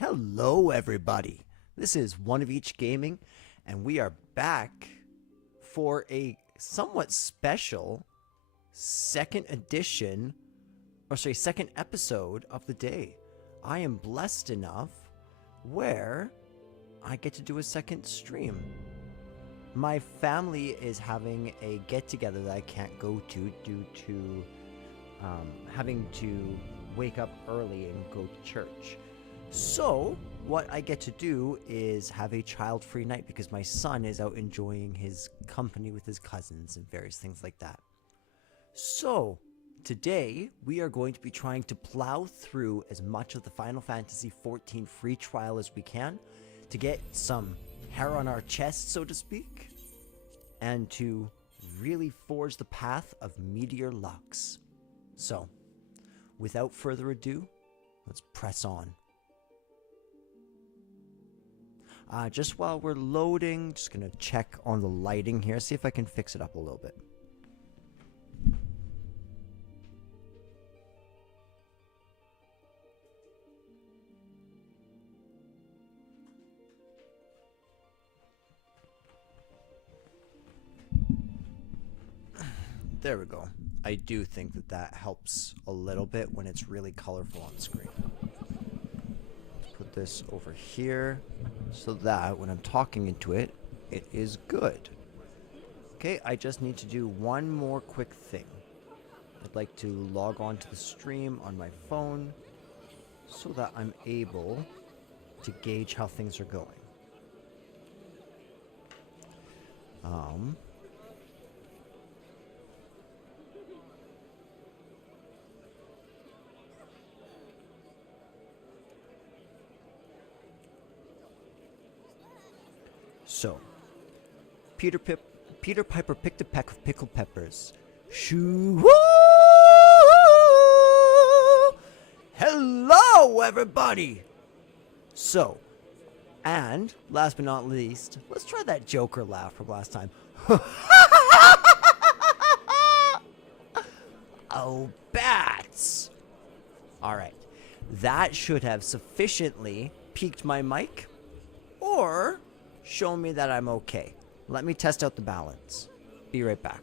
Hello, everybody. This is One of Each Gaming, and we are back for a somewhat special second episode of the day. I am blessed enough where I get to do a second stream. My family is having a get-together that I can't go to due to having to wake up early and go to church. So, what I get to do is have a child-free night because my son is out enjoying his company with his cousins and various things like that. So, today we are going to be trying to plow through as much of the Final Fantasy XIV free trial as we can to get some hair on our chest, so to speak, and to really forge the path of Meteor Lux. So, without further ado, let's press on. Just while we're loading, just gonna check on the lighting here, see if I can fix it up a little bit. There we go. I do think that helps a little bit when it's really colorful on the screen. Let's put this over here so that when I'm talking into it, it is good. Okay, I just need to do one more quick thing. I'd like to log on to the stream on my phone so that I'm able to gauge how things are going. So, Peter Piper picked a peck of pickled peppers. Shoo! Hello, everybody! So, and last but not least, let's try that Joker laugh from last time. Oh, bats! Alright, that should have sufficiently piqued my mic, or show me that I'm okay. Let me test out the balance. Be right back.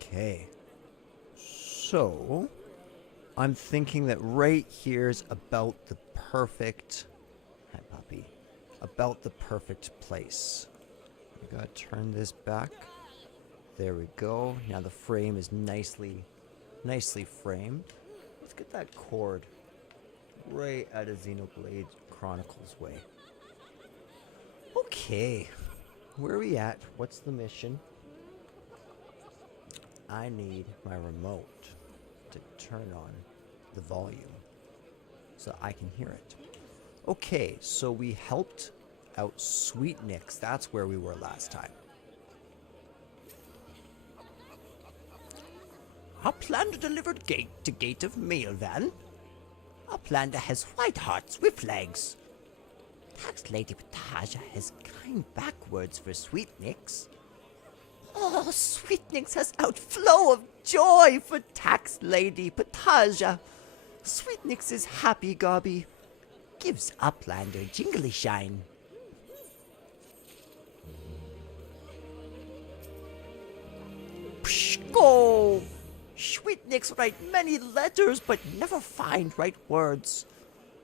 Okay. So, I'm thinking that right here's about the perfect... Hi, puppy. About the perfect place. I gotta turn this back. There we go. Now the frame is nicely framed. Let's get that cord right out of Xenoblade Chronicles way. Okay. Where are we at? What's the mission? I need my remote to turn on the volume so I can hear it. Okay, so we helped out Sweet Nix. That's where we were last time. I plan to deliver gate to gate of mail van. Our planter has white hearts with flags. Tax Lady Pataja has kind backwards for Sweet Nix. Oh, Sweet Nix has outflow of joy for Tax Lady Pataja. Sweetnix is happy gobby. Gives Uplander jingly shine. Psh, go! Sweetnix write many letters, but never find right words.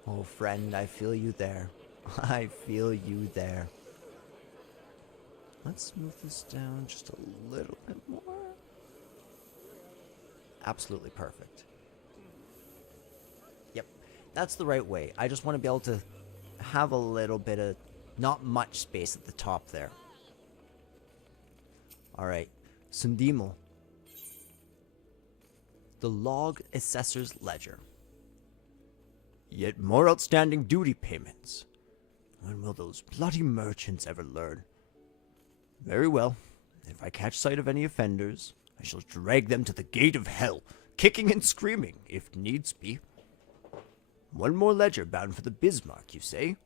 Oh, friend, I feel you there. I feel you there. Let's move this down just a little bit more. Absolutely perfect. Yep, that's the right way. I just want to be able to have a little bit of, not much space at the top there. Alright, Sundimo. The Log Assessor's Ledger. Yet more outstanding duty payments. When will those bloody merchants ever learn? Very well. If I catch sight of any offenders, I shall drag them to the gate of hell, kicking and screaming, if needs be. One more ledger bound for the Bismarck, you say?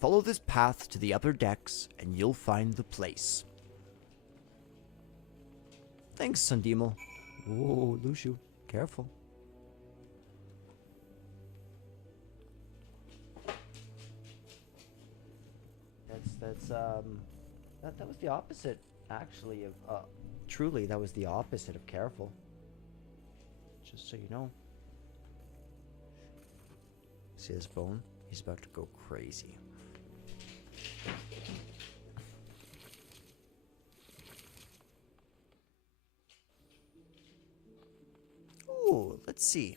Follow this path to the upper decks, and you'll find the place. Thanks, Sundimo. Oh, Lushu, careful. That was the opposite, actually, of, truly, that was the opposite of careful. Just so you know. See this bone? He's about to go crazy. Ooh, let's see.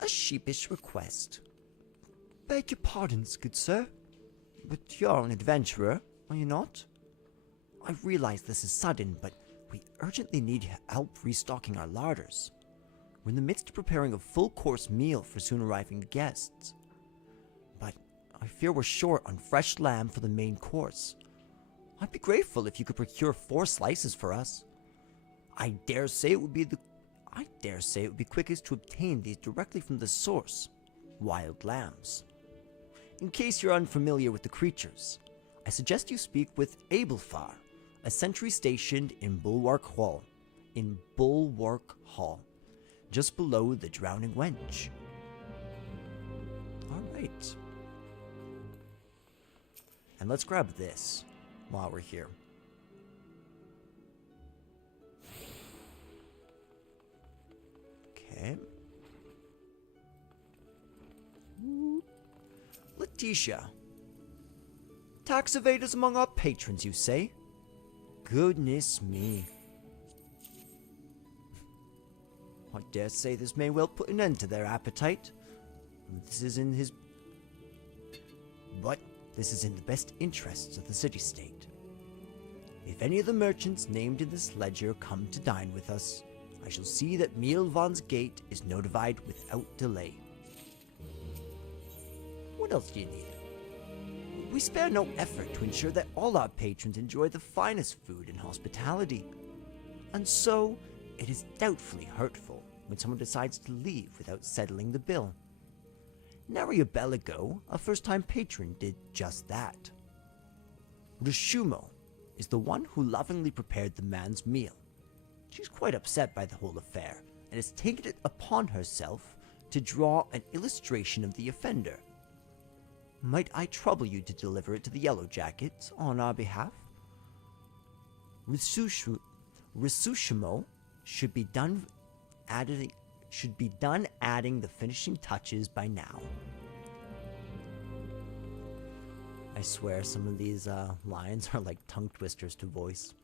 A sheepish request. Beg your pardons, good sir, but you're an adventurer, are you not? I realize this is sudden, but we urgently need help restocking our larders. We're in the midst of preparing a full-course meal for soon-arriving guests. But I fear we're short on fresh lamb for the main course. I'd be grateful if you could procure 4 slices for us. I dare say it would be quickest to obtain these directly from the source, wild lambs. In case you're unfamiliar with the creatures, I suggest you speak with Abelfar, a sentry stationed in Bulwark Hall, just below the Drowning Wench. Alright. And let's grab this while we're here. Okay. Letitia. Tax evaders among our patrons, you say? Goodness me. I dare say this may well put an end to their appetite. This is in the best interests of the city-state. If any of the merchants named in this ledger come to dine with us, I shall see that Mielvan's gate is notified without delay. What else do you need? We spare no effort to ensure that all our patrons enjoy the finest food and hospitality. And so, it is doubtfully hurtful when someone decides to leave without settling the bill. Nary a bell ago, a first-time patron did just that. Rishumo is the one who lovingly prepared the man's meal. She's quite upset by the whole affair, and has taken it upon herself to draw an illustration of the offender. Might I trouble you to deliver it to the Yellow Jackets on our behalf? Risushimo should be done adding the finishing touches by now. I swear some of these lines are like tongue twisters to voice.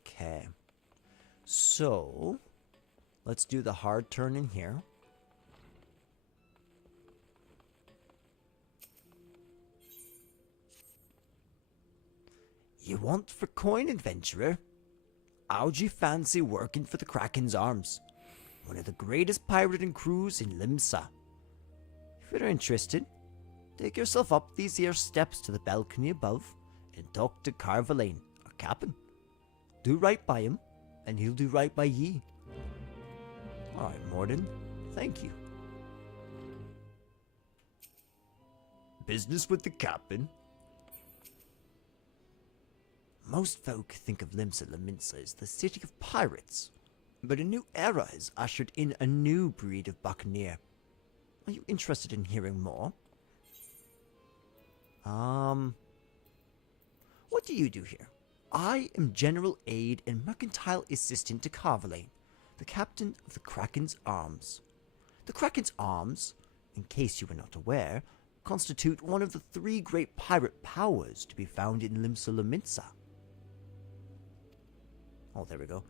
Okay, so let's do the hard turn in here. You want for coin, adventurer? How'd you fancy working for the Kraken's Arms, one of the greatest pirating crews in Limsa? If you're interested, take yourself up these here steps to the balcony above and talk to Carvalane, our Captain. Do right by him, and he'll do right by ye. All right, Morden. Thank you. Business with the captain. Most folk think of Limsa Lominsa as the city of pirates, but a new era has ushered in a new breed of buccaneer. Are you interested in hearing more? What do you do here? I am General Aide and Mercantile Assistant to Carvalane, the captain of the Kraken's Arms. The Kraken's Arms, in case you were not aware, constitute one of the 3 great pirate powers to be found in Limsa Lominsa. Oh, there we go.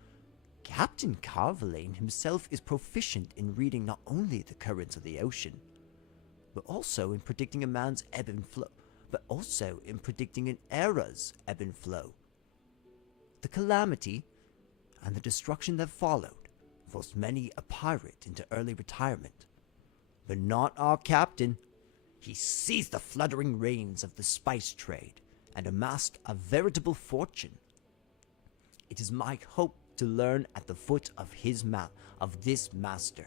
Captain Carvalane himself is proficient in reading not only the currents of the ocean, but also in predicting a man's ebb and flow, but also in predicting an era's ebb and flow. The calamity and the destruction that followed forced many a pirate into early retirement. But not our captain. He seized the fluttering reins of the spice trade and amassed a veritable fortune. It is my hope to learn at the foot of this master,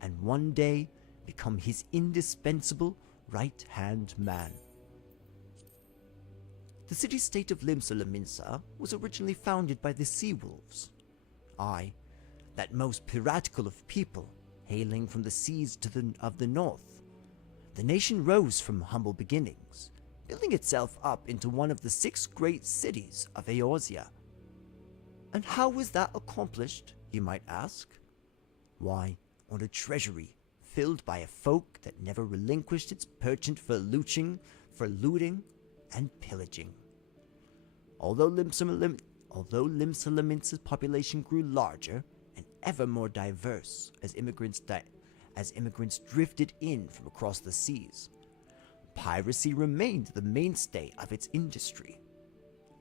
and one day become his indispensable right-hand man. The city-state of Limsa Lominsa was originally founded by the sea wolves. Aye, that most piratical of people, hailing from the seas of the north. The nation rose from humble beginnings, building itself up into one of the 6 great cities of Eorzea. And how was that accomplished, you might ask? Why, on a treasury filled by a folk that never relinquished its penchant for looting and pillaging. Although Limsa Lominsa's population grew larger and ever more diverse as immigrants drifted in from across the seas, piracy remained the mainstay of its industry.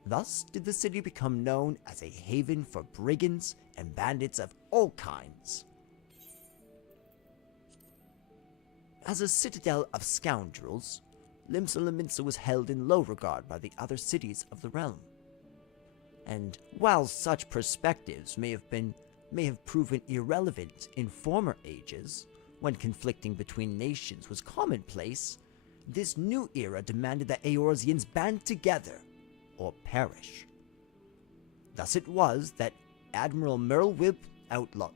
Thus did the city become known as a haven for brigands and bandits of all kinds. As a citadel of scoundrels, Limsa Lominsa was held in low regard by the other cities of the realm. And while such perspectives may have proven irrelevant in former ages, when conflicting between nations was commonplace, this new era demanded that Eorzeans band together or perish. Thus it was that Admiral Merlwib outlawed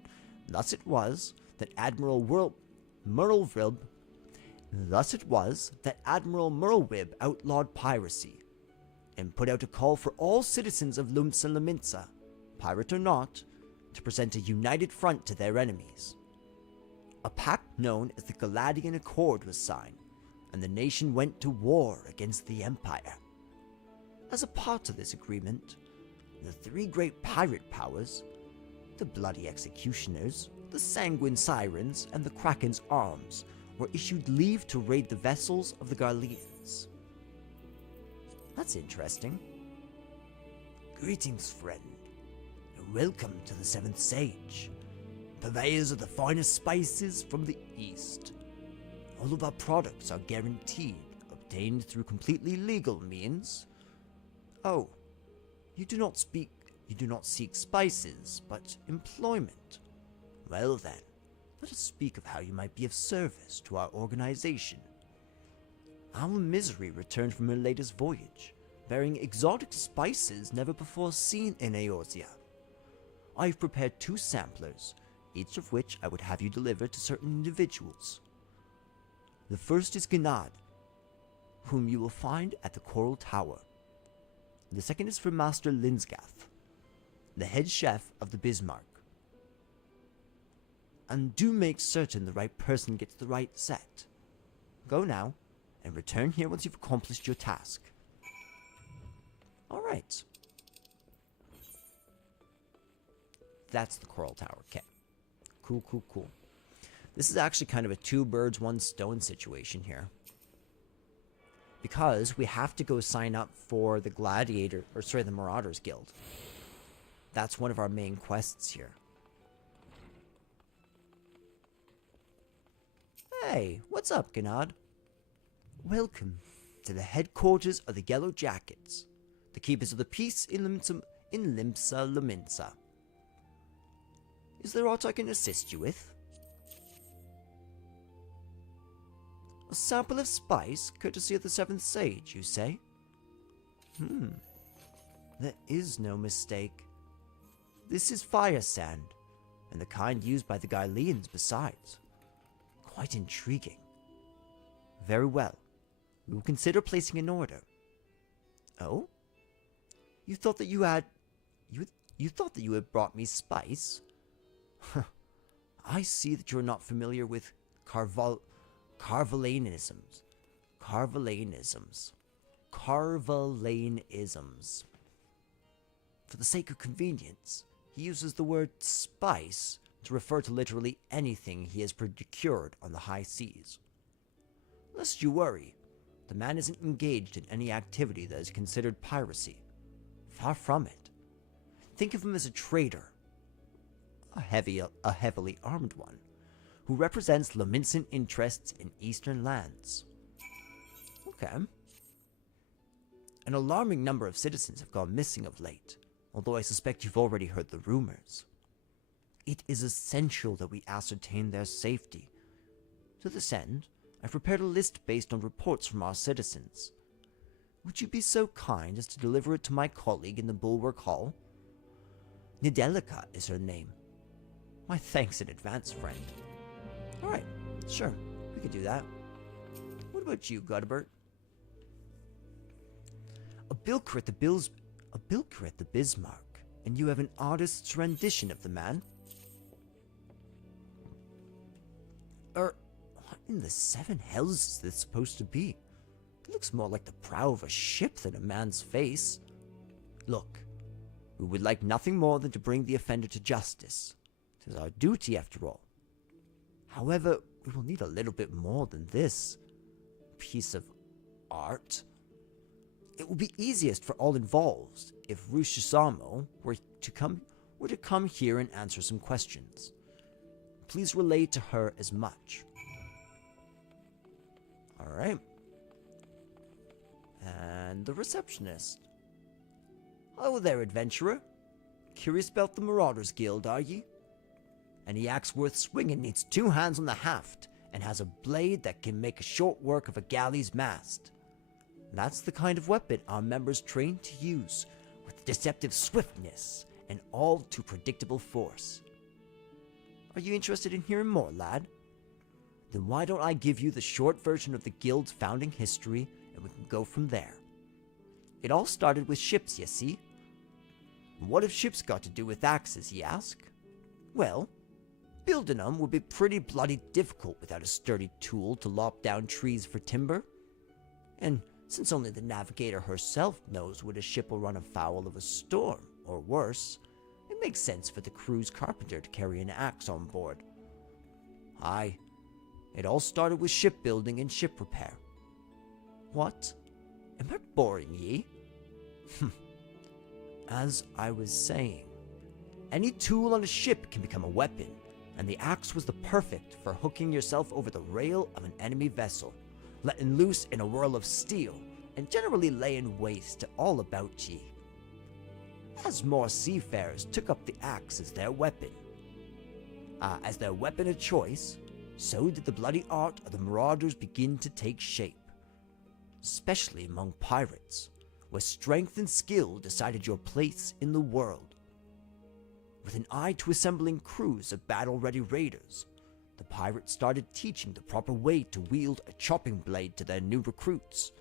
piracy and put out a call for all citizens of Limsa Lominsa, pirate or not, to present a united front to their enemies. A pact known as the Galadian Accord was signed, and the nation went to war against the Empire. As a part of this agreement, the 3 great pirate powers, the Bloody Executioners, the Sanguine Sirens, and the Kraken's Arms, were issued leave to raid the vessels of the Garleans. That's interesting. Greetings, friend, and welcome to the 7th Sage, purveyors of the finest spices from the East. All of our products are guaranteed, obtained through completely legal means. Oh, you do not seek spices, but employment. Well then, let us speak of how you might be of service to our organization. Our Misery returned from her latest voyage, bearing exotic spices never before seen in Eorzea. I have prepared 2 samplers, each of which I would have you deliver to certain individuals. The first is Gnad, whom you will find at the Coral Tower. The second is for Master Linsgath, the head chef of the Bismarck. And do make certain the right person gets the right set. Go now, and return here once you've accomplished your task. Alright. That's the Coral Tower. Okay. Cool, cool, cool. This is actually kind of a 2 birds, 1 stone situation here. Because we have to go sign up for the the Marauders Guild. That's one of our main quests here. Hey, what's up, Gnad? Welcome to the headquarters of the Yellow Jackets, the keepers of the peace in Limsa Lominsa. Is there aught I can assist you with? A sample of spice, courtesy of the seventh sage, you say? There is no mistake. This is fire sand, and the kind used by the Gaileans besides. Quite intriguing. Very well. We will consider placing an order. Oh? You thought that you had... You thought that you had brought me spice? I see that you're not familiar with Carvelanisms. For the sake of convenience, he uses the word spice to refer to literally anything he has procured on the high seas. Lest you worry, the man isn't engaged in any activity that is considered piracy. Far from it. Think of him as a trader, a heavily armed one, who represents Lominsan interests in eastern lands. Okay. An alarming number of citizens have gone missing of late, although I suspect you've already heard the rumors. It is essential that we ascertain their safety. To this end, I've prepared a list based on reports from our citizens. Would you be so kind as to deliver it to my colleague in the Bulwark Hall? Nidelica is her name. My thanks in advance, friend. Alright, sure, we could do that. What about you, Gutterbert? A bilker at the Bismarck, and you have an artist's rendition of the man? What in the seven hells is this supposed to be? It looks more like the prow of a ship than a man's face. Look, we would like nothing more than to bring the offender to justice. It is our duty, after all. However, we will need a little bit more than this piece of art. It will be easiest for all involved if Rushisamo were to come here and answer some questions. Please relay to her as much. Alright. And the receptionist. Hello there, adventurer. Curious about the Marauders Guild, are ye? Any axe worth swinging needs 2 hands on the haft, and has a blade that can make a short work of a galley's mast. That's the kind of weapon our members train to use, with deceptive swiftness and all too predictable force. Are you interested in hearing more, lad? Then why don't I give you the short version of the guild's founding history, and we can go from there. It all started with ships, you see. What have ships got to do with axes, ye ask? Well, building them would be pretty bloody difficult without a sturdy tool to lop down trees for timber. And since only the navigator herself knows when a ship will run afoul of a storm, or worse, it makes sense for the crew's carpenter to carry an axe on board. Aye, it all started with shipbuilding and ship repair. What? Am I boring ye? As I was saying, any tool on a ship can become a weapon, and the axe was the perfect for hooking yourself over the rail of an enemy vessel, letting loose in a whirl of steel, and generally laying waste to all about ye. As more seafarers took up the axe as their weapon of choice, so did the bloody art of the marauders begin to take shape, especially among pirates, where strength and skill decided your place in the world. With an eye to assembling crews of battle-ready raiders, the pirates started teaching the proper way to wield a chopping blade to their new recruits,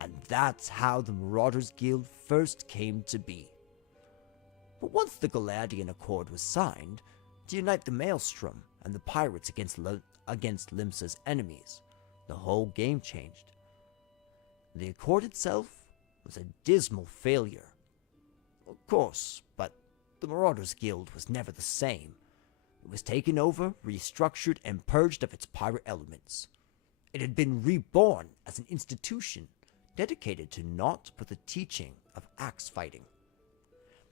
and that's how the Marauders Guild first came to be. But once the Galadian Accord was signed to unite the Maelstrom and the pirates against Limsa's enemies, the whole game changed. The Accord itself was a dismal failure. Of course, but the Marauders Guild was never the same. It was taken over, restructured, and purged of its pirate elements. It had been reborn as an institution dedicated to naught but the teaching of axe fighting.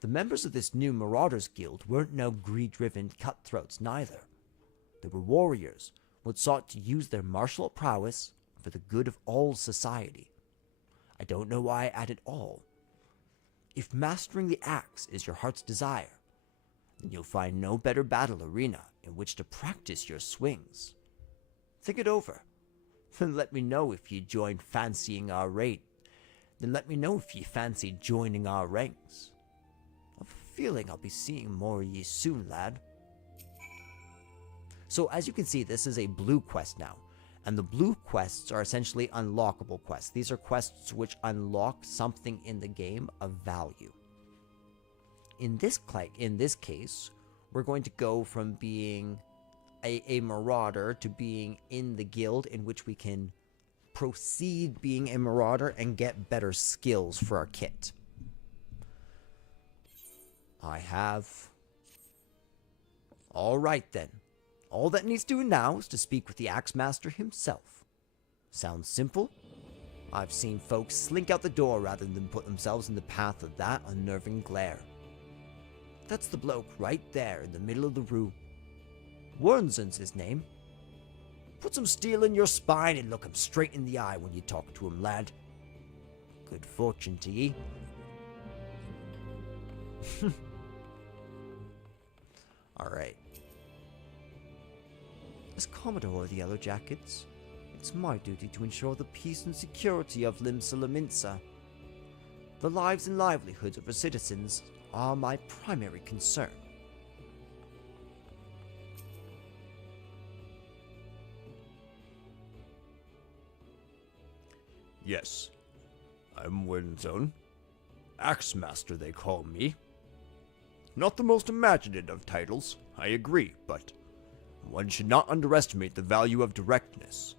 The members of this new Marauders Guild weren't no greed-driven cutthroats neither. They were warriors who had sought to use their martial prowess for the good of all society. I don't know why I added all. If mastering the axe is your heart's desire, then you'll find no better battle arena in which to practice your swings. Think it over. Then let me know if you join fancying our raid. Then let me know if you fancy joining our ranks. I've a feeling I'll be seeing more of ye soon, lad. So as you can see, this is a blue quest now. And the blue quests are essentially unlockable quests. These are quests which unlock something in the game of value. In this case, we're going to go from being a marauder to being in the guild, in which we can proceed being a marauder and get better skills for our kit. I have... Alright then. All that needs doing now is to speak with the Axe Master himself. Sounds simple? I've seen folks slink out the door rather than put themselves in the path of that unnerving glare. That's the bloke right there in the middle of the room. Wernzen's his name. Put some steel in your spine and look him straight in the eye when you talk to him, lad. Good fortune to ye. Alright. As Commodore of the Yellow Jackets, it's my duty to ensure the peace and security of Limsa Lominsa. The lives and livelihoods of her citizens are my primary concern. Yes, I'm Wernzen. Axe Master they call me. Not the most imaginative of titles, I agree, but one should not underestimate the value of directness.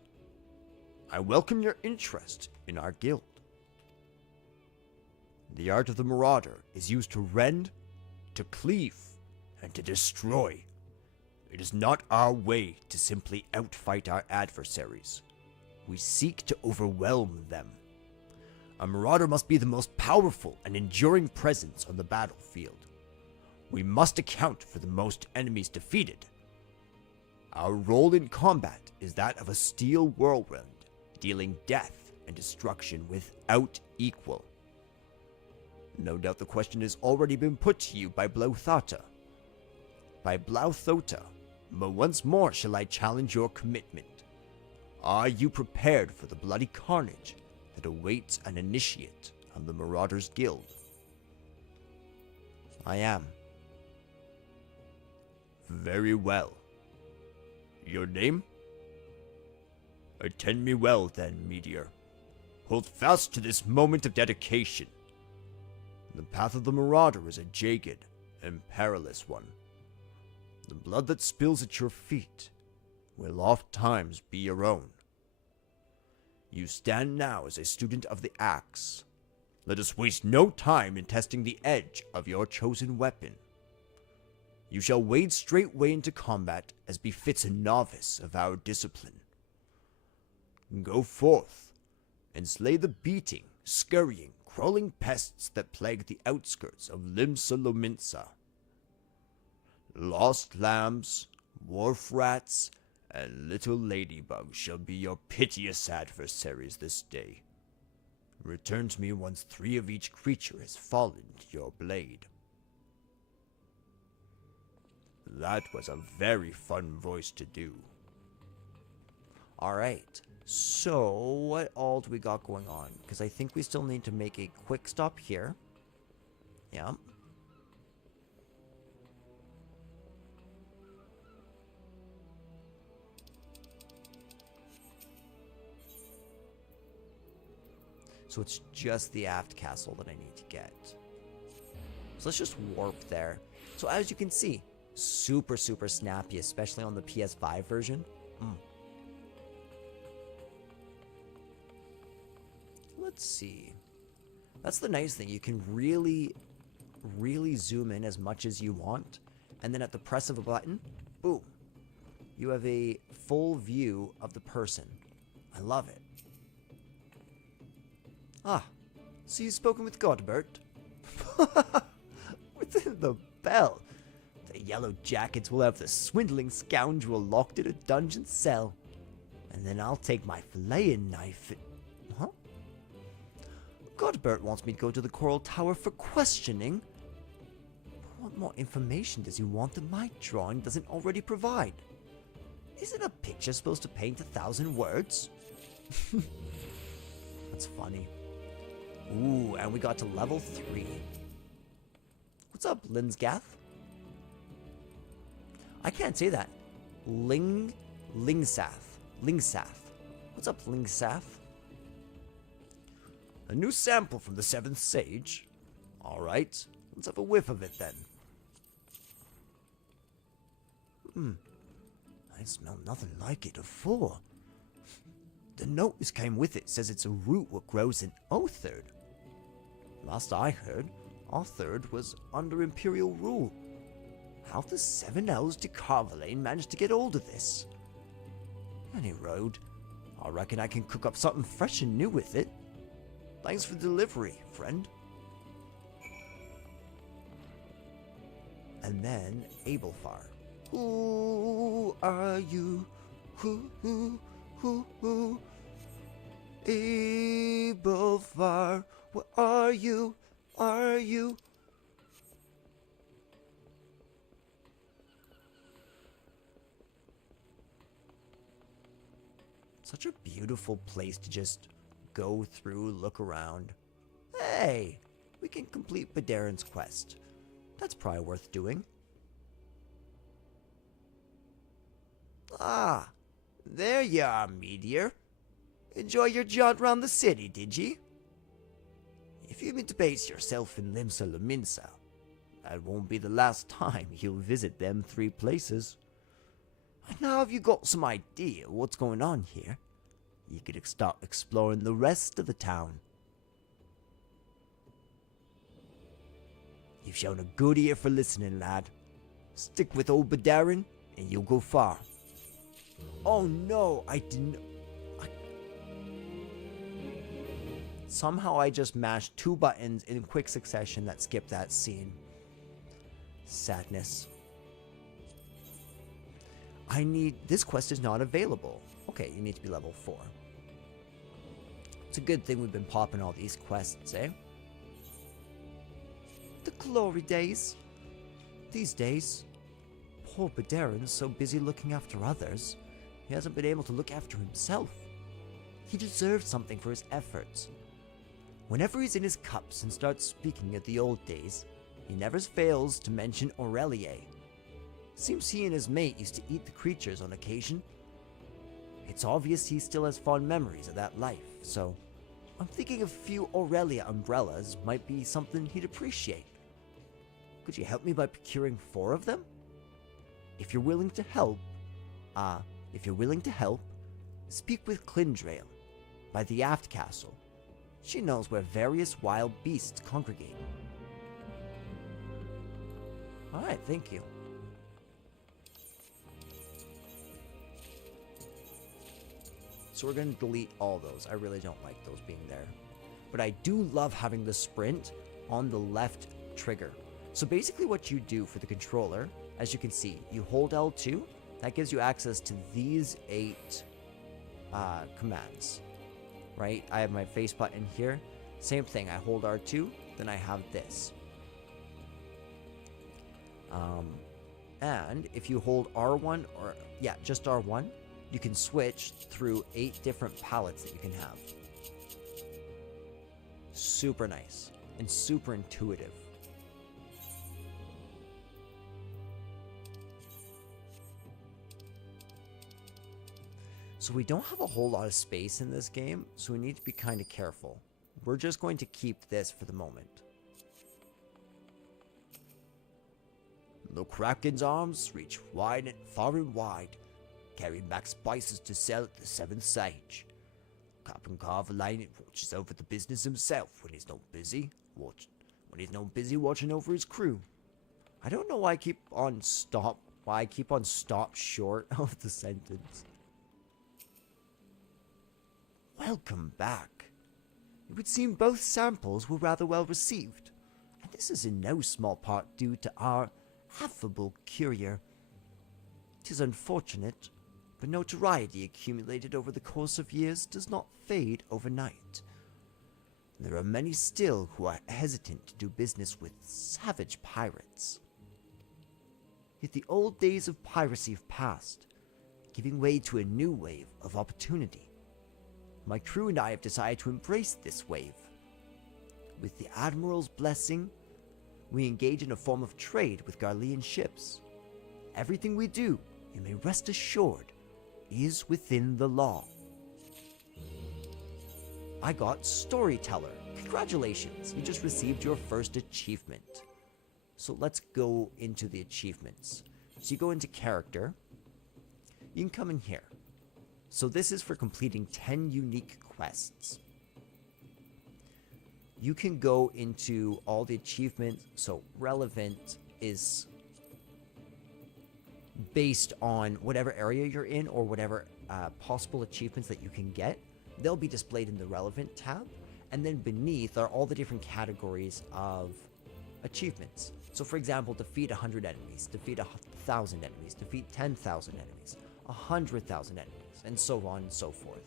I welcome your interest in our guild. The art of the Marauder is used to rend, to cleave, and to destroy. It is not our way to simply outfight our adversaries. We seek to overwhelm them. A Marauder must be the most powerful and enduring presence on the battlefield. We must account for the most enemies defeated. Our role in combat is that of a steel whirlwind, dealing death and destruction without equal. No doubt the question has already been put to you by Blauthota. By Blauthota, but once more shall I challenge your commitment. Are you prepared for the bloody carnage that awaits an initiate on the Marauders Guild? I am. Very well. Your name? Attend me well then, Meteor. Hold fast to this moment of dedication. The path of the Marauder is a jagged and perilous one. The blood that spills at your feet will oft times be your own. You stand now as a student of the axe. Let us waste no time in testing the edge of your chosen weapon. You shall wade straightway into combat as befits a novice of our discipline. Go forth and slay the beating, scurrying, crawling pests that plague the outskirts of Limsa Lominsa. Lost lambs, wharf rats, and little ladybugs shall be your piteous adversaries this day. Return to me once 3 of each creature has fallen to your blade. That was a very fun voice to do. Alright, so what all do we got going on? Because I think we still need to make a quick stop here. Yeah. So it's just the aft castle that I need to get. So let's just warp there. So as you can see, super snappy, especially on the PS5 version. Let's see. That's the nice thing. You can really zoom in as much as you want. And then at the press of a button, boom. You have a full view of the person. I love it. Ah, so you've spoken with Godbert? Within the bell. The Yellow Jackets will have the swindling scoundrel locked in a dungeon cell. And then I'll take my filleting knife and... Huh? Godbert wants me to go to the Coral Tower for questioning. What more information does he want that my drawing doesn't already provide? Isn't a picture supposed to paint 1,000 words? That's funny. Ooh, and we got to level 3. What's up, Linsgath? I can't say that. Lingsath. What's up, Lingsath? A new sample from the 7th Sage. Alright, let's have a whiff of it then. I smell nothing like it afore. The notice came with it says it's a root what grows in Otherd. Last I heard, Otherd was under Imperial rule. How the 7 elves de Carvalane managed to get hold of this? Any road, I reckon I can cook up something fresh and new with it. Thanks for delivery, friend. And then Abelfar. Who are you? Who? Abelfar, where are you? Are you? Such a beautiful place to just go through, look around. Hey, we can complete Badarin's quest. That's probably worth doing. Ah, there you are, Meteor. Enjoy your jaunt round the city, did ye? If you mean to base yourself in Limsa Lominsa, that won't be the last time you'll visit them 3 places. And now have you got some idea what's going on here? You could start exploring the rest of the town. You've shown a good ear for listening, lad. Stick with old Badarin, and you'll go far. Oh no, I didn't... Somehow I just mashed 2 buttons in quick succession that skipped that scene. Sadness. This quest is not available. Okay, you need to be level 4. It's a good thing we've been popping all these quests, eh? The glory days. These days, poor Badarin's so busy looking after others, he hasn't been able to look after himself. He deserves something for his efforts. Whenever he's in his cups and starts speaking of the old days, he never fails to mention Aurelie. Seems he and his mate used to eat the creatures on occasion. It's obvious he still has fond memories of that life, so I'm thinking a few Aurelia umbrellas might be something he'd appreciate. Could you help me by procuring 4 of them? If you're willing to help, speak with Clindrail by the Aft Castle. She knows where various wild beasts congregate. Alright, thank you. So we're going to delete all those. I really don't like those being there. But I do love having the sprint on the left trigger. So basically what you do for the controller, as you can see, you hold L2. That gives you access to these 8 commands. Right? I have my face button here. Same thing. I hold R2. Then I have this. And if you hold R1 just R1, you can switch through 8 different palettes that you can have. Super nice and super intuitive. So we don't have a whole lot of space in this game, so we need to be kind of careful. We're just going to keep this for the moment. The Kraken's arms reach far and wide, carrying back spices to sell at the 7th Sage. Captain Carvalane watches over the business himself when he's not busy watching over his crew. I don't know why I keep on stop short of the sentence. Welcome back. It would seem both samples were rather well received, and this is in no small part due to our affable courier. 'Tis unfortunate, but notoriety accumulated over the course of years does not fade overnight. There are many still who are hesitant to do business with savage pirates. Yet the old days of piracy have passed, giving way to a new wave of opportunity. My crew and I have decided to embrace this wave. With the Admiral's blessing, we engage in a form of trade with Garlean ships. Everything we do, you may rest assured, is within the law. I got Storyteller. Congratulations, you just received your first achievement. So let's go into the achievements. So you go into character. You can come in here. So this is for completing 10 unique quests. You can go into all the achievements. So relevant is based on whatever area you're in or whatever possible achievements that you can get. They'll be displayed in the relevant tab. And then beneath are all the different categories of achievements. So for example, defeat 100 enemies, defeat 1,000 enemies, defeat 10,000 enemies, 100,000 enemies, and so on and so forth.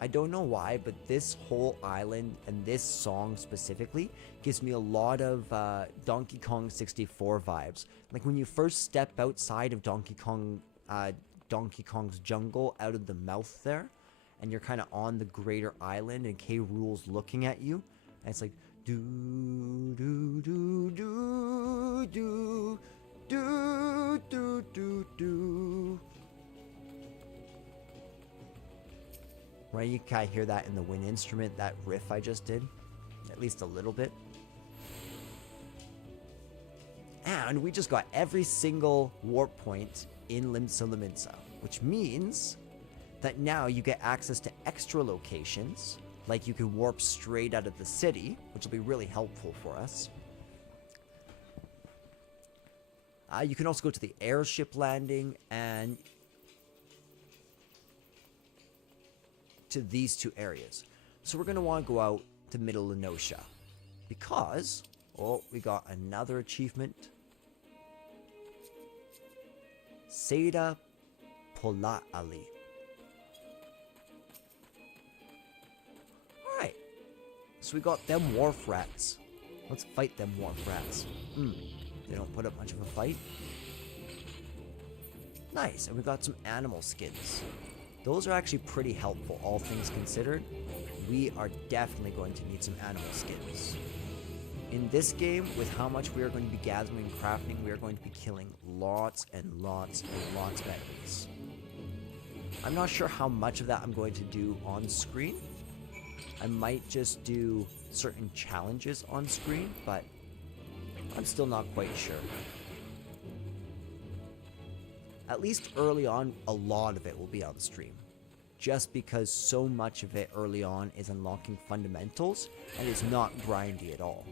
I don't know why, but this whole island and this song specifically gives me a lot of Donkey Kong 64 vibes. Like when you first step outside of Donkey Kong's jungle, out of the mouth there, and you're kind of on the greater island, and K. Rool's looking at you, and it's like do do do do do do do do do. Right, you kind of hear that in the wind instrument, that riff I just did. At least a little bit. And we just got every single warp point in Limsa Lominsa, which means that now you get access to extra locations, like you can warp straight out of the city, which will be really helpful for us. You can also go to the airship landing and to these two areas. So we're going to want to go out to Middle Lenosha because, oh, we got another achievement. Seda Pola Ali. Alright. So we got them wharf rats. Let's fight them wharf rats. They don't put up much of a fight. Nice. And we got some animal skins. Those are actually pretty helpful, all things considered. We are definitely going to need some animal skins. In this game, with how much we are going to be gathering and crafting, we are going to be killing lots and lots and lots of enemies. I'm not sure how much of that I'm going to do on screen. I might just do certain challenges on screen, but I'm still not quite sure. At least early on, a lot of it will be on stream. Just because so much of it early on is unlocking fundamentals and is not grindy at all.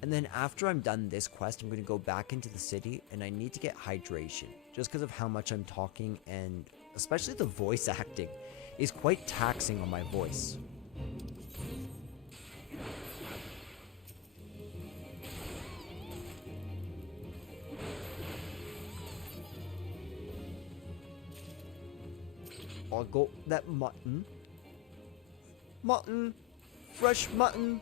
And then after I'm done this quest, I'm going to go back into the city and I need to get hydration. Just because of how much I'm talking, and especially the voice acting is quite taxing on my voice. I'll go that mutton. Mutton. Fresh mutton.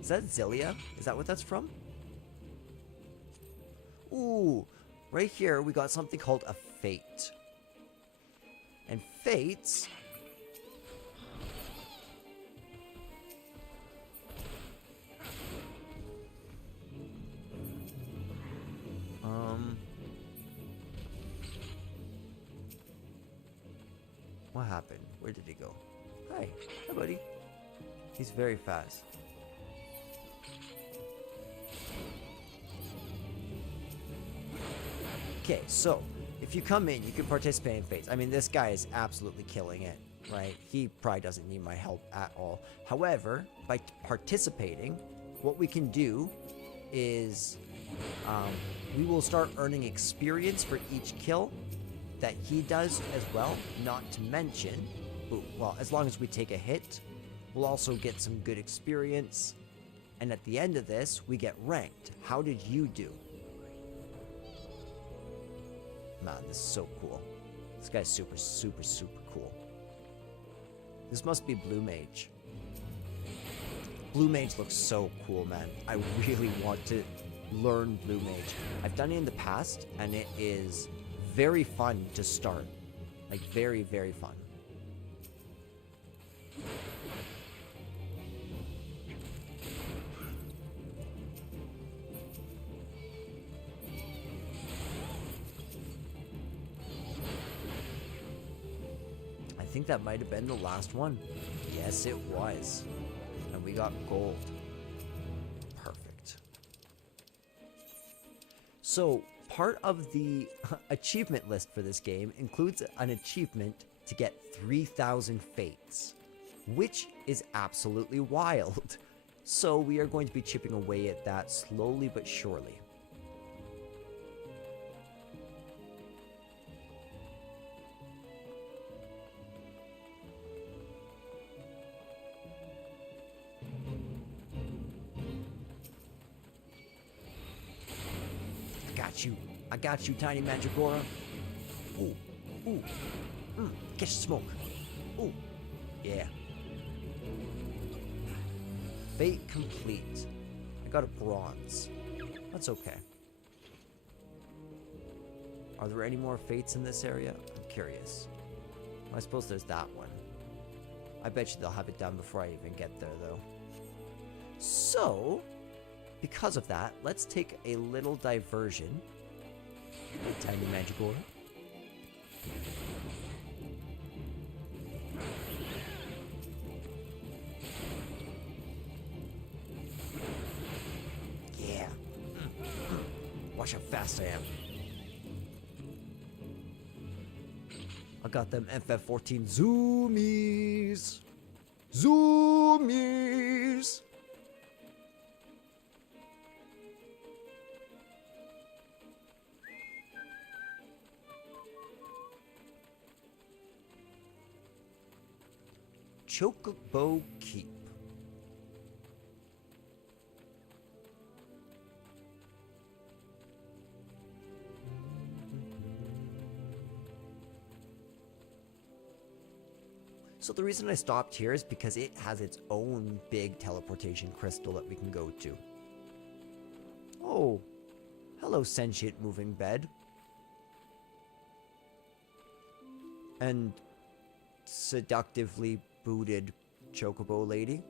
Is that Zilia? Is that what that's from? Ooh. Right here we got something called a fate. And fates... What happened? Where did he go? Hi. Hi, buddy. He's very fast. Okay, so if you come in, you can participate in fates. I mean, this guy is absolutely killing it, right? He probably doesn't need my help at all. However, by participating, what we can do is We will start earning experience for each kill that he does as well, not to mention, well, as long as we take a hit, we'll also get some good experience, and at the end of this, we get ranked. How did you do? Man, this is so cool. This guy's super, super, super cool. This must be Blue Mage. Blue Mage looks so cool, man. I really want to learn Blue Mage. I've done it in the past, and it is very fun to start. Like, very, very fun. I think that might have been the last one. Yes, it was. And we got gold. Perfect. So, part of the achievement list for this game includes an achievement to get 3,000 fates, which is absolutely wild. So we are going to be chipping away at that slowly but surely. I got you, Tiny Mandragora. Ooh, ooh, catch the smoke. Ooh, yeah. Fate complete. I got a bronze. That's okay. Are there any more fates in this area? I'm curious. I suppose there's that one. I bet you they'll have it done before I even get there, though. So, because of that, let's take a little diversion. Hey, Tiny Mandragora. Yeah. Watch how fast I am. I got them FF14 zoomies. Zoomies. Chocobo Keep. So the reason I stopped here is because it has its own big teleportation crystal that we can go to. Oh, hello, sentient moving bed. And seductively booted chocobo lady.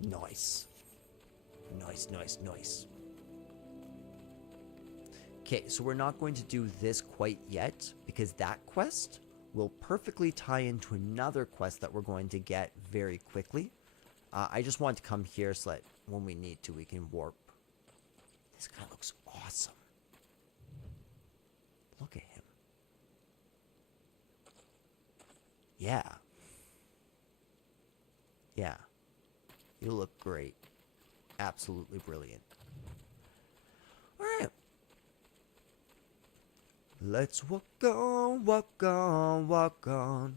Nice. Nice, nice, nice. Okay, so we're not going to do this quite yet, because that quest will perfectly tie into another quest that we're going to get very quickly. I just want to come here so that when we need to, we can warp. This guy looks awesome. Look at him. Yeah. Yeah. You look great. Absolutely brilliant. Alright. Let's walk on, walk on, walk on.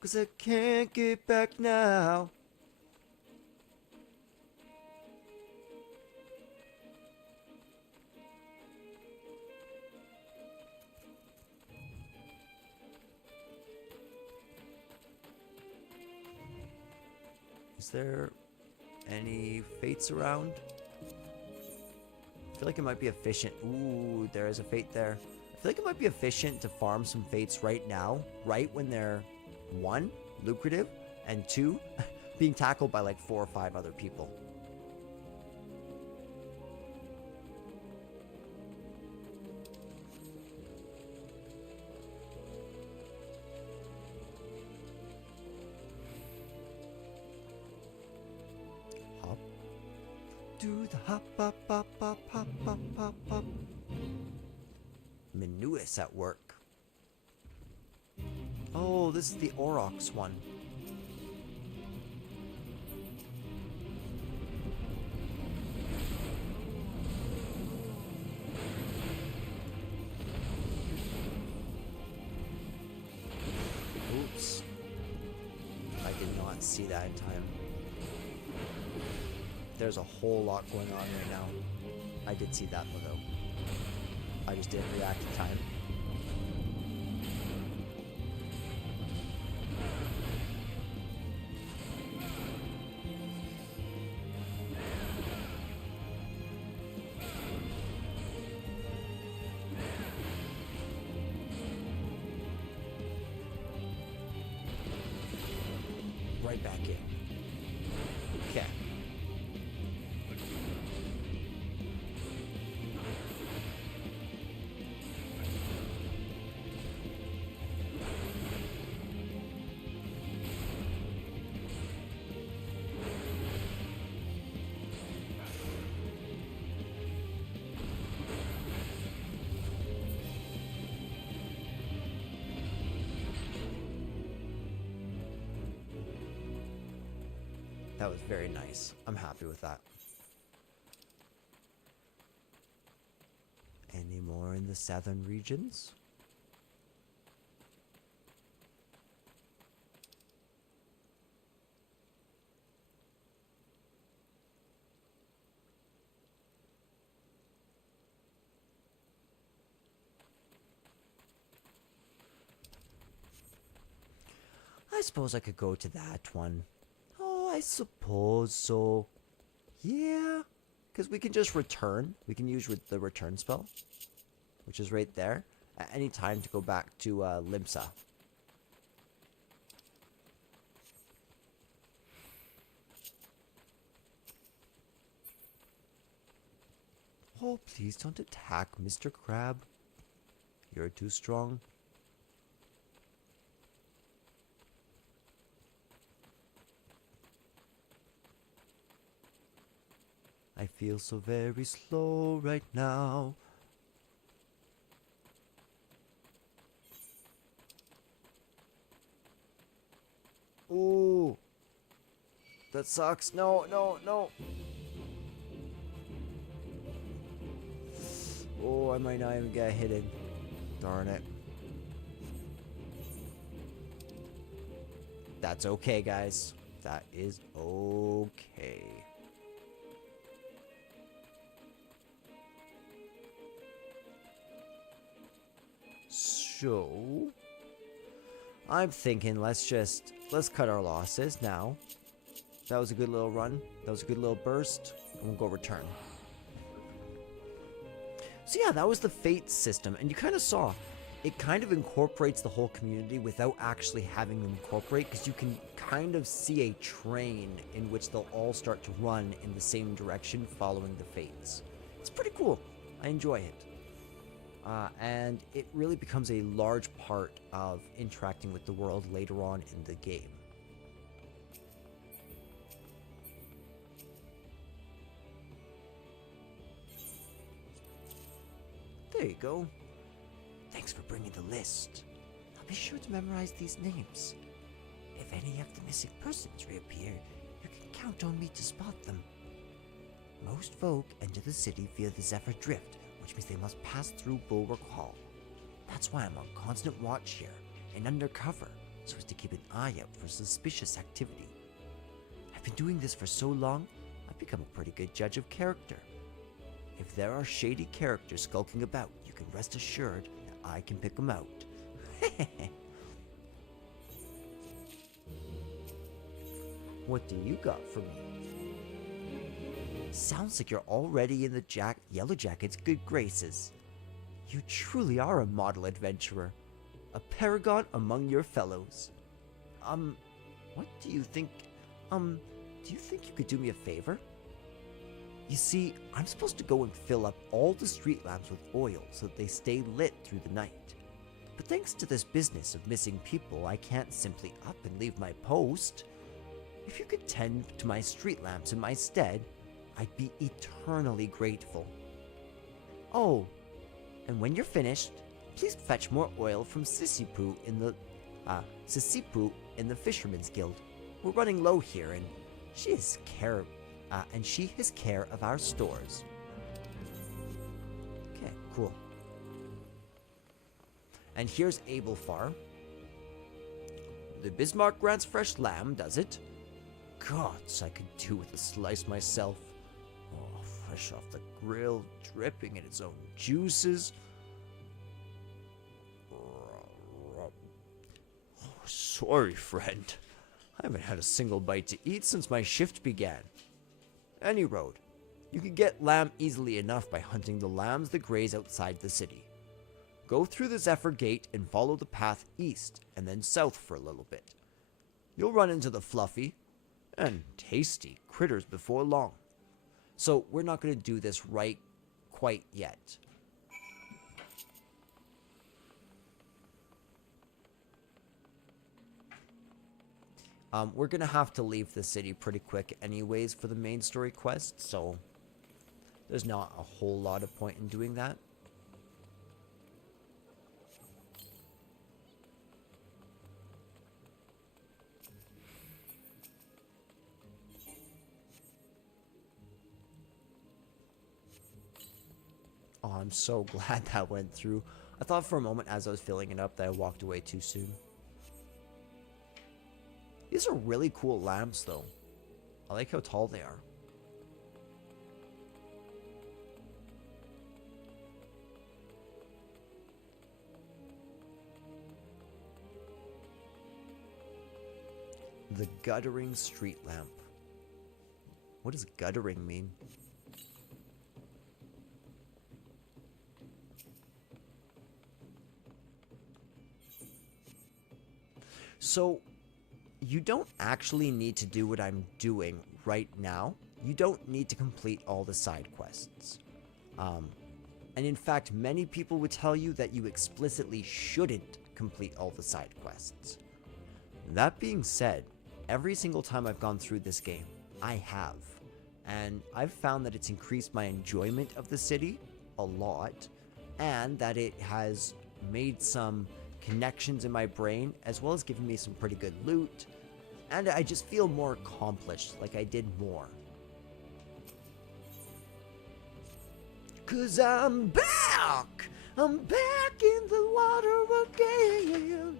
'Cause I can't get back now. Is there any fates around? I feel like it might be efficient. Ooh, there is a fate there. I feel like it might be efficient to farm some fates right now, right when they're, one, lucrative, and two, being tackled by like 4 or 5 other people. Hop. Do the hop, hop, hop, hop, hop, hop, hop, hop. Minuus at work. Oh, this is the Aurochs one. see that in time. There's a whole lot going on right now. I did see that one though. I just didn't react in time. Right back in. Okay. That was very nice. I'm happy with that. Any more in the southern regions? I suppose I could go to that one. I suppose so. Yeah. Because we can just return. We can use the return spell. Which is right there. At any time to go back to Limsa. Oh, please don't attack, Mr. Crab. You're too strong. I feel so very slow right now. Ooh. That sucks. No, no, no. Oh, I might not even get hit. Darn it. That's okay, guys. That is okay. So, I'm thinking let's cut our losses now. That was a good little run. That was a good little burst. And we'll go return. So yeah, that was the fate system. And you kind of saw, it kind of incorporates the whole community without actually having them incorporate, because you can kind of see a train in which they'll all start to run in the same direction following the fates. It's pretty cool. I enjoy it. And it really becomes a large part of interacting with the world later on in the game. There you go. Thanks for bringing the list. I'll be sure to memorize these names. If any of the missing persons reappear, you can count on me to spot them. Most folk enter the city via the Zephyr Drift, which means they must pass through Bulwark Hall. That's why I'm on constant watch here, and undercover, so as to keep an eye out for suspicious activity. I've been doing this for so long, I've become a pretty good judge of character. If there are shady characters skulking about, you can rest assured that I can pick them out. What do you got for me? Sounds like you're already in the Yellow Jacket's good graces. You truly are a model adventurer. A paragon among your fellows. What do you think? Do you think you could do me a favor? You see, I'm supposed to go and fill up all the street lamps with oil so that they stay lit through the night. But thanks to this business of missing people, I can't simply up and leave my post. If you could tend to my street lamps in my stead, I'd be eternally grateful. Oh, and when you're finished, please fetch more oil from Sissipoo in the Fisherman's Guild. We're running low here, and she has care of our stores. Okay, cool. And here's Abelfar. The Bismarck grants fresh lamb, does it? gods, I could do with a slice myself. Oh, fresh off the grill, dripping in its own juices. Oh, sorry, friend. I haven't had a single bite to eat since my shift began. Any road. You can get lamb easily enough by hunting the lambs that graze outside the city. Go through the Zephyr Gate and follow the path east and then south for a little bit. You'll run into the fluffy and tasty critters before long. So we're not going to do this right quite yet. We're going to have to leave the city pretty quick anyways for the main story quest, so there's not a whole lot of point in doing that. Oh, I'm so glad that went through. I thought for a moment as I was filling it up that I walked away too soon. These are really cool lamps, though. I like how tall they are. The guttering street lamp. What does guttering mean? So, you don't actually need to do what I'm doing right now. You don't need to complete all the side quests. And in fact, many people would tell you that you explicitly shouldn't complete all the side quests. That being said, every single time I've gone through this game, I have. And I've found that it's increased my enjoyment of the city a lot, and that it has made some connections in my brain, as well as giving me some pretty good loot, and I just feel more accomplished, like I did more. 'Cause I'm back! I'm back in the water again!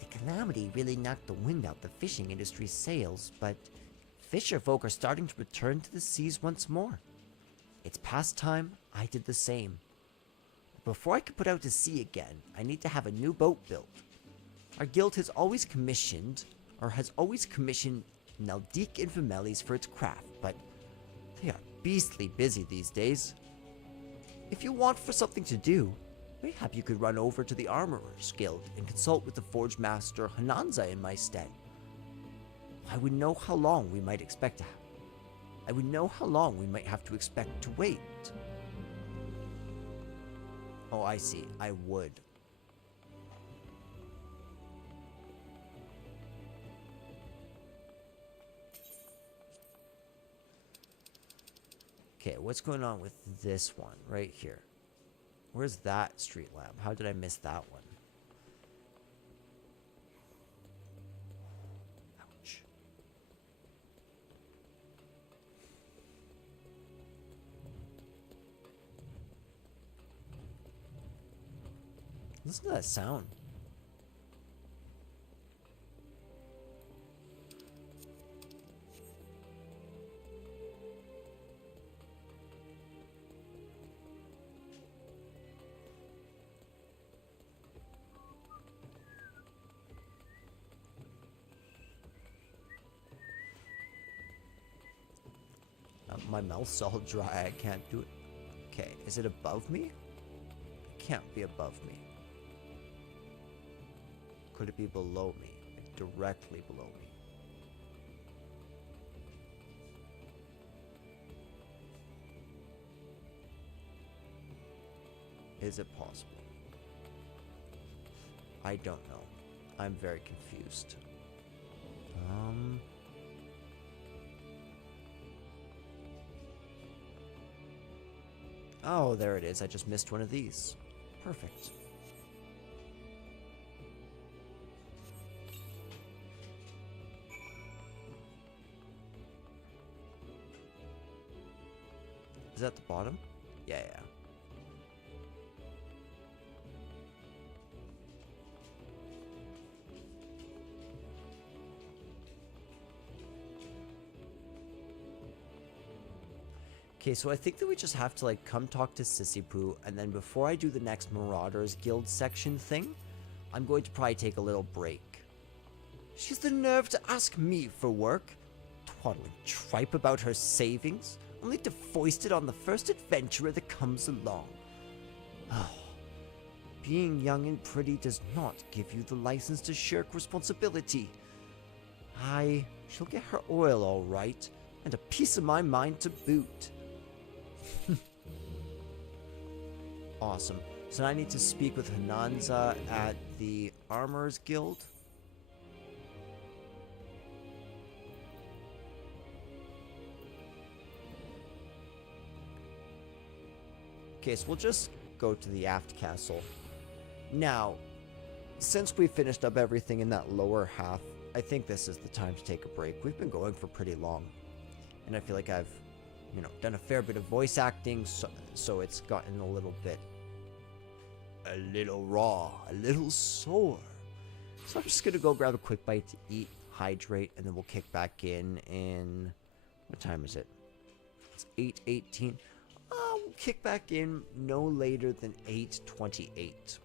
The calamity really knocked the wind out the fishing industry's sails, but fisher folk are starting to return to the seas once more. It's past time I did the same. Before I can put out to sea again, I need to have a new boat built. Our guild has always commissioned Naldik and Vimelis for its craft, but they are beastly busy these days. If you want for something to do, mayhap you could run over to the Armorers Guild and consult with the Forge Master Hananza in my stead. I would know how long we might have to expect to wait. Oh, I see. I would. Okay, what's going on with this one right here? Where's that street lamp? How did I miss that one? Ouch. Listen to that sound. My mouth's all dry. I can't do it. Okay, is it above me? It can't be above me. Could it be below me? Like directly below me? Is it possible? I don't know. I'm very confused. Oh, there it is. I just missed one of these. Perfect. Is that the bottom? Yeah. Okay, so I think that we just have to like come talk to Sissy Poo, and then before I do the next Marauders Guild section thing, I'm going to probably take a little break. She's the nerve to ask me for work, twaddling tripe about her savings, only to foist it on the first adventurer that comes along. Being young and pretty does not give you the license to shirk responsibility. She'll get her oil all right, and a piece of my mind to boot. Awesome. So now I need to speak with Hananza at the Armorers Guild. Okay, so we'll just go to the aft castle. Now, since we finished up everything in that lower half, I think this is the time to take a break. We've been going for pretty long. And I feel like I've, done a fair bit of voice acting, so it's gotten a little bit... a little raw, a little sore. So I'm just gonna go grab a quick bite to eat, hydrate, and then we'll kick back in... What time is it? It's 8:18. We'll kick back in no later than 8:28.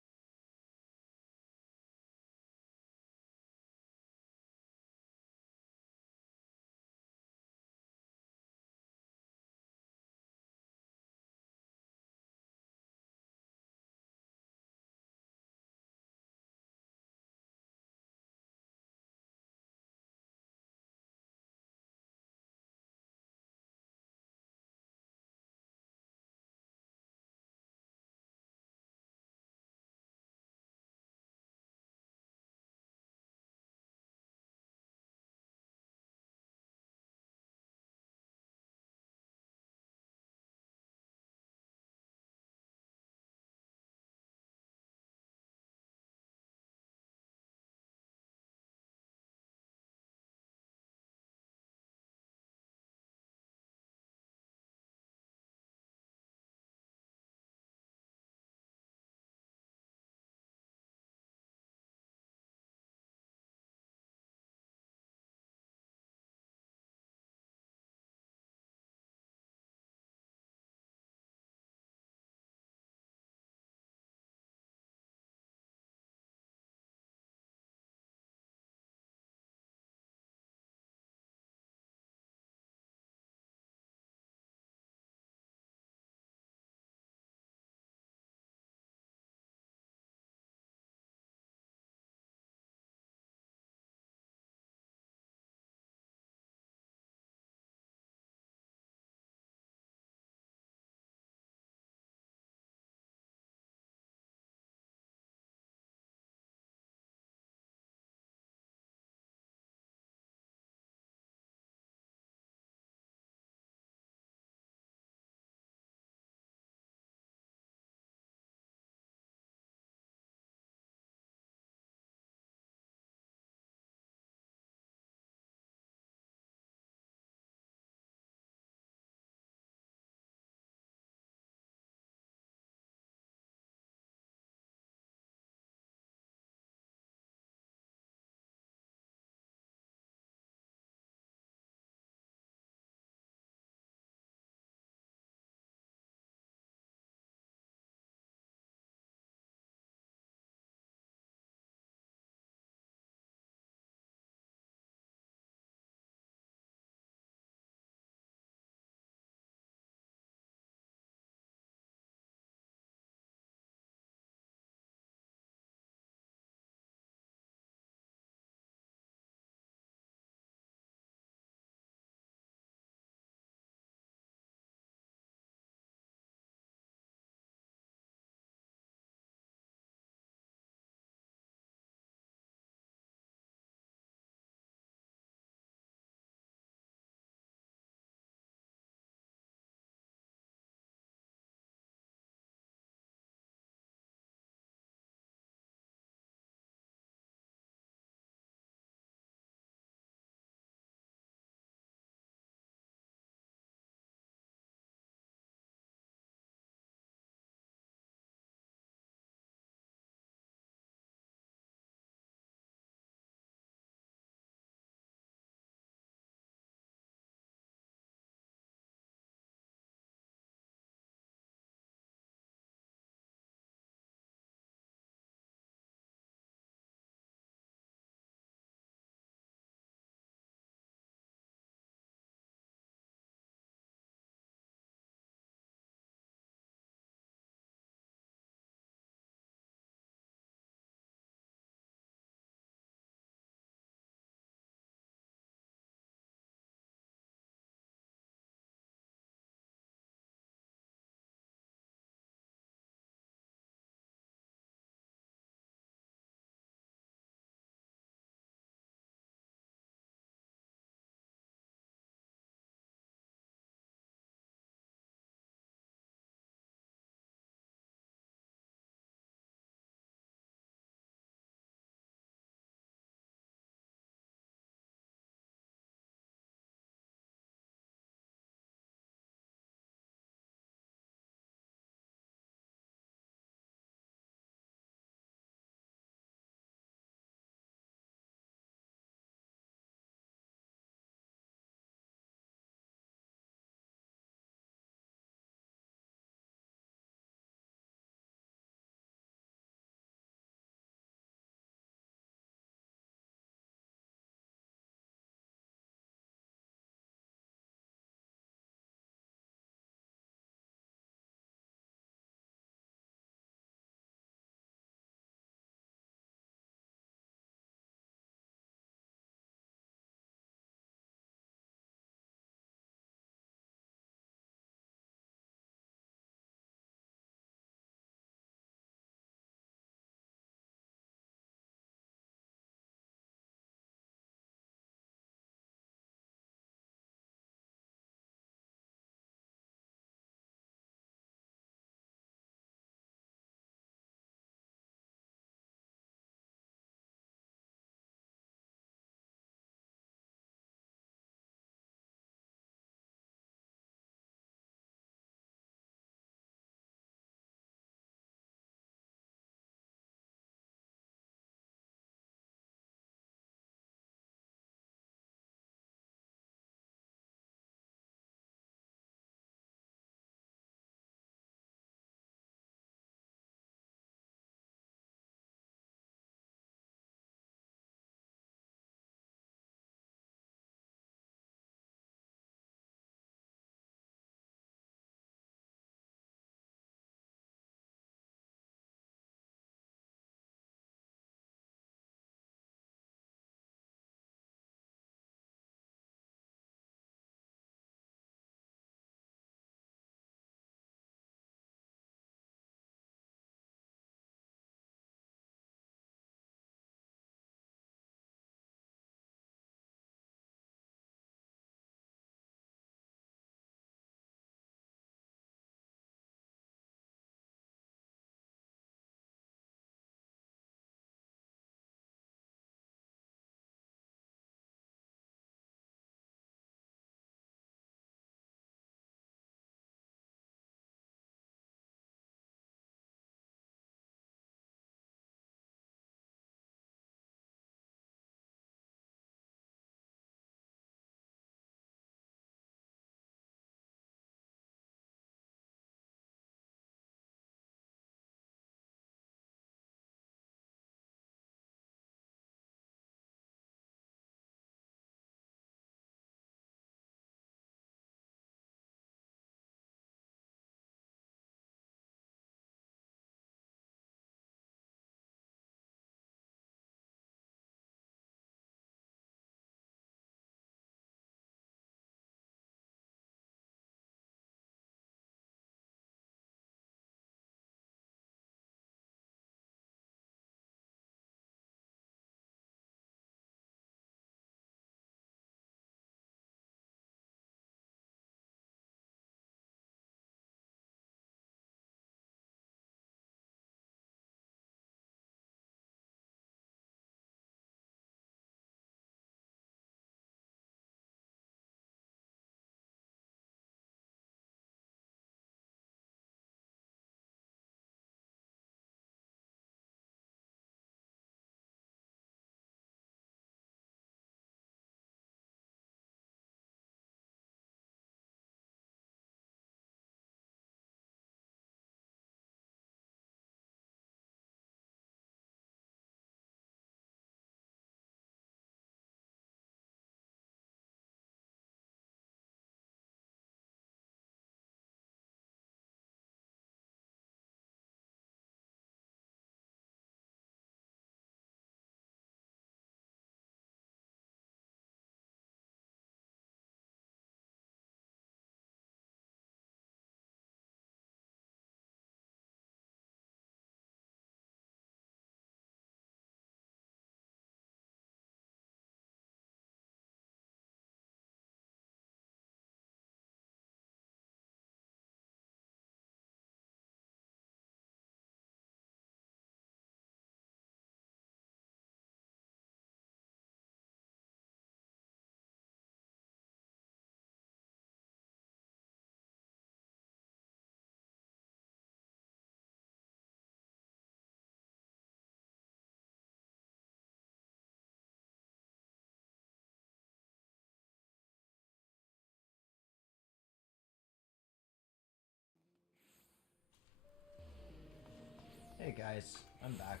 guys, I'm back.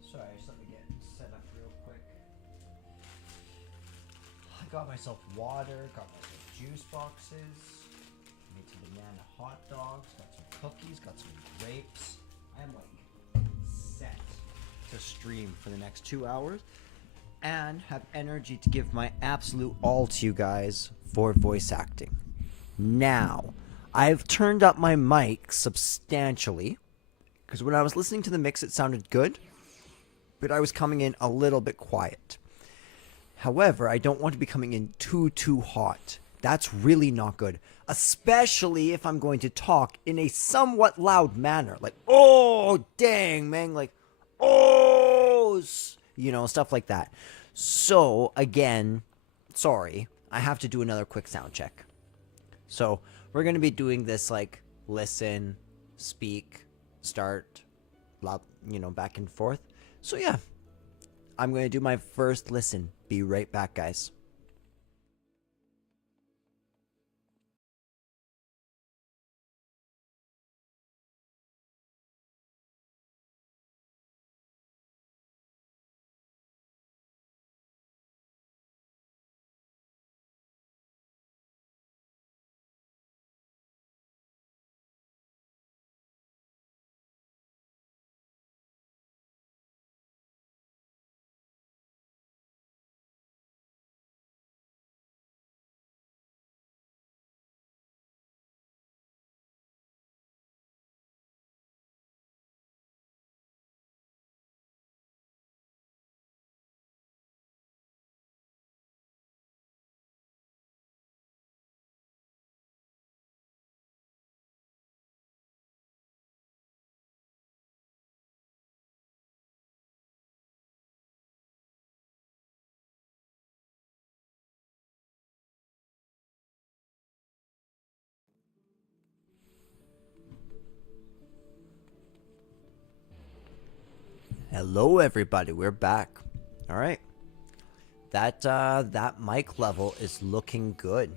Sorry, just let me get set up real quick. I got myself water, got myself juice boxes, made some banana hot dogs, got some cookies, got some grapes. I am like set to stream for the next 2 hours and have energy to give my absolute all to you guys for voice acting. Now, I've turned up my mic substantially because when I was listening to the mix, it sounded good, but I was coming in a little bit quiet. However, I don't want to be coming in too hot. That's really not good, especially if I'm going to talk in a somewhat loud manner. Like, oh, dang, man. Like, oh, stuff like that. So, again, sorry, I have to do another quick sound check. So, we're going to be doing this, like, listen, speak, start, back and forth. So, yeah, I'm going to do my first listen. Be right back, guys. Hello, everybody. We're back. All right. That mic level is looking good.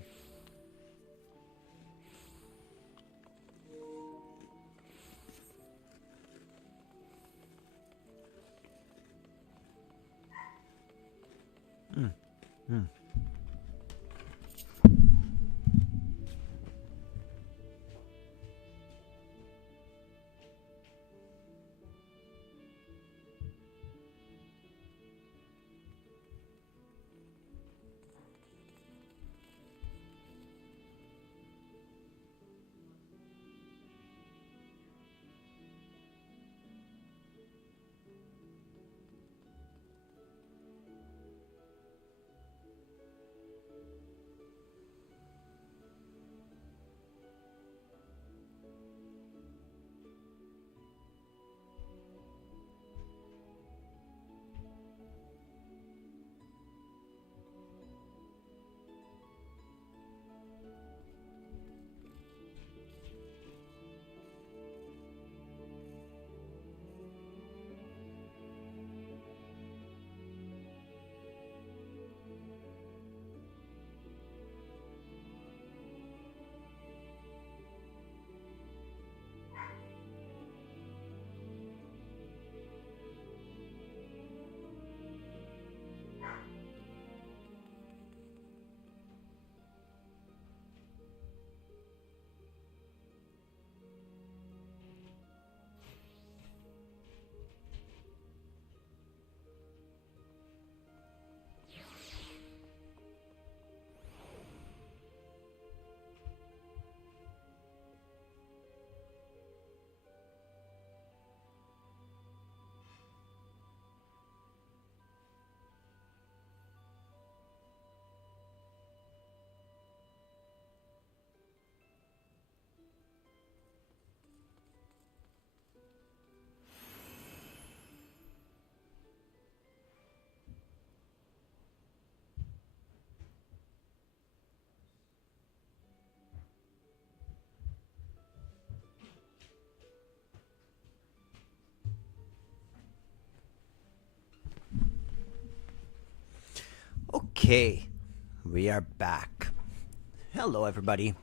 Okay, we are back. Hello, everybody.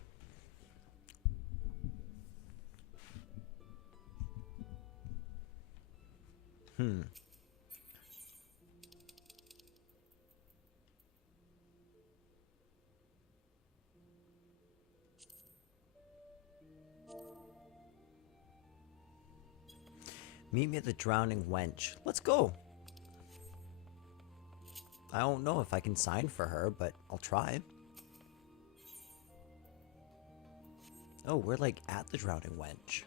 Hmm. Meet me at the Drowning Wench. Let's go. I don't know if I can sign for her, but I'll try. Oh, we're like at the Drowning Wench.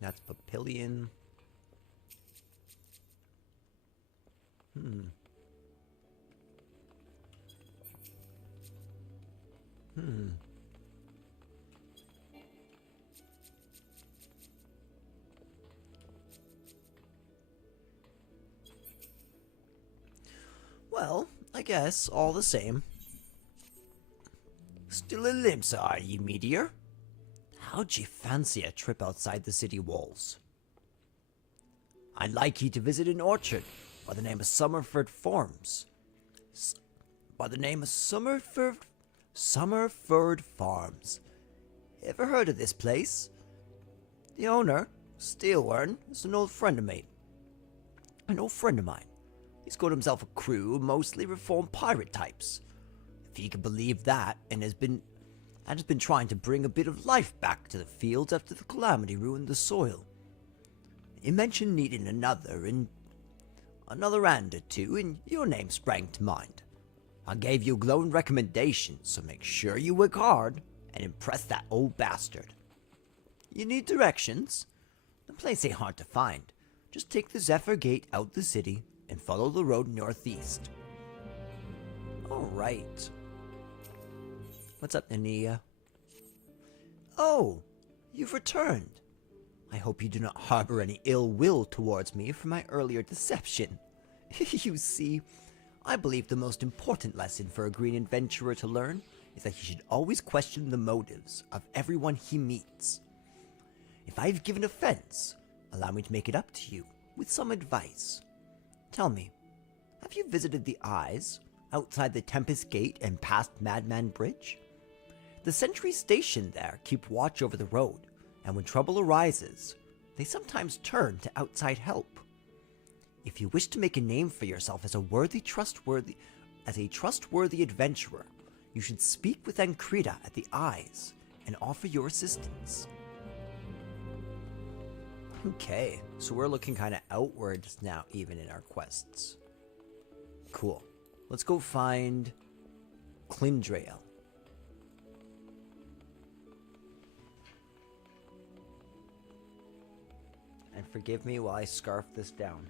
That's Papillion. Hmm. Hmm. Well, I guess all the same. Still in Limsa, are ye, Meteor? How'd ye fancy a trip outside the city walls? I'd like ye to visit an orchard by the name of Summerford Farms. By the name of Summerford Farms. Ever heard of this place? The owner, Steelworn, is an old friend of mine. An old friend of mine. He's got himself a crew of mostly reformed pirate types. If you can believe that, and has been trying to bring a bit of life back to the fields after the calamity ruined the soil. He mentioned needing another hand or two, and your name sprang to mind. I gave you a glowing recommendation, so make sure you work hard and impress that old bastard. You need directions? The place ain't hard to find. Just take the Zephyr Gate out the city and follow the road northeast. Alright. What's up, Nania? Oh, you've returned. I hope you do not harbor any ill will towards me for my earlier deception. You see, I believe the most important lesson for a green adventurer to learn is that he should always question the motives of everyone he meets. If I've given offense, allow me to make it up to you with some advice. Tell me, have you visited the Eyes outside the Tempest Gate and past Madman Bridge? The sentries stationed there keep watch over the road, and when trouble arises, they sometimes turn to outside help. If you wish to make a name for yourself as a trustworthy adventurer, you should speak with Ankrita at the Eyes and offer your assistance. Okay, so we're looking kind of outwards now, even in our quests. Cool. Let's go find Clindrail. And forgive me while I scarf this down.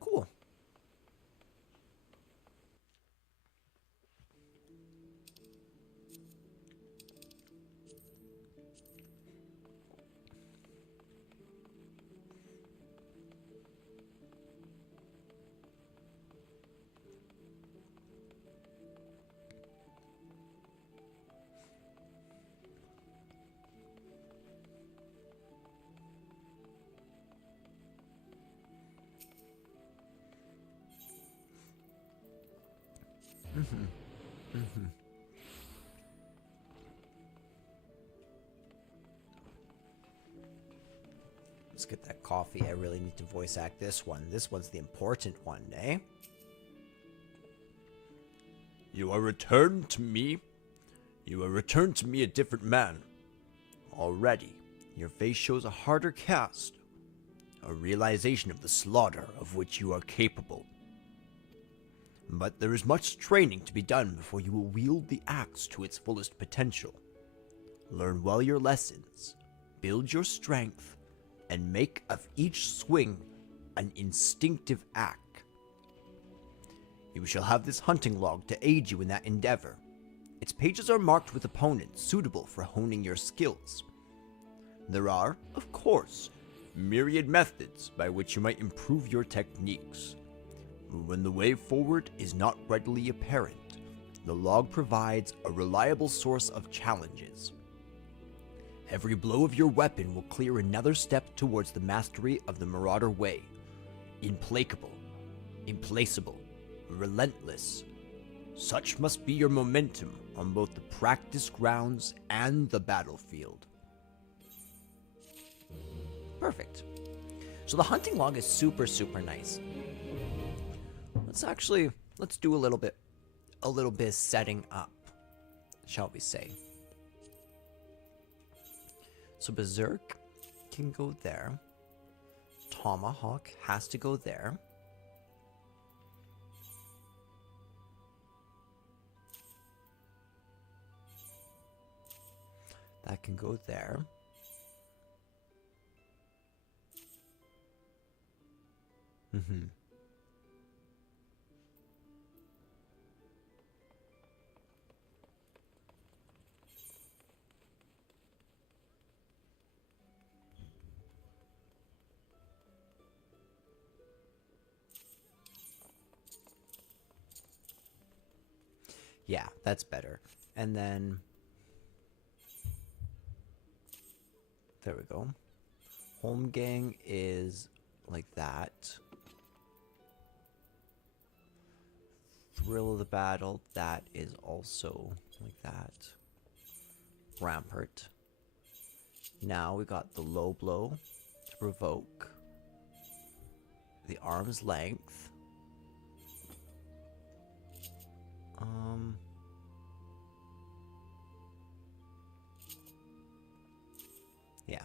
Cool. Let's get that coffee. I really need to voice act this one. This one's the important one, eh? You are returned to me. You are returned to me a different man. Already, your face shows a harder cast. A realization of the slaughter of which you are capable. But there is much training to be done before you will wield the axe to its fullest potential. Learn well your lessons, build your strength, and make of each swing an instinctive act. You shall have this hunting log to aid you in that endeavor. Its pages are marked with opponents suitable for honing your skills. There are, of course, myriad methods by which you might improve your techniques. When the way forward is not readily apparent, the log provides a reliable source of challenges. Every blow of your weapon will clear another step towards the mastery of the Marauder way. Implacable, implaceable, relentless. Such must be your momentum on both the practice grounds and the battlefield. Perfect. So the hunting log is super, super nice. Let's do a little bit of setting up, shall we say. So Berserk can go there. Tomahawk has to go there. That can go there. Yeah, that's better. And then there we go. Home gang is like that. Thrill of the battle, that is also like that. Rampart. Now we got the low blow to provoke. The arm's length. Yeah.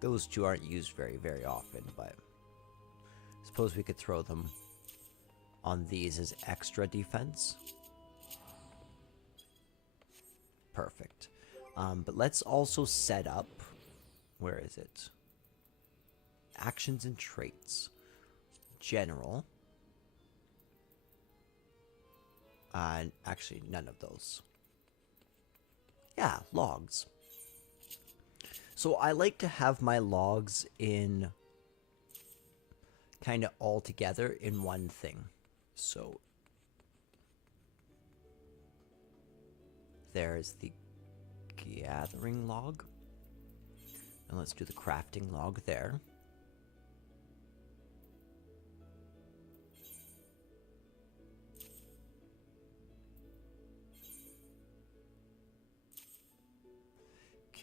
Those two aren't used very, very often, but I suppose we could throw them on these as extra defense. Perfect. But let's also set up, where is it? Actions and traits. General. Actually, none of those. Yeah, logs. So I like to have my logs in kind of all together in one thing. So there's the gathering log. And let's do the crafting log there.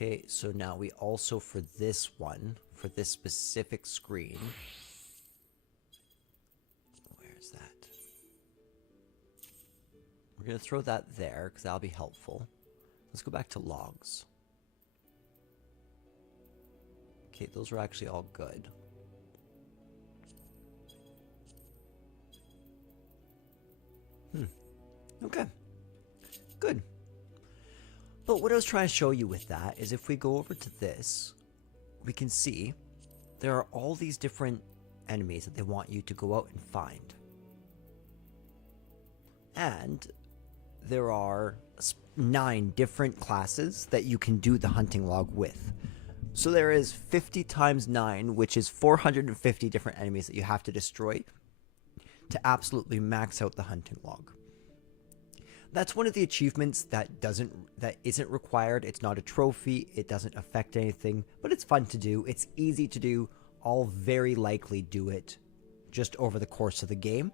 Okay, so now we also, for this one, for this specific screen, where's that? We're going to throw that there, because that'll be helpful. Let's go back to logs. Okay, those are actually all good. Okay, good. But what I was trying to show you with that is if we go over to this, we can see there are all these different enemies that they want you to go out and find. And there are 9 different classes that you can do the hunting log with. So there is 50 times 9, which is 450 different enemies that you have to destroy to absolutely max out the hunting log. That's one of the achievements that isn't required. It's not a trophy. It doesn't affect anything, but it's fun to do. It's easy to do. I'll very likely do it just over the course of the game,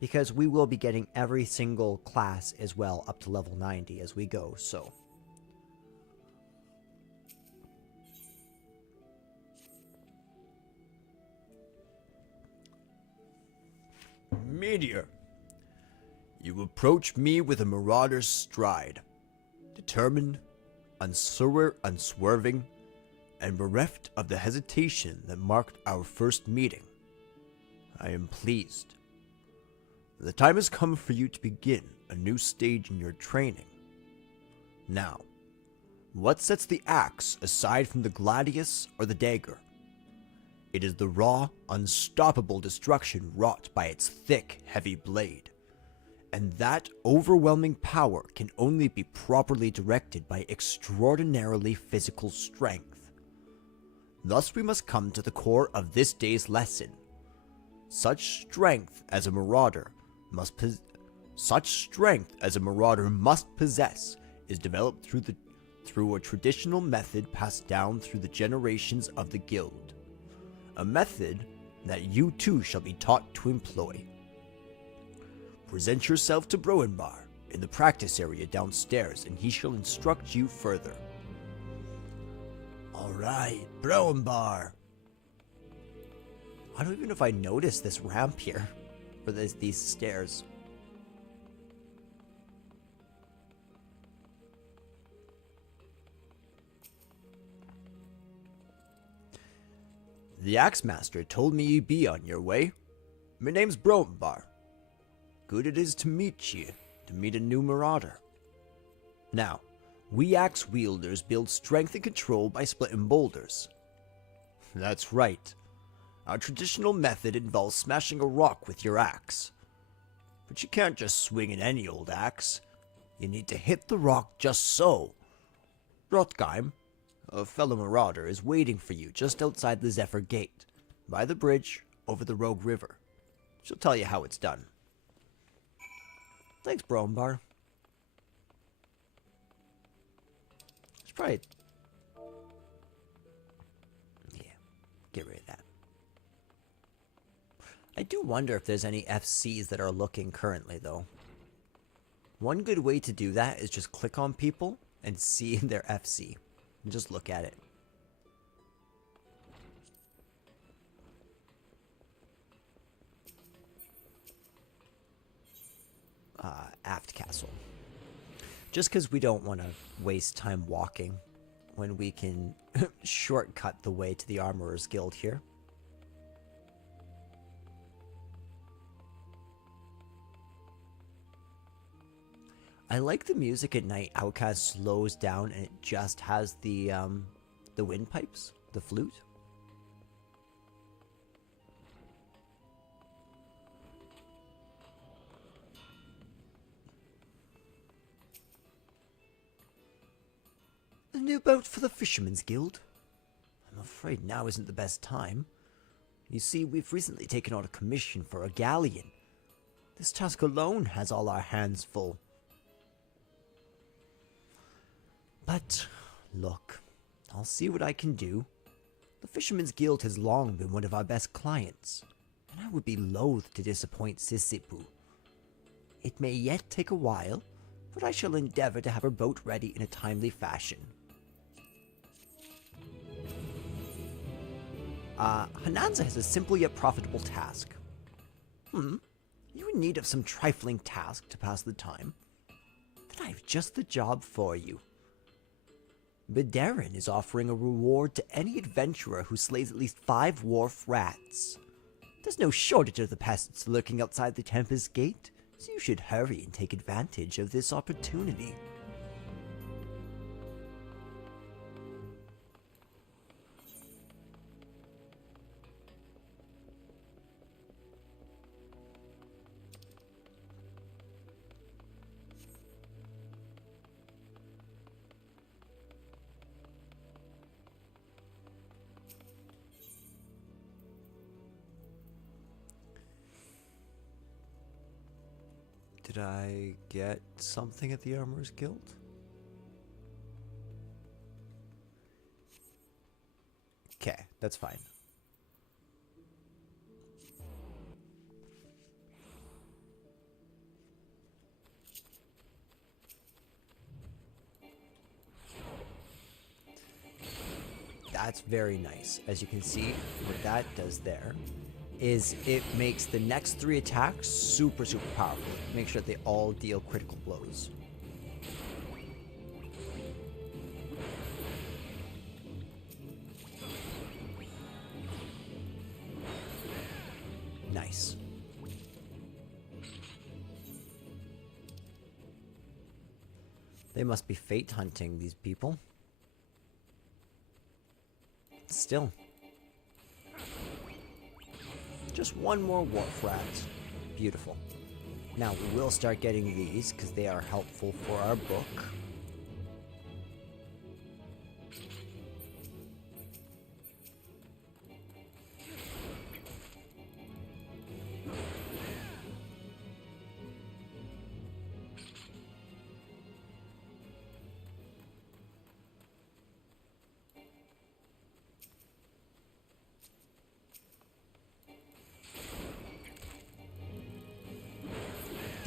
because we will be getting every single class as well up to level 90 as we go, so. Meteor. You approach me with a marauder's stride, determined, unswerving, and bereft of the hesitation that marked our first meeting. I am pleased The time has come for you to begin a new stage in your training. Now, what sets the axe aside from the gladius or the dagger? It is the raw, unstoppable destruction wrought by its thick, heavy blade. And that overwhelming power can only be properly directed by extraordinarily physical strength. Thus we must come to the core of this day's lesson. Such strength as a marauder must possess is developed through a traditional method passed down through the generations of the guild. A method that you too shall be taught to employ. Present yourself to Broenbar in the practice area downstairs, and he shall instruct you further. Alright, Broenbar. I don't even know if I noticed this ramp here. Or these stairs. The Axemaster told me you'd be on your way. My name's Broenbar. Good it is to meet you, to meet a new marauder. Now, we axe wielders build strength and control by splitting boulders. That's right. Our traditional method involves smashing a rock with your axe. But you can't just swing at any old axe. You need to hit the rock just so. Rothgeim, a fellow marauder, is waiting for you just outside the Zephyr Gate, by the bridge over the Rogue River. She'll tell you how it's done. Thanks, Broenbar. It's probably... Yeah, get rid of that. I do wonder if there's any FCs that are looking currently, though. One good way to do that is just click on people and see their FC. And just look at it. Aft Castle. Just because we don't want to waste time walking when we can shortcut the way to the Armorer's Guild here. I like the music at night, how it kind of slows down and it just has the windpipes, the flute. A new boat for the Fisherman's Guild. I'm afraid now isn't the best time. You see, we've recently taken on a commission for a galleon. This task alone has all our hands full. But, look, I'll see what I can do. The Fisherman's Guild has long been one of our best clients, and I would be loath to disappoint Sisipu. It may yet take a while, but I shall endeavor to have her boat ready in a timely fashion. Hananza has a simple yet profitable task. You in need of some trifling task to pass the time? Then I have just the job for you. Bedarin is offering a reward to any adventurer who slays at least 5 wharf rats. There's no shortage of the pests lurking outside the Tempest Gate, so you should hurry and take advantage of this opportunity. Did I get something at the Armorer's Guild? Okay, that's fine. That's very nice. As you can see, what that does there is it makes the next 3 attacks super powerful. Make sure that they all deal critical blows. Nice. They must be fate hunting, these people. Still. Just one more wharf rat. Beautiful. Now we will start getting these because they are helpful for our book.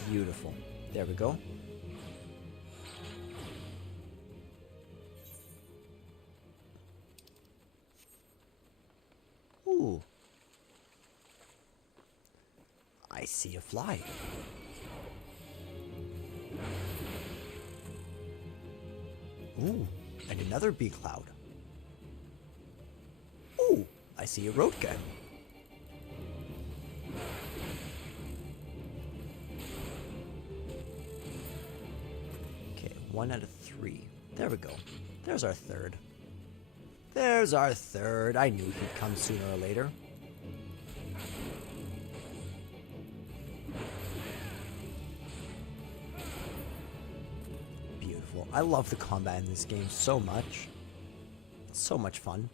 Beautiful. There we go. Ooh. I see a fly. Ooh, and another bee cloud. Ooh, I see a roadkill. Okay, 1 out of 3. There we go. There's our third. There's our third. I knew he'd come sooner or later. Beautiful. I love the combat in this game so much. It's so much fun.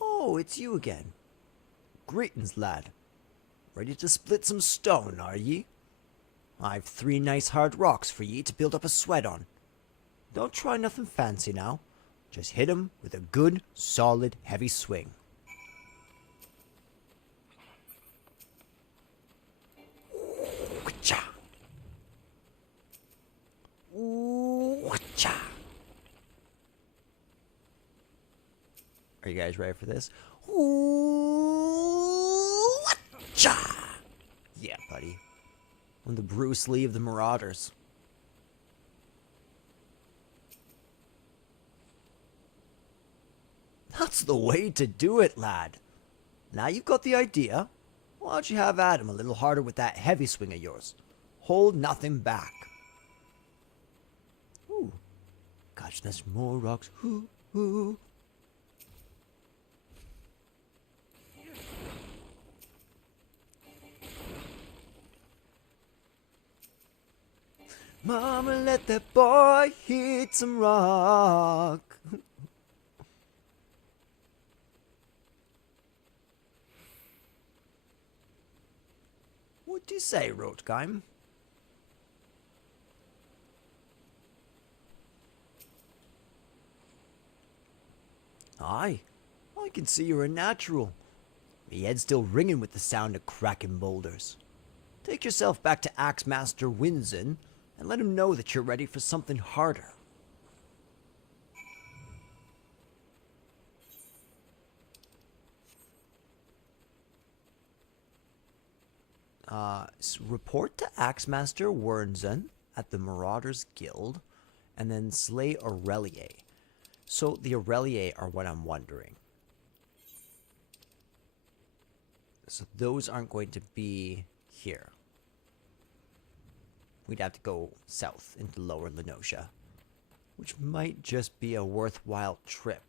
Oh, it's you again. Greetings, lad. Ready to split some stone, are ye? I've 3 nice hard rocks for ye to build up a sweat on. Don't try nothing fancy now. Just hit 'em with a good, solid, heavy swing. Ooh-cha. Ooh-cha. Are you guys ready for this? Ooh-cha. Yeah, buddy. I'm the Bruce Lee of the Marauders. That's the way to do it, lad. Now you've got the idea. Why don't you have at him a little harder with that heavy swing of yours? Hold nothing back. Ooh. Gosh, there's more rocks. Ooh, ooh. Mama, let that boy hit some rock. What do you say, Rotgeim? Aye, I can see you're a natural. Me head's still ringing with the sound of cracking boulders. Take yourself back to Axemaster Winzen and let him know that you're ready for something harder. Report to Axemaster Winzen at the Marauders Guild, and then slay Aurelie. So the Aurelie are what I'm wondering. So those aren't going to be here. We'd have to go south into Lower Lenosha, which might just be a worthwhile trip.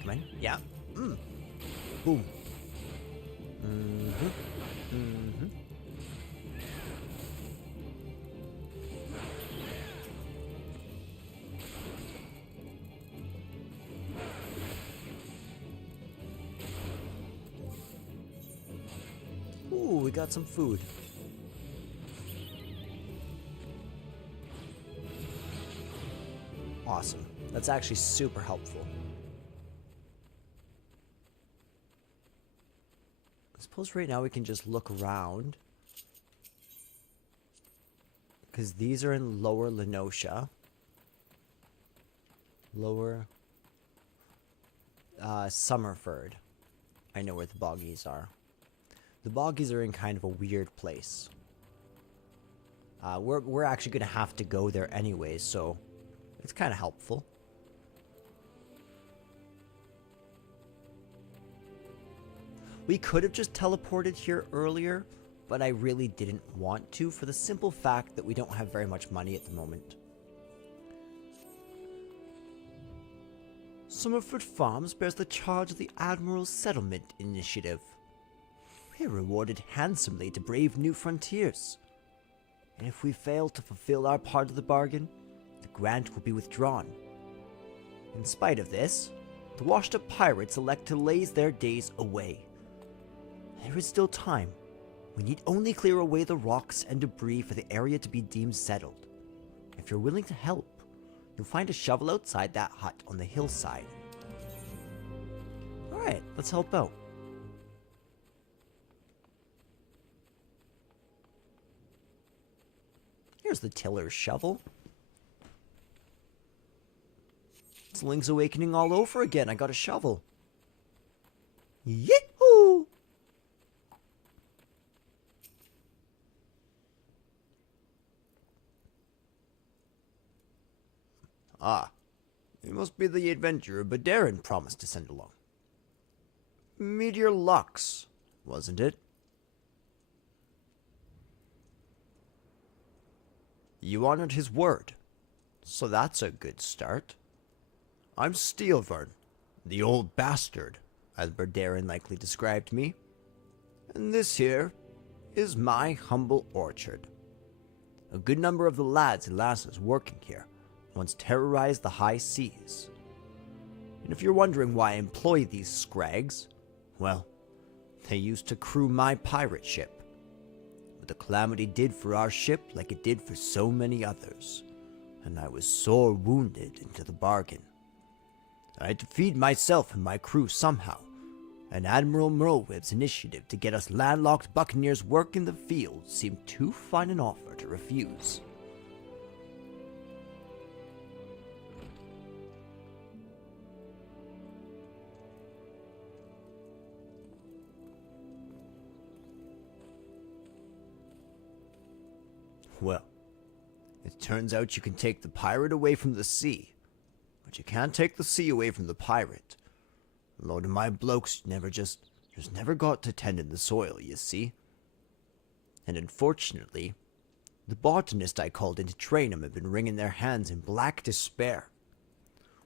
Come on, yeah. Boom. Ooh, we got some food. Awesome. That's actually super helpful. I suppose right now we can just look around. Because these are in Lower Lenosha. Lower Summerford. I know where the boggies are. The boggies are in kind of a weird place. We're actually going to have to go there anyways, so it's kind of helpful. We could have just teleported here earlier, but I really didn't want to for the simple fact that we don't have very much money at the moment. Summerford Farms bears the charge of the Admiral's Settlement Initiative. We are rewarded handsomely to brave new frontiers. And if we fail to fulfill our part of the bargain, the grant will be withdrawn. In spite of this, the washed-up pirates elect to laze their days away. There is still time. We need only clear away the rocks and debris for the area to be deemed settled. If you're willing to help, you'll find a shovel outside that hut on the hillside. Alright, let's help out. Here's the tiller's shovel. It's Link's Awakening all over again. I got a shovel. Yee-hoo! Ah, you must be the adventurer Badarin promised to send along. Meteor Lux, wasn't it? You honored his word, so that's a good start. I'm Steelvern, the old bastard, as Badarin likely described me. And this here is my humble orchard. A good number of the lads and lasses working here once terrorized the high seas. And if you're wondering why I employ these scrags, well, they used to crew my pirate ship. But the calamity did for our ship like it did for so many others, and I was sore wounded into the bargain. I had to feed myself and my crew somehow, and Admiral Merlweb's initiative to get us landlocked buccaneers work in the field seemed too fine an offer to refuse. Well, it turns out you can take the pirate away from the sea, but you can't take the sea away from the pirate. A load of my blokes just never got to tending the soil, you see. And unfortunately, the botanist I called in to train 'em have been wringing their hands in black despair.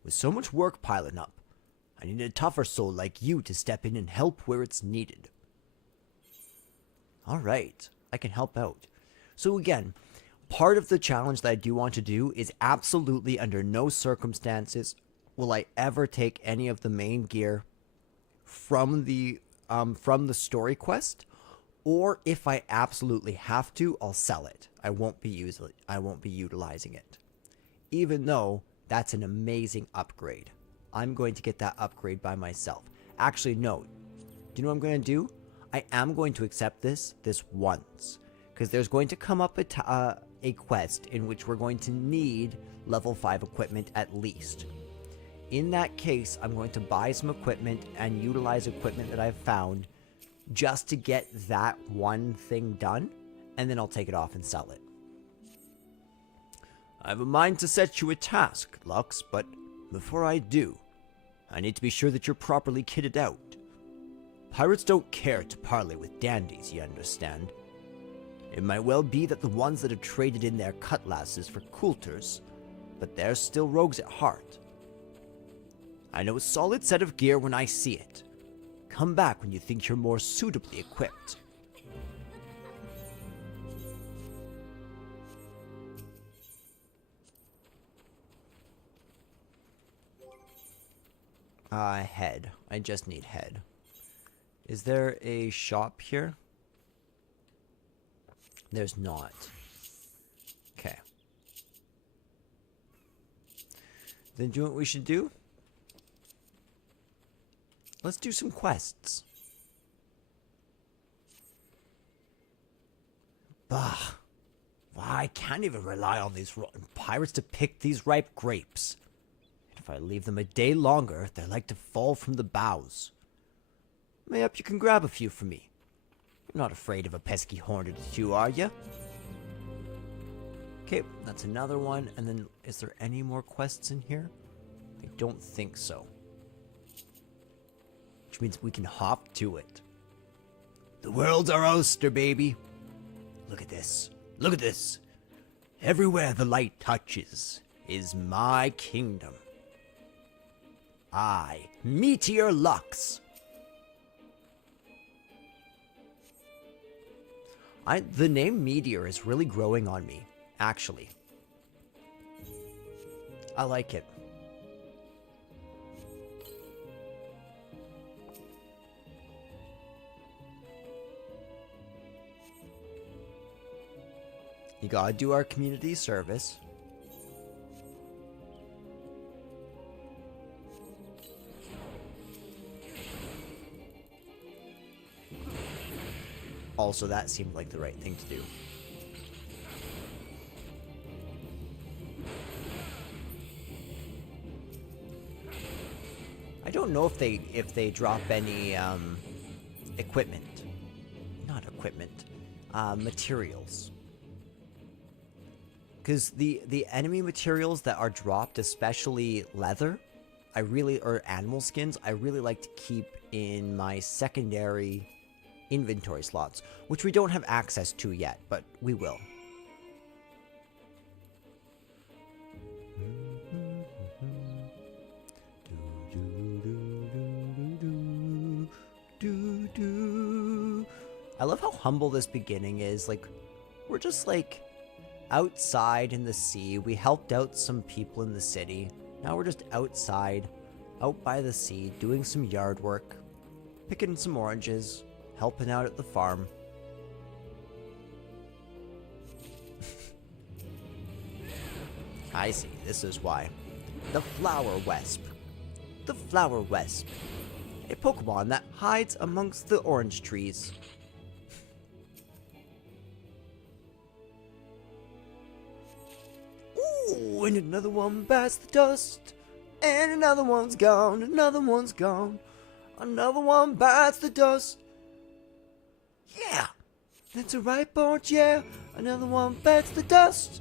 With so much work piling up, I need a tougher soul like you to step in and help where it's needed. Alright, I can help out. So again, part of the challenge that I do want to do is absolutely under no circumstances will I ever take any of the main gear from the story quest, or if I absolutely have to, I'll sell it. I won't be utilizing it. Even though that's an amazing upgrade. I'm going to get that upgrade by myself. Actually, no. Do you know what I'm going to do? I am going to accept this once. Because there's going to come up a quest in which we're going to need level 5 equipment at least. In that case, I'm going to buy some equipment and utilize equipment that I've found just to get that one thing done, and then I'll take it off and sell it. I have a mind to set you a task, Lux, but before I do, I need to be sure that you're properly kitted out. Pirates don't care to parley with dandies, you understand. It might well be that the ones that have traded in their cutlasses for coulters, but they're still rogues at heart. I know a solid set of gear when I see it. Come back when you think you're more suitably equipped. Head. I just need head. Is there a shop here? There's not. Okay. Then do you know what we should do? Let's do some quests. Bah. Why, I can't even rely on these rotten pirates to pick these ripe grapes. If I leave them a day longer, they're like to fall from the boughs. Mayhap you can grab a few for me. You're not afraid of a pesky hornet as you, are you? Okay, that's another one. And then, is there any more quests in here? I don't think so. Which means we can hop to it. The world's our oyster, baby. Look at this. Look at this. Everywhere the light touches is my kingdom. I, Meteor Lux. The name Meteor is really growing on me, actually. I like it. You gotta do our community service. Also, that seemed like the right thing to do. I don't know if they drop any equipment. Not equipment. Materials. Because the enemy materials that are dropped, especially leather, or animal skins, I really like to keep in my secondary inventory slots, which we don't have access to yet, but we will. I love how humble this beginning is. Like, we're just like outside in the sea. We helped out some people in the city. Now we're just outside, out by the sea, doing some yard work, picking some oranges, helping out at the farm. I see, this is why. The flower wesp. The flower wesp. A Pokemon that hides amongst the orange trees. Ooh, and another one bites the dust. And another one's gone, another one's gone. Another one bites the dust. Yeah, that's a right, orange, yeah. Another one bites the dust.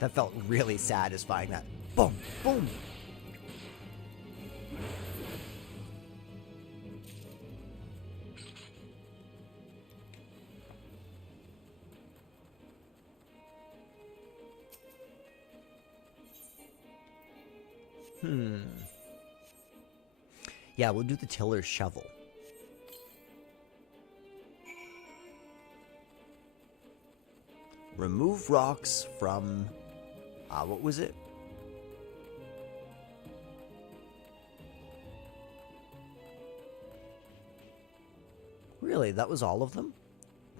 That felt really satisfying, that boom, boom. Yeah, we'll do the tiller's shovel. Remove rocks from... what was it? Really, that was all of them?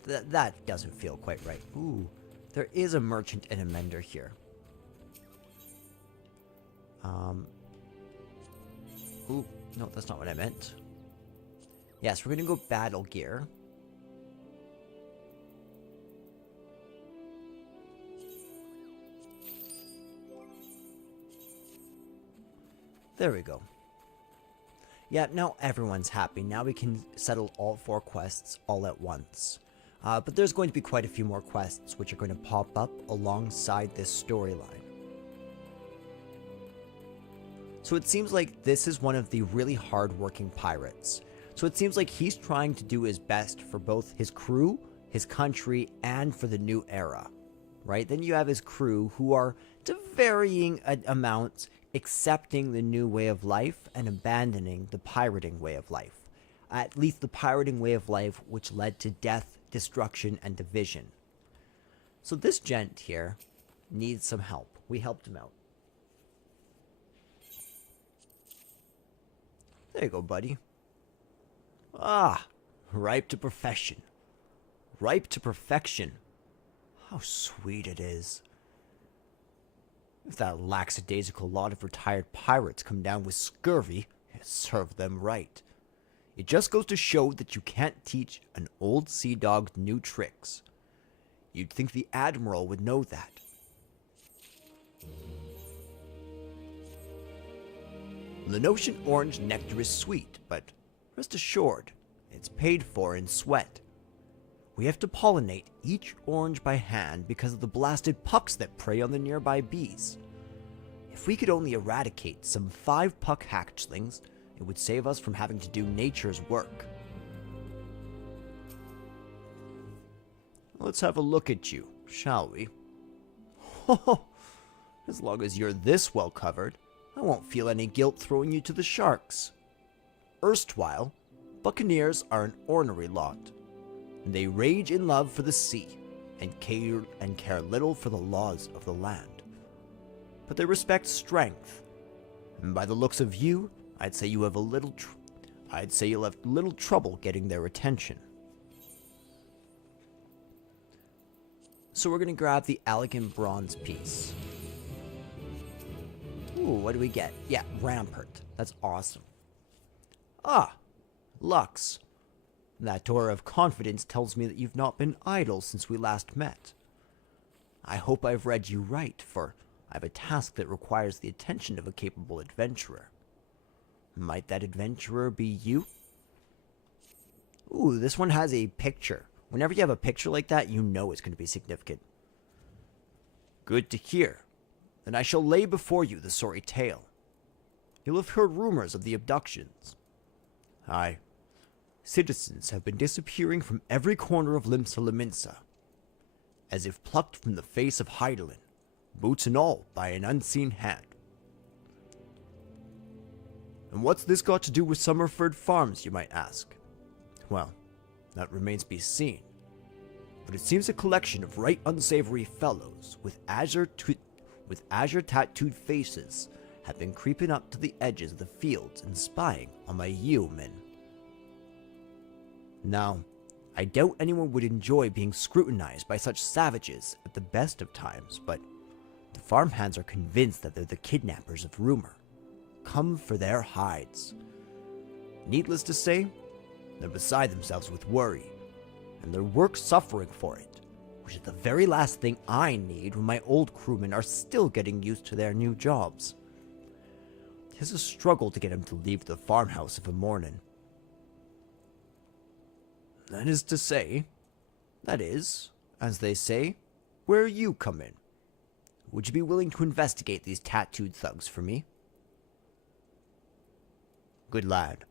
That doesn't feel quite right. Ooh, there is a merchant and a mender here. Ooh, no, that's not what I meant. Yes, we're gonna go battle gear. There we go. Yeah, now everyone's happy. Now we can settle all 4 quests all at once. But there's going to be quite a few more quests which are going to pop up alongside this storyline. So it seems like this is one of the really hard-working pirates. So it seems like he's trying to do his best for both his crew, his country, and for the new era, right? Then you have his crew who are, to varying amounts, accepting the new way of life and abandoning the pirating way of life. At least the pirating way of life which led to death, destruction, and division. So this gent here needs some help. We helped him out. There you go, buddy. Ah, ripe to perfection. Ripe to perfection. How sweet it is. If that lackadaisical lot of retired pirates come down with scurvy, it served them right. It just goes to show that you can't teach an old sea dog new tricks. You'd think the Admiral would know that. Lenosian orange nectar is sweet, but rest assured, it's paid for in sweat. We have to pollinate each orange by hand because of the blasted pucks that prey on the nearby bees. If we could only eradicate some 5 puck hatchlings, It would save us from having to do nature's work. Let's have a look at you, shall we? As long as you're this well covered, I won't feel any guilt throwing you to the sharks. Erstwhile, buccaneers are an ornery lot. They rage in love for the sea and care little for the laws of the land. But they respect strength. And by the looks of you, I'd say you'll have little trouble getting their attention. So we're gonna grab the elegant bronze piece. Ooh, what do we get? Yeah, rampart. That's awesome. Ah, Lux. That aura of confidence tells me that you've not been idle since we last met. I hope I've read you right, for I have a task that requires the attention of a capable adventurer. Might that adventurer be you? Ooh, this one has a picture. Whenever you have a picture like that, you know it's going to be significant. Good to hear. Then I shall lay before you the sorry tale. You'll have heard rumors of the abductions. Aye. Citizens have been disappearing from every corner of Limsa Lominsa, as if plucked from the face of Heidelin, boots and all, by an unseen hand. And what's this got to do with Summerford Farms, you might ask? Well, that remains to be seen. But it seems a collection of right unsavory fellows with azure tattooed faces have been creeping up to the edges of the fields and spying on my yeomen. Now, I doubt anyone would enjoy being scrutinized by such savages at the best of times, but the farmhands are convinced that they're the kidnappers of rumor, come for their hides. Needless to say, they're beside themselves with worry, and their work suffering for it, which is the very last thing I need when my old crewmen are still getting used to their new jobs. 'Tis a struggle to get them to leave the farmhouse of a morning. That is, as they say, where you come in. Would you be willing to investigate these tattooed thugs for me? Good lad.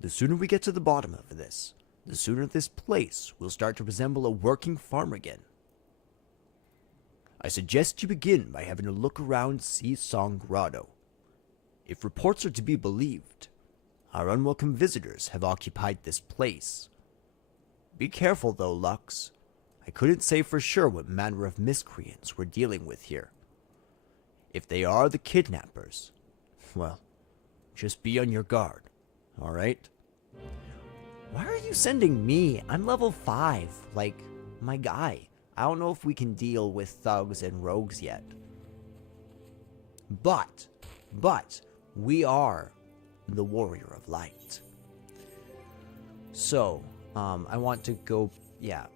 The sooner we get to the bottom of this, the sooner this place will start to resemble a working farm again. I suggest you begin by having a look around Sea Song Grotto. If reports are to be believed, our unwelcome visitors have occupied this place. Be careful though, Lux. I couldn't say for sure what manner of miscreants we're dealing with here. If they are the kidnappers, well, just be on your guard, alright? Why are you sending me? I'm level 5, like, my guy. I don't know if we can deal with thugs and rogues yet. But, we are the Warrior of Light. So, I want to go,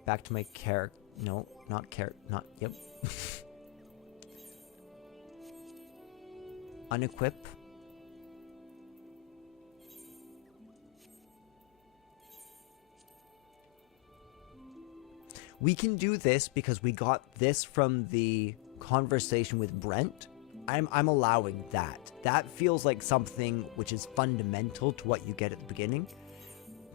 back to my character. No, yep. Unequip. We can do this because we got this from the conversation with Brent. I'm allowing that. That feels like something which is fundamental to what you get at the beginning.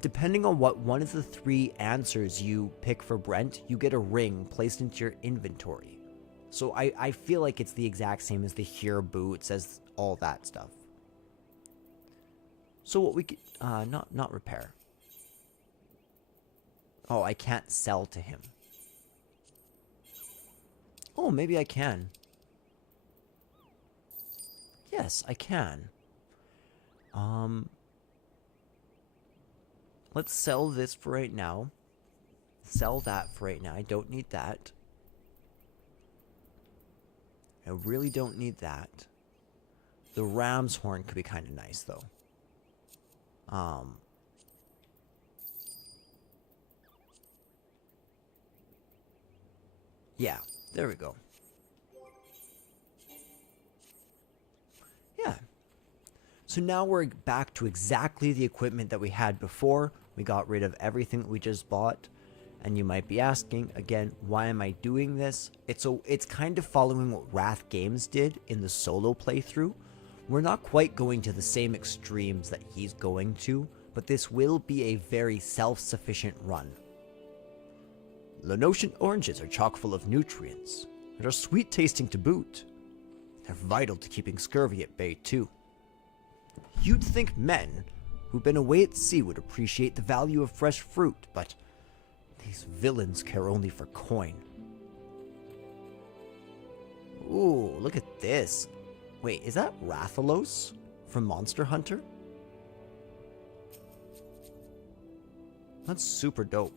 Depending on what one of the 3 answers you pick for Brent, you get a ring placed into your inventory. So I feel like it's the exact same as the Here boots, as all that stuff. So what we could, not repair. Oh, I can't sell to him. Oh, maybe I can. Yes, I can. Let's sell this for right now. Sell that for right now. I don't need that. I really don't need that. The ram's horn could be kind of nice, though. Yeah, there we go. Yeah. So now we're back to exactly the equipment that we had before. We got rid of everything that we just bought. And you might be asking, again, why am I doing this? It's kind of following what Wrath Games did in the solo playthrough, We're not quite going to the same extremes that he's going to, but this will be a very self-sufficient run. Lenosian oranges are chock full of nutrients, and are sweet-tasting to boot. They're vital to keeping scurvy at bay, too. You'd think men who've been away at sea would appreciate the value of fresh fruit, but these villains care only for coin. Ooh, look at this. Wait, is that Rathalos from Monster Hunter? That's super dope.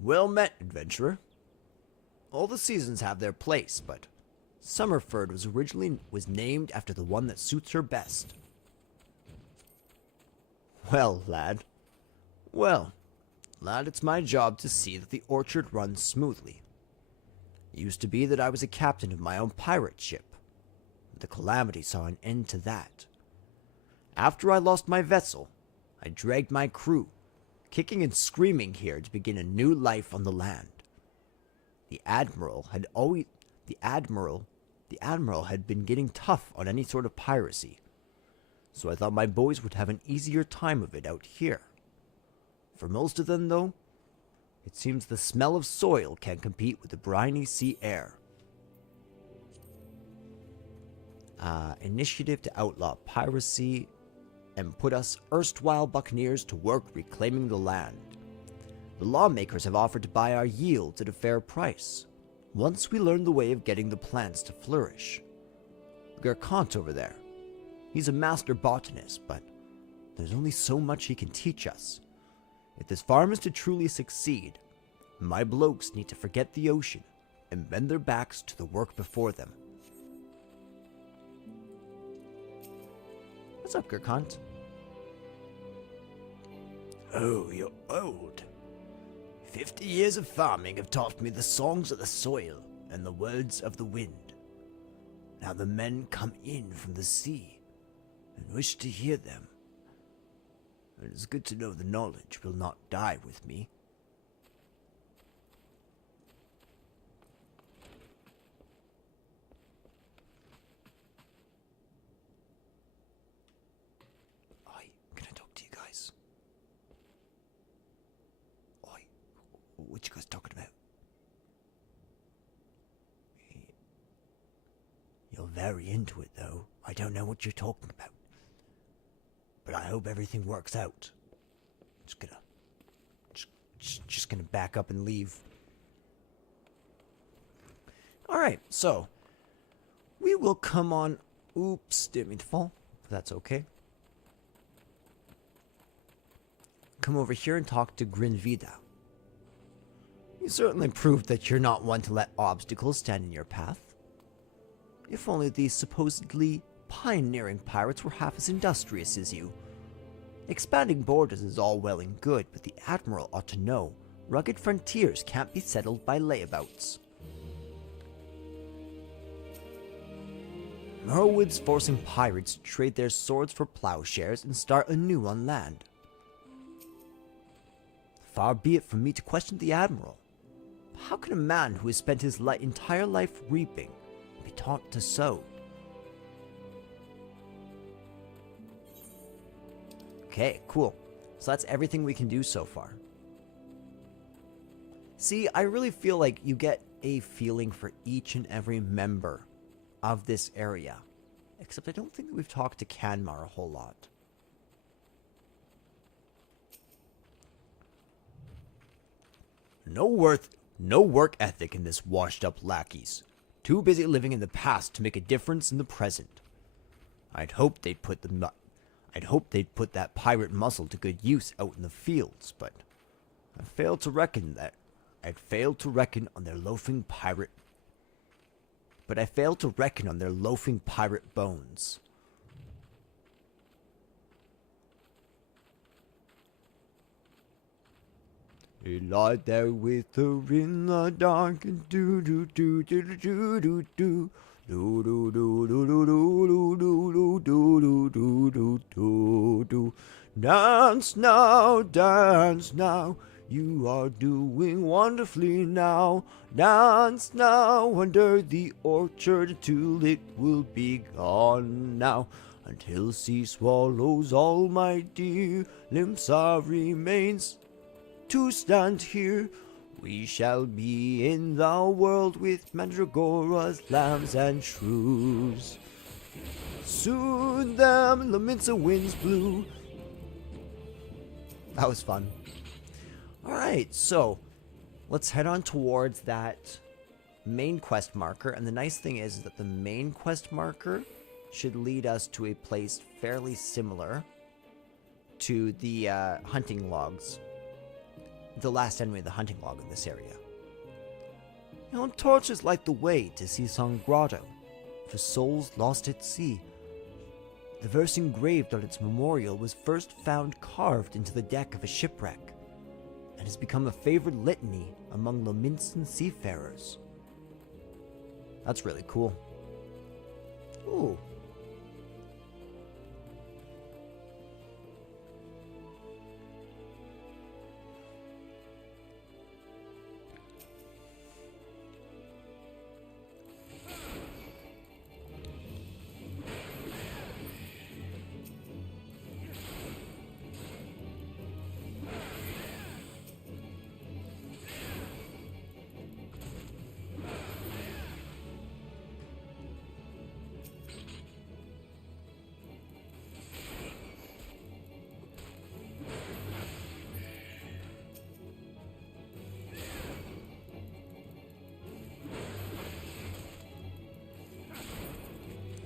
Well met, adventurer. All the seasons have their place, but Summerford was named after the one that suits her best. Well, lad, it's my job to see that the orchard runs smoothly. It used to be that I was a captain of my own pirate ship. The calamity saw an end to that. After I lost my vessel, I dragged my crew, kicking and screaming here to begin a new life on the land. The admiral had been getting tough on any sort of piracy, so I thought my boys would have an easier time of it out here. For most of them, though, it seems the smell of soil can't compete with the briny sea air. Initiative to outlaw piracy and put us erstwhile buccaneers to work reclaiming the land. The lawmakers have offered to buy our yields at a fair price, once we learn the way of getting the plants to flourish. Gerkant over there, he's a master botanist, but there's only so much he can teach us. If this farm is to truly succeed, my blokes need to forget the ocean and bend their backs to the work before them. What's up, Gerkant? Oh, you're old. 50 years of farming have taught me the songs of the soil and the words of the wind. Now the men come in from the sea and wish to hear them. It is good to know the knowledge will not die with me. Oi, can I talk to you guys? Oi, what you guys talking about? You're very into it, though. I don't know what you're talking about. But I hope everything works out. Just gonna back up and leave. Alright, so we will come on. Oops, didn't mean to fall. That's okay. Come over here and talk to Grinvida. You certainly proved that you're not one to let obstacles stand in your path. If only these supposedly pioneering pirates were half as industrious as you. Expanding borders is all well and good, but the Admiral ought to know rugged frontiers can't be settled by layabouts. Merlewood's forcing pirates to trade their swords for plowshares and start anew on land. Far be it from me to question the Admiral. But how can a man who has spent his entire life reaping be taught to sow? Okay, cool. So that's everything we can do so far. See, I really feel like you get a feeling for each and every member of this area. Except I don't think that we've talked to Canmar a whole lot. No work ethic in this washed-up lackeys. Too busy living in the past to make a difference in the present. I'd hoped they'd put that pirate muscle to good use out in the fields, but I failed to reckon on their loafing pirate. But I failed to reckon on their loafing pirate bones. He lied there with her in the dark and do do do do do do do do. Do do do do do do do do do do do do do. Dance now, You are doing wonderfully now. Dance now under the orchard till it will be gone now. Until sea swallows all, my dear, Limsa remains to stand here. We shall be in the world with mandragoras, lambs, and shrews. Soon them Lominsa winds blew. That was fun. Alright, so let's head on towards that main quest marker. And the nice thing is that the main quest marker should lead us to a place fairly similar to the hunting logs. The last enemy of the hunting log in this area. Torches light the way to Seasong Grotto, for souls lost at sea. The verse engraved on its memorial was first found carved into the deck of a shipwreck, and has become a favored litany among Lominsan seafarers. That's really cool. Ooh.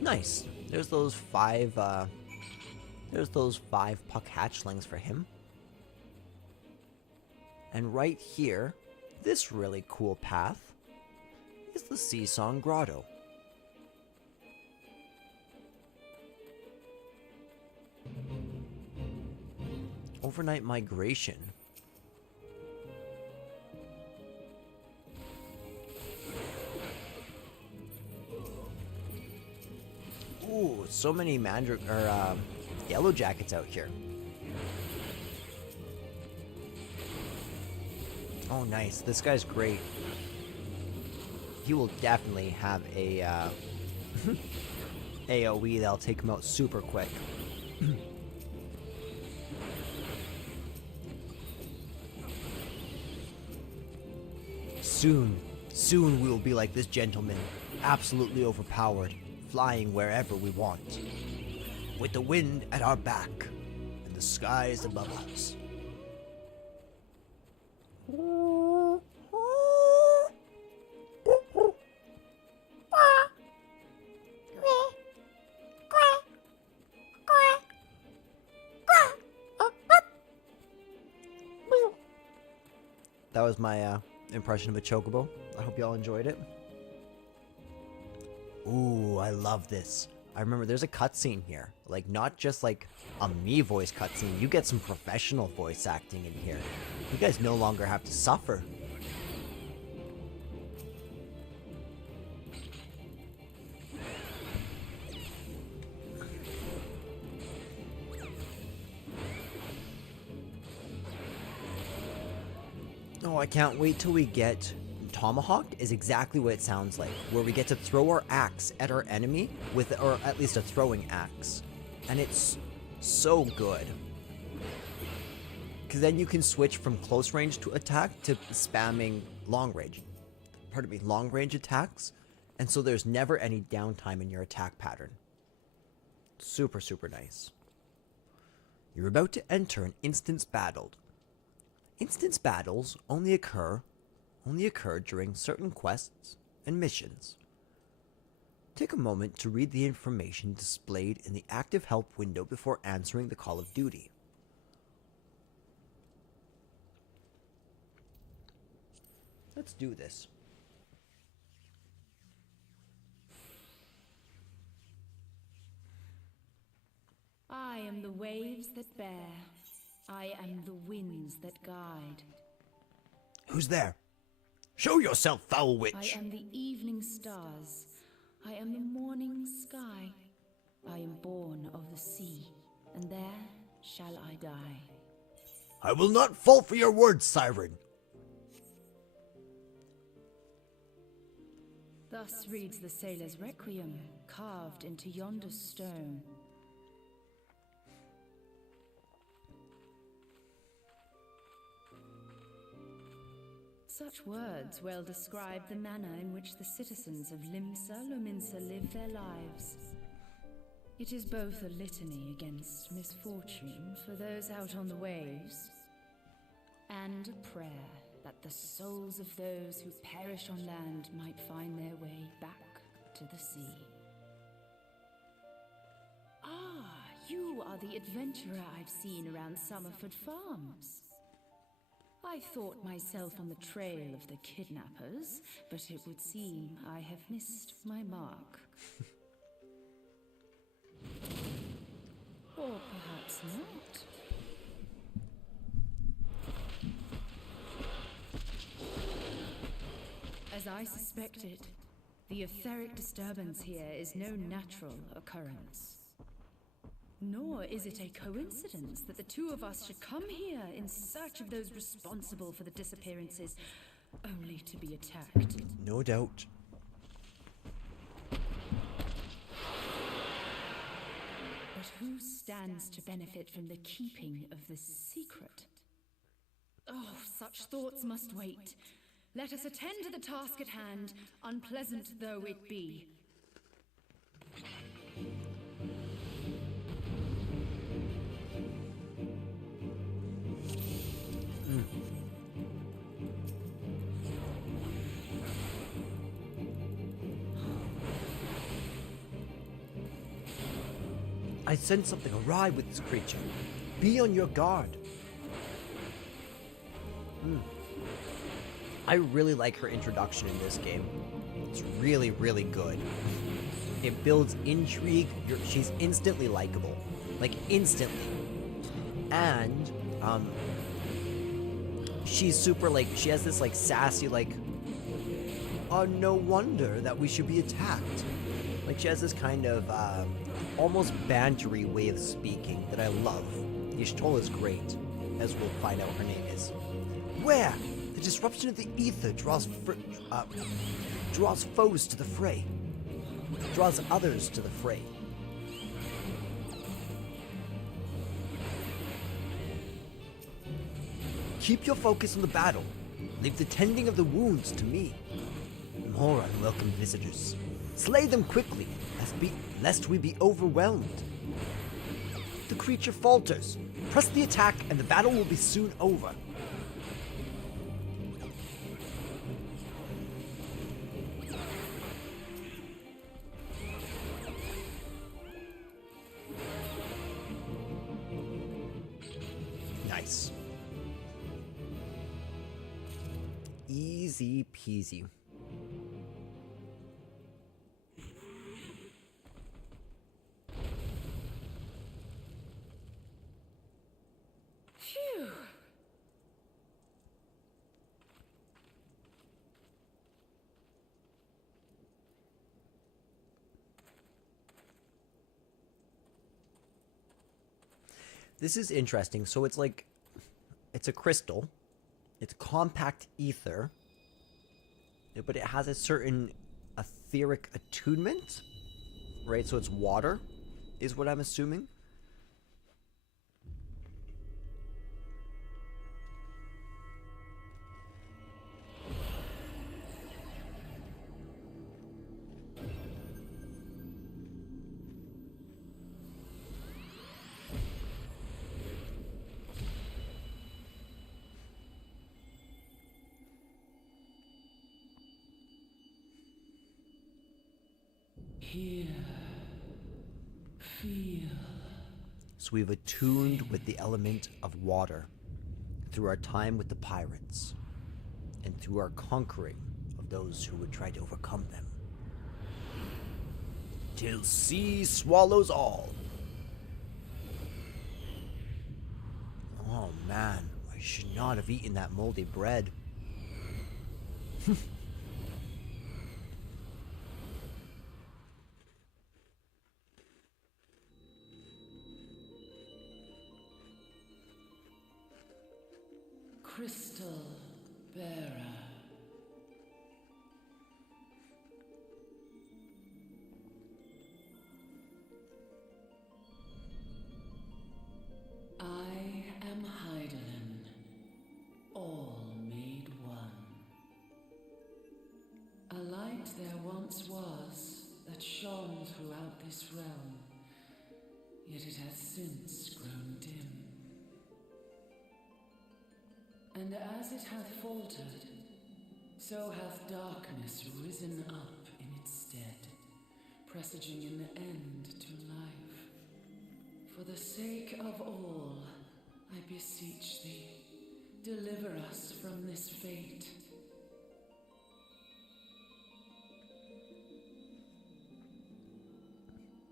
Nice. There's those five puck hatchlings for him. And right here, this really cool path is the Seasong Grotto. Overnight migration. Ooh, so many yellow jackets out here. Oh, nice. This guy's great. He will definitely have a AoE that'll take him out super quick. Soon we will be like this gentleman, absolutely overpowered, flying wherever we want, with the wind at our back and the skies above us. That was my impression of a chocobo. I hope y'all enjoyed it. Ooh, I love this. I remember there's a cutscene here. Like, not just like a me voice cutscene. You get some professional voice acting in here. You guys no longer have to suffer. Oh, I can't wait till we get Tomahawked is exactly what it sounds like, where we get to throw our axe at our enemy with, or at least a throwing axe. And it's so good. Because then you can switch from close range to attack to spamming long range attacks. And so there's never any downtime in your attack pattern. Super, super nice. You're about to enter an instance battle. Instance battles only occur during certain quests and missions. Take a moment to read the information displayed in the active help window before answering the call of duty. Let's do this. I am the waves that bear. I am the winds that guide. Who's there? Show yourself, foul witch! I am the evening stars. I am the morning sky. I am born of the sea, and there shall I die. I will not fall for your words, Siren. Thus reads the sailor's requiem, carved into yonder stone. Such words well describe the manner in which the citizens of Limsa Lominsa live their lives. It is both a litany against misfortune for those out on the waves, and a prayer that the souls of those who perish on land might find their way back to the sea. Ah, you are the adventurer I've seen around Summerford Farms. I thought myself on the trail of the kidnappers, but it would seem I have missed my mark. Or perhaps not. As I suspected, the etheric disturbance here is no natural occurrence. Nor is it a coincidence that the two of us should come here in search of those responsible for the disappearances, only to be attacked. No doubt. But who stands to benefit from the keeping of this secret? Oh, such thoughts must wait. Let us attend to the task at hand, unpleasant though it be. I sense something awry with this creature. Be on your guard. I really like her introduction in this game. It's really, really good. It builds intrigue. She's instantly likable. Like, instantly. And, she's super, like, she has this, like, sassy, like, oh, no wonder that we should be attacked. Like, she has this kind of, almost bantery way of speaking that I love. Y'shtola is great, as we'll find out her name is. Where? The disruption of the ether draws foes to the fray. Draws others to the fray. Keep your focus on the battle. Leave the tending of the wounds to me. More unwelcome visitors. Slay them quickly, lest we be overwhelmed. The creature falters. Press the attack and the battle will be soon over. Nice. Easy peasy. Phew. This is interesting. So it's like, it's a crystal. It's compact ether. But it has a certain etheric attunement. Right? So it's water, is what I'm assuming. Here. Feel. So we've attuned with the element of water through our time with the pirates and through our conquering of those who would try to overcome them. Till sea swallows all. Oh man, I should not have eaten that moldy bread. Crystal Bearer. I am Heidelin, all made one. A light there once was that shone throughout this realm, yet it hath since grown dim. And as it hath faltered, so hath darkness risen up in its stead, presaging an end to life. For the sake of all, I beseech thee, deliver us from this fate.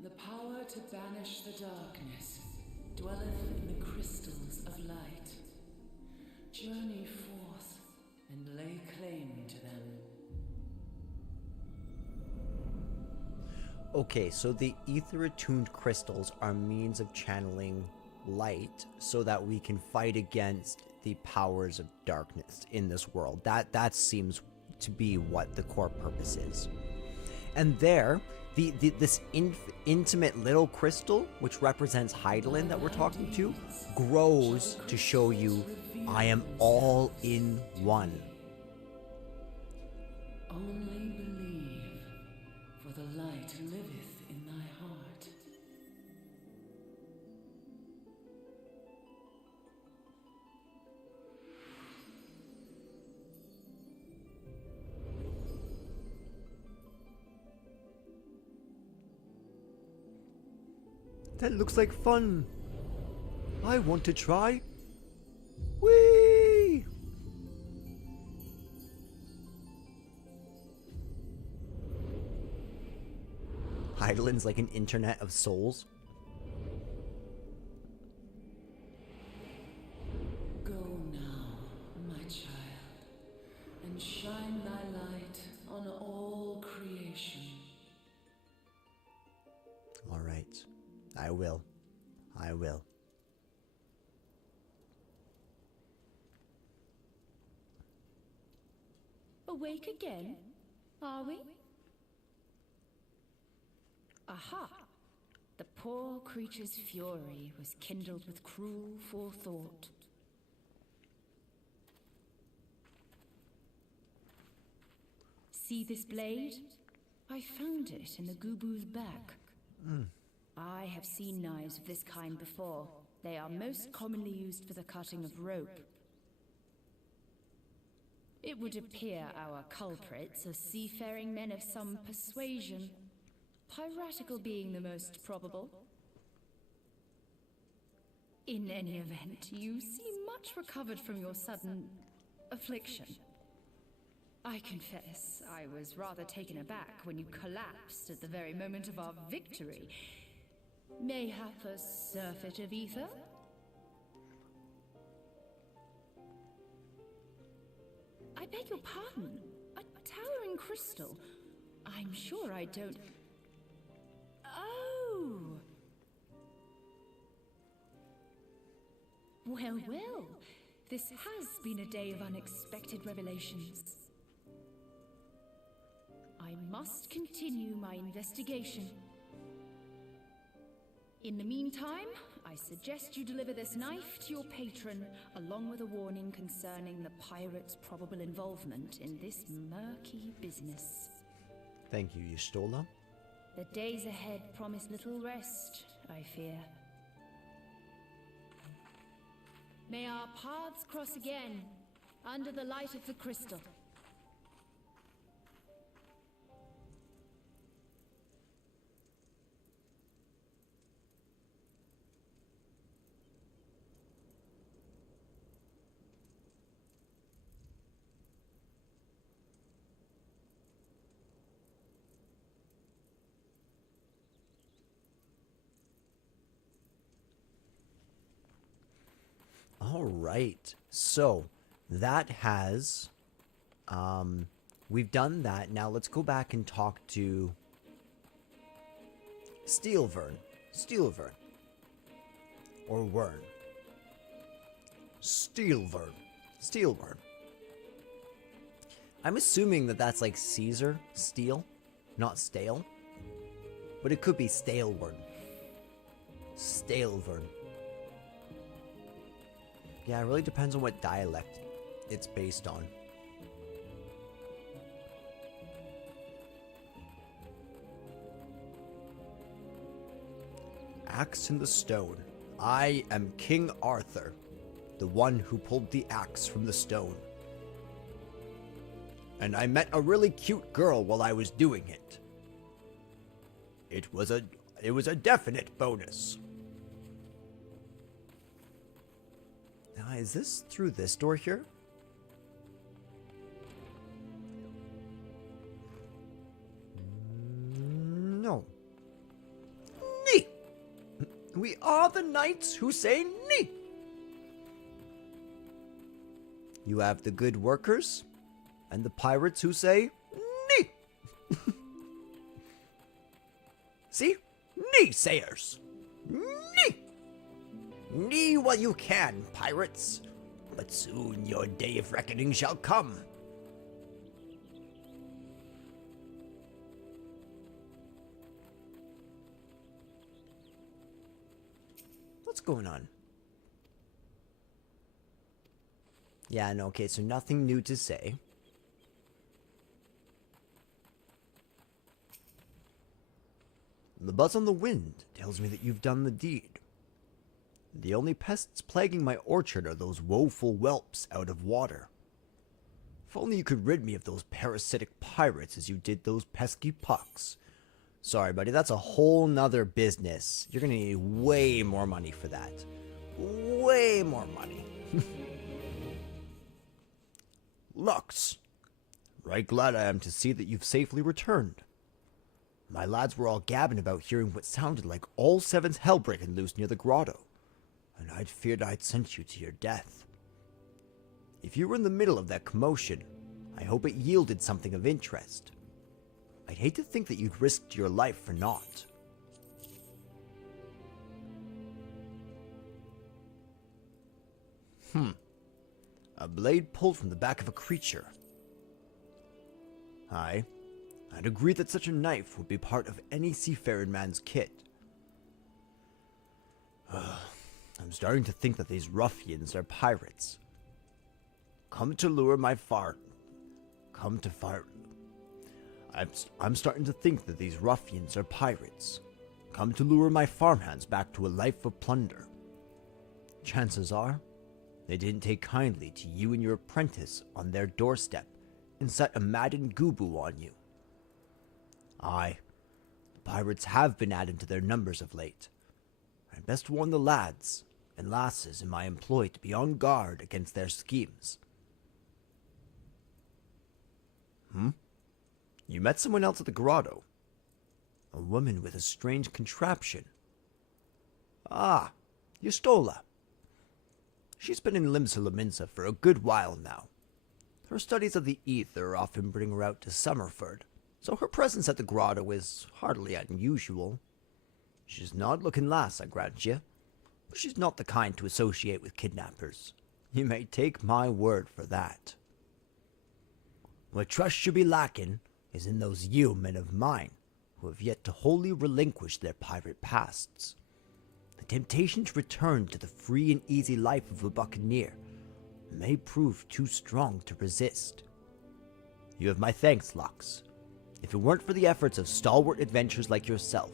The power to banish the darkness dwelleth in the crystals of light. Journey forth and lay claim to them. Okay, so the ether-attuned crystals are means of channeling light so that we can fight against the powers of darkness in this world. That seems to be what the core purpose is. And there, this intimate little crystal, which represents Heidelin that we're talking to, grows to show you, I am all in one. Only believe, for the light liveth in thy heart. That looks like fun. I want to try. Whee! Heidelin's like an internet of souls. Go now, my child, and shine thy light on all creation. All right. I will. I will. Awake again, are we? Aha! The poor creature's fury was kindled with cruel forethought. See this blade? I found it in the Gubu's back. I have seen knives of this kind before. They are most commonly used for the cutting of rope. It would appear our culprits are seafaring men of some persuasion, piratical being the most probable. In any event, you seem much recovered from your sudden affliction. I confess, I was rather taken aback when you collapsed at the very moment of our victory. Mayhap a surfeit of ether? I beg your pardon. A towering crystal. I'm sure I don't... Oh! Well, well. This has been a day of unexpected revelations. I must continue my investigation. In the meantime, I suggest you deliver this knife to your patron, along with a warning concerning the pirate's probable involvement in this murky business. Thank you, Y'shtola. The days ahead promise little rest, I fear. May our paths cross again, under the light of the crystal. All right. So that has, we've done that. Now let's go back and talk to Steelvern. Or Wern. Steelvern. Steelworm. I'm assuming that that's like Caesar, steel, not stale. But it could be Stalewern. Stalevern. Yeah, it really depends on what dialect it's based on. Axe in the stone. I am King Arthur, the one who pulled the axe from the stone. And I met a really cute girl while I was doing it. It was a definite bonus. Now, is this through this door here? No. Nee! We are the knights who say nee! You have the good workers and the pirates who say nee! See? Nee-sayers! Nee! Nee while you can, pirates, but soon your day of reckoning shall come. What's going on? Yeah, no, okay, so nothing new to say. The buzz on the wind tells me that you've done the deed. The only pests plaguing my orchard are those woeful whelps out of water. If only you could rid me of those parasitic pirates as you did those pesky pucks. Sorry, buddy, that's a whole nother business. You're gonna need way more money for that. Way more money. Lux, right glad I am to see that you've safely returned. My lads were all gabbing about hearing what sounded like all Seven's hell breaking loose near the grotto, and I'd feared I'd sent you to your death. If you were in the middle of that commotion, I hope it yielded something of interest. I'd hate to think that you'd risked your life for naught. A blade pulled from the back of a creature. Aye, I'd agree that such a knife would be part of any seafaring man's kit. I'm starting to think that these ruffians are pirates. I'm starting to think that these ruffians are pirates, come to lure my farmhands back to a life of plunder. Chances are, they didn't take kindly to you and your apprentice on their doorstep and set a maddened gooboo on you. Aye, the pirates have been adding to their numbers of late. I'd best warn the lads and lasses in my employ to be on guard against their schemes. You met someone else at the grotto. A woman with a strange contraption. Ah, Yustola. She's been in Limsa Lominsa for a good while now. Her studies of the ether often bring her out to Summerford, so her presence at the grotto is hardly unusual. She's an odd-looking lass, I grant you, but she's not the kind to associate with kidnappers. You may take my word for that. What trust should be lacking is in those yeomen of mine who have yet to wholly relinquish their pirate pasts. The temptation to return to the free and easy life of a buccaneer may prove too strong to resist. You have my thanks, Lux. If it weren't for the efforts of stalwart adventurers like yourself,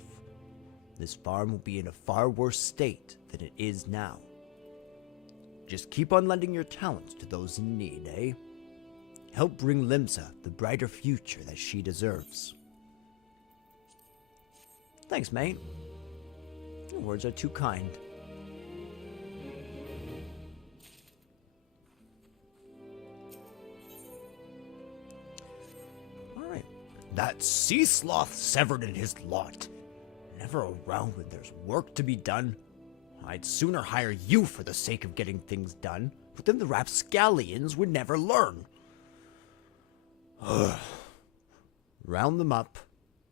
this farm will be in a far worse state than it is now. Just keep on lending your talents to those in need, eh? Help bring Limsa the brighter future that she deserves. Thanks, mate. Your words are too kind. Alright. That sea sloth severed in his lot. Never around when there's work to be done. I'd sooner hire you for the sake of getting things done, but then the rapscallions would never learn. Round them up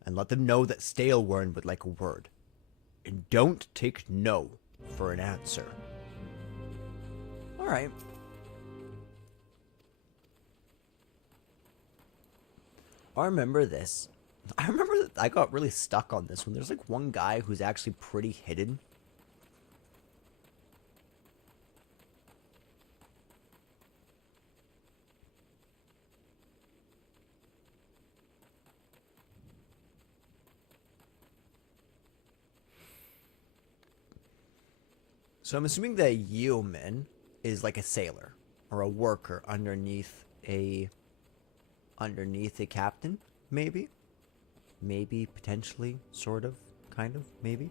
and let them know that Stalewern would like a word. And don't take no for an answer. Alright. I remember this. I remember that I got really stuck on this one. There's like one guy who's actually pretty hidden. So I'm assuming that yeoman is like a sailor or a worker underneath a captain, maybe? Maybe, potentially, sort of, kind of, maybe.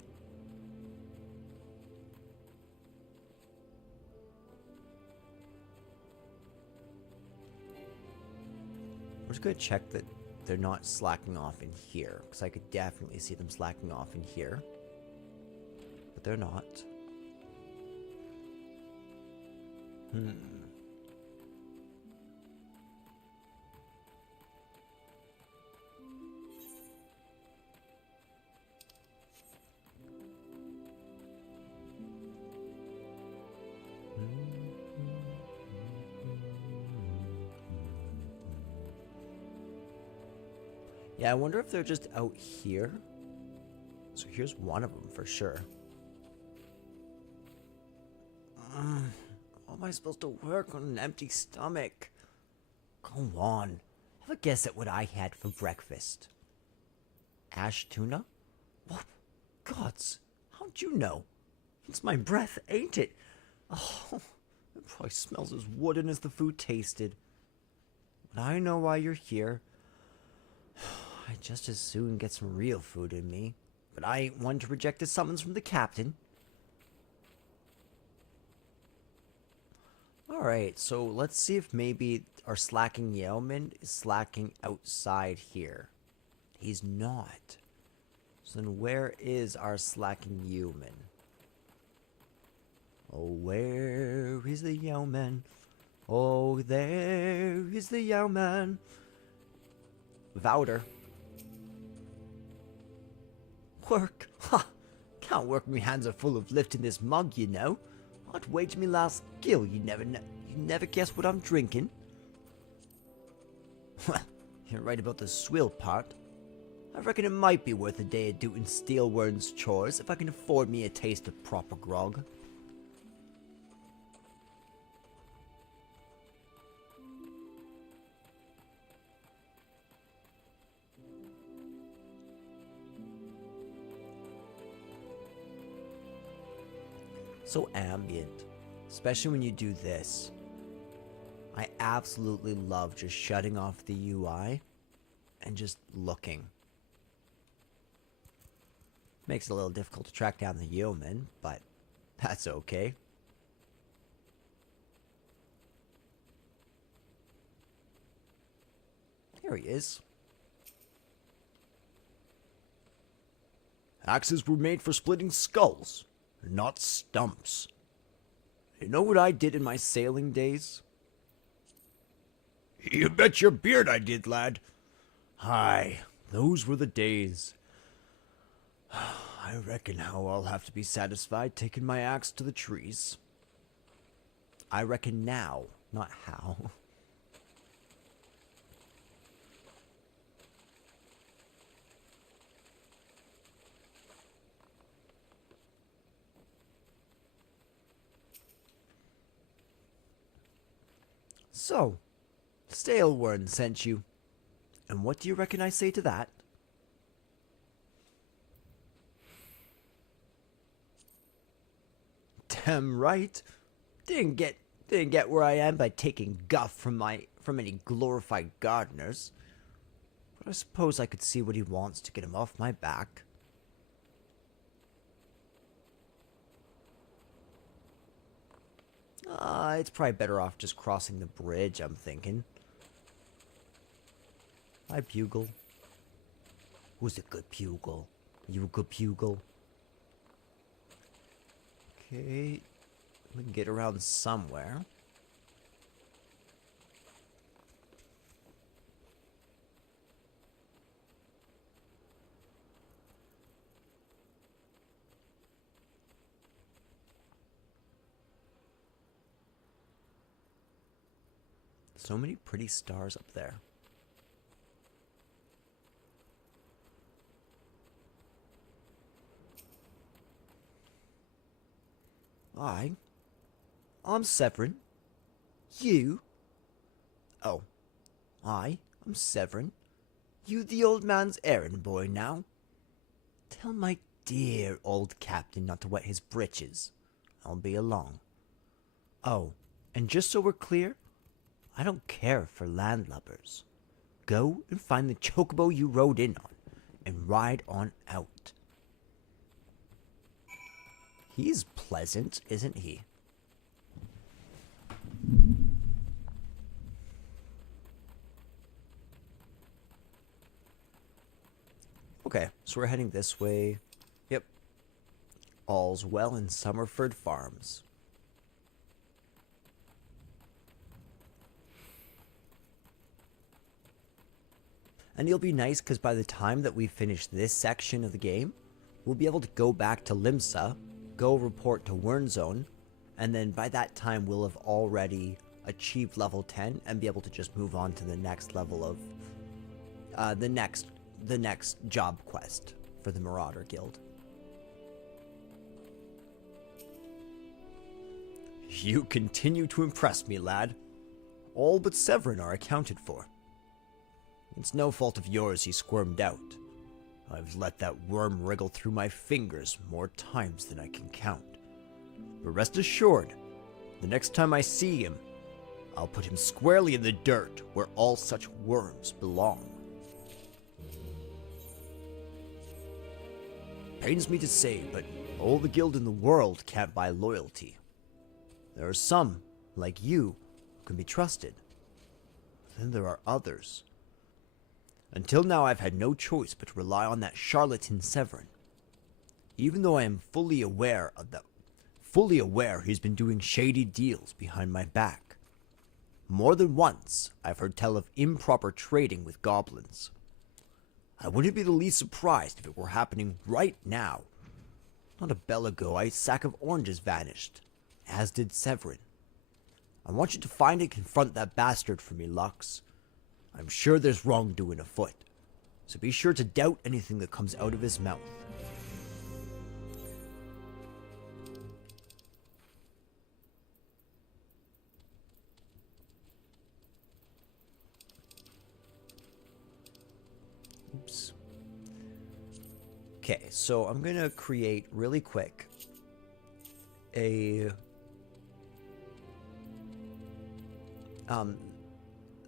I'm just gonna check that they're not slacking off in here, because I could definitely see them slacking off in here. But they're not. Yeah, I wonder if they're just out here. So here's one of them for sure. How am I supposed to work on an empty stomach? Go on. Have a guess at what I had for breakfast. Ash tuna? What? Gods, how'd you know? It's my breath, ain't it? Oh, it probably smells as wooden as the food tasted. But I know why you're here. I'd just as soon get some real food in me. But I ain't one to reject a summons from the captain. Alright, so let's see if maybe our slacking yeoman is slacking outside here. He's not. So then where is our slacking yeoman? Oh, where is the yeoman? Oh, there is the yeoman. Vouter. Work? Ha! Can't work me hands are full of lifting this mug, you know. I'd wager me last skill you never guess what I'm drinking. Well, you're right about the swill part. I reckon it might be worth a day of doing Steelworn's chores if I can afford me a taste of proper grog. So ambient, especially when you do this. I absolutely love just shutting off the UI and just looking. Makes it a little difficult to track down the yeoman, but that's okay. Here he is. Axes were made for splitting skulls, not stumps. You know what I did in my sailing days? You bet your beard I did, lad. Aye, those were the days. I reckon how I'll have to be satisfied taking my axe to the trees. I reckon now, not how. So, Steelworn sent you. And what do you reckon I say to that? Damn right. Didn't get where I am by taking guff from any glorified gardeners. But I suppose I could see what he wants to get him off my back. It's probably better off just crossing the bridge, I'm thinking. Hi, Bugle. Who's a good Bugle? You a good Bugle? Okay. We can get around somewhere. So many pretty stars up there. I'm Severin. You? Oh, I'm Severin. You the old man's errand boy now? Tell my dear old captain not to wet his britches. I'll be along. Oh, and just so we're clear, I don't care for landlubbers. Go and find the chocobo you rode in on, and ride on out. He's pleasant, isn't he? Okay, so we're heading this way. Yep. All's well in Summerford Farms. And it'll be nice because by the time that we finish this section of the game, we'll be able to go back to Limsa, go report to Wernzone, and then by that time we'll have already achieved level 10 and be able to just move on to the next level of the next job quest for the Marauder Guild. You continue to impress me, lad. All but Severin are accounted for. It's no fault of yours he squirmed out. I've let that worm wriggle through my fingers more times than I can count. But rest assured, the next time I see him, I'll put him squarely in the dirt where all such worms belong. Pains me to say, but all the guild in the world can't buy loyalty. There are some, like you, who can be trusted. Then there are others. Until now, I've had no choice but to rely on that charlatan Severin. Even though I am fully aware he's been doing shady deals behind my back. More than once, I've heard tell of improper trading with goblins. I wouldn't be the least surprised if it were happening right now. Not a bell ago, a sack of oranges vanished, as did Severin. I want you to find and confront that bastard for me, Lux. I'm sure there's wrongdoing afoot, so be sure to doubt anything that comes out of his mouth. Oops. Okay, so I'm gonna create really quick a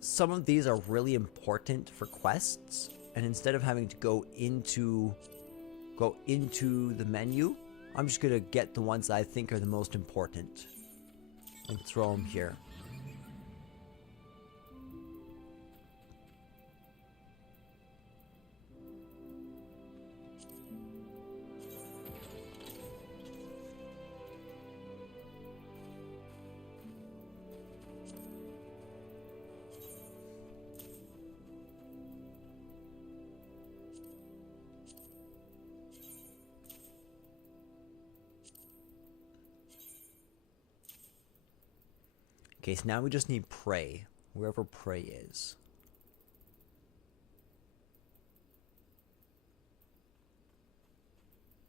some of these are really important for quests, and instead of having to go into the menu, I'm just gonna get the ones that I think are the most important and throw them here. Okay, so now we just need Prey, wherever Prey is.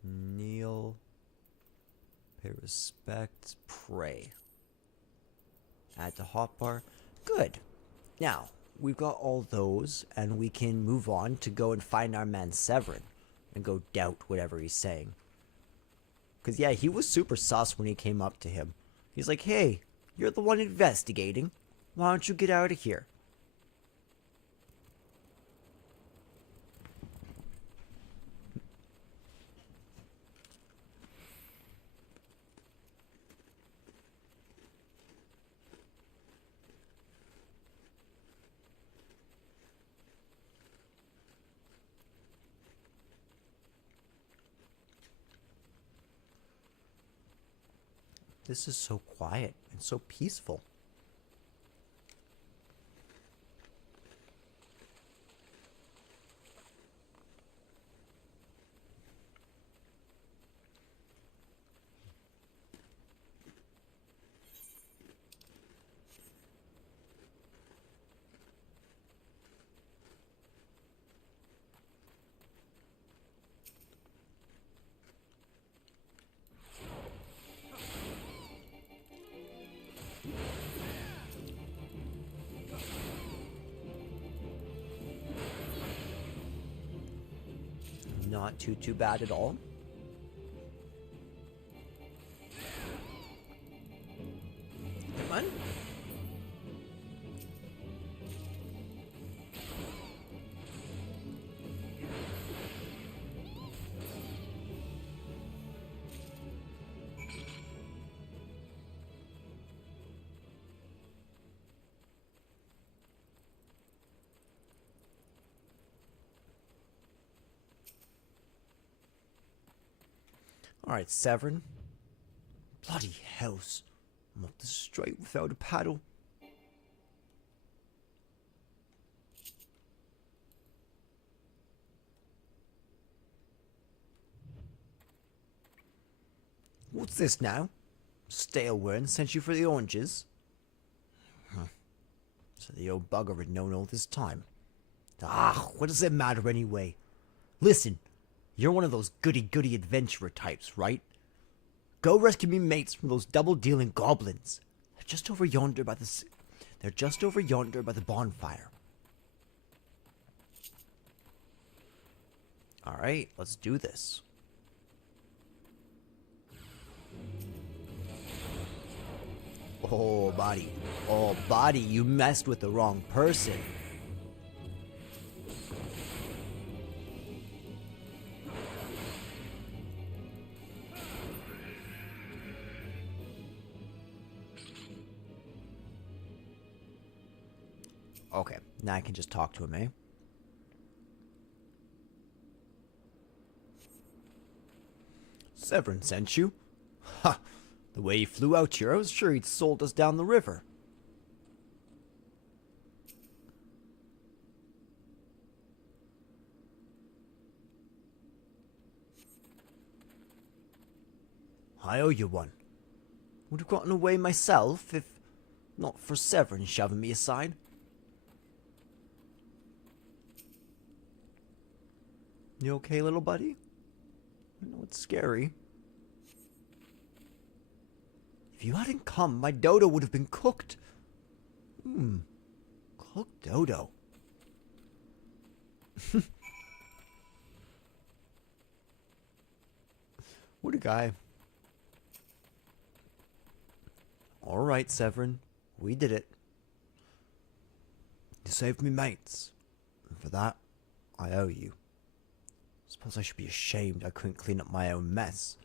Kneel, pay respect, Prey. Add to hotbar. Good. Now, we've got all those, and we can move on to go and find our man Severin, and go doubt whatever he's saying. Because, yeah, he was super sus when he came up to him. He's like, hey, you're the one investigating. Why don't you get out of here? This is so quiet and so peaceful. Not too bad at all. Come on. Alright, Severin. Bloody house. I'm up the strait without a paddle. What's this now? Stale word sent you for the oranges? So the old bugger had known all this time. Ah, what does it matter anyway? Listen, you're one of those goody-goody adventurer types, right? Go rescue me mates from those double-dealing goblins. They're just over yonder by the bonfire. Alright, let's do this. Oh, buddy. Oh, buddy, you messed with the wrong person. Okay, now I can just talk to him, eh? Severin sent you? Ha! The way he flew out here, I was sure he'd sold us down the river. I owe you one. Would have gotten away myself if not for Severin shoving me aside. You okay, little buddy? I know it's scary. If you hadn't come, my dodo would have been cooked. Cooked dodo. What a guy. Alright, Severin. We did it. You saved me mates. And for that, I owe you. Suppose I should be ashamed I couldn't clean up my own mess.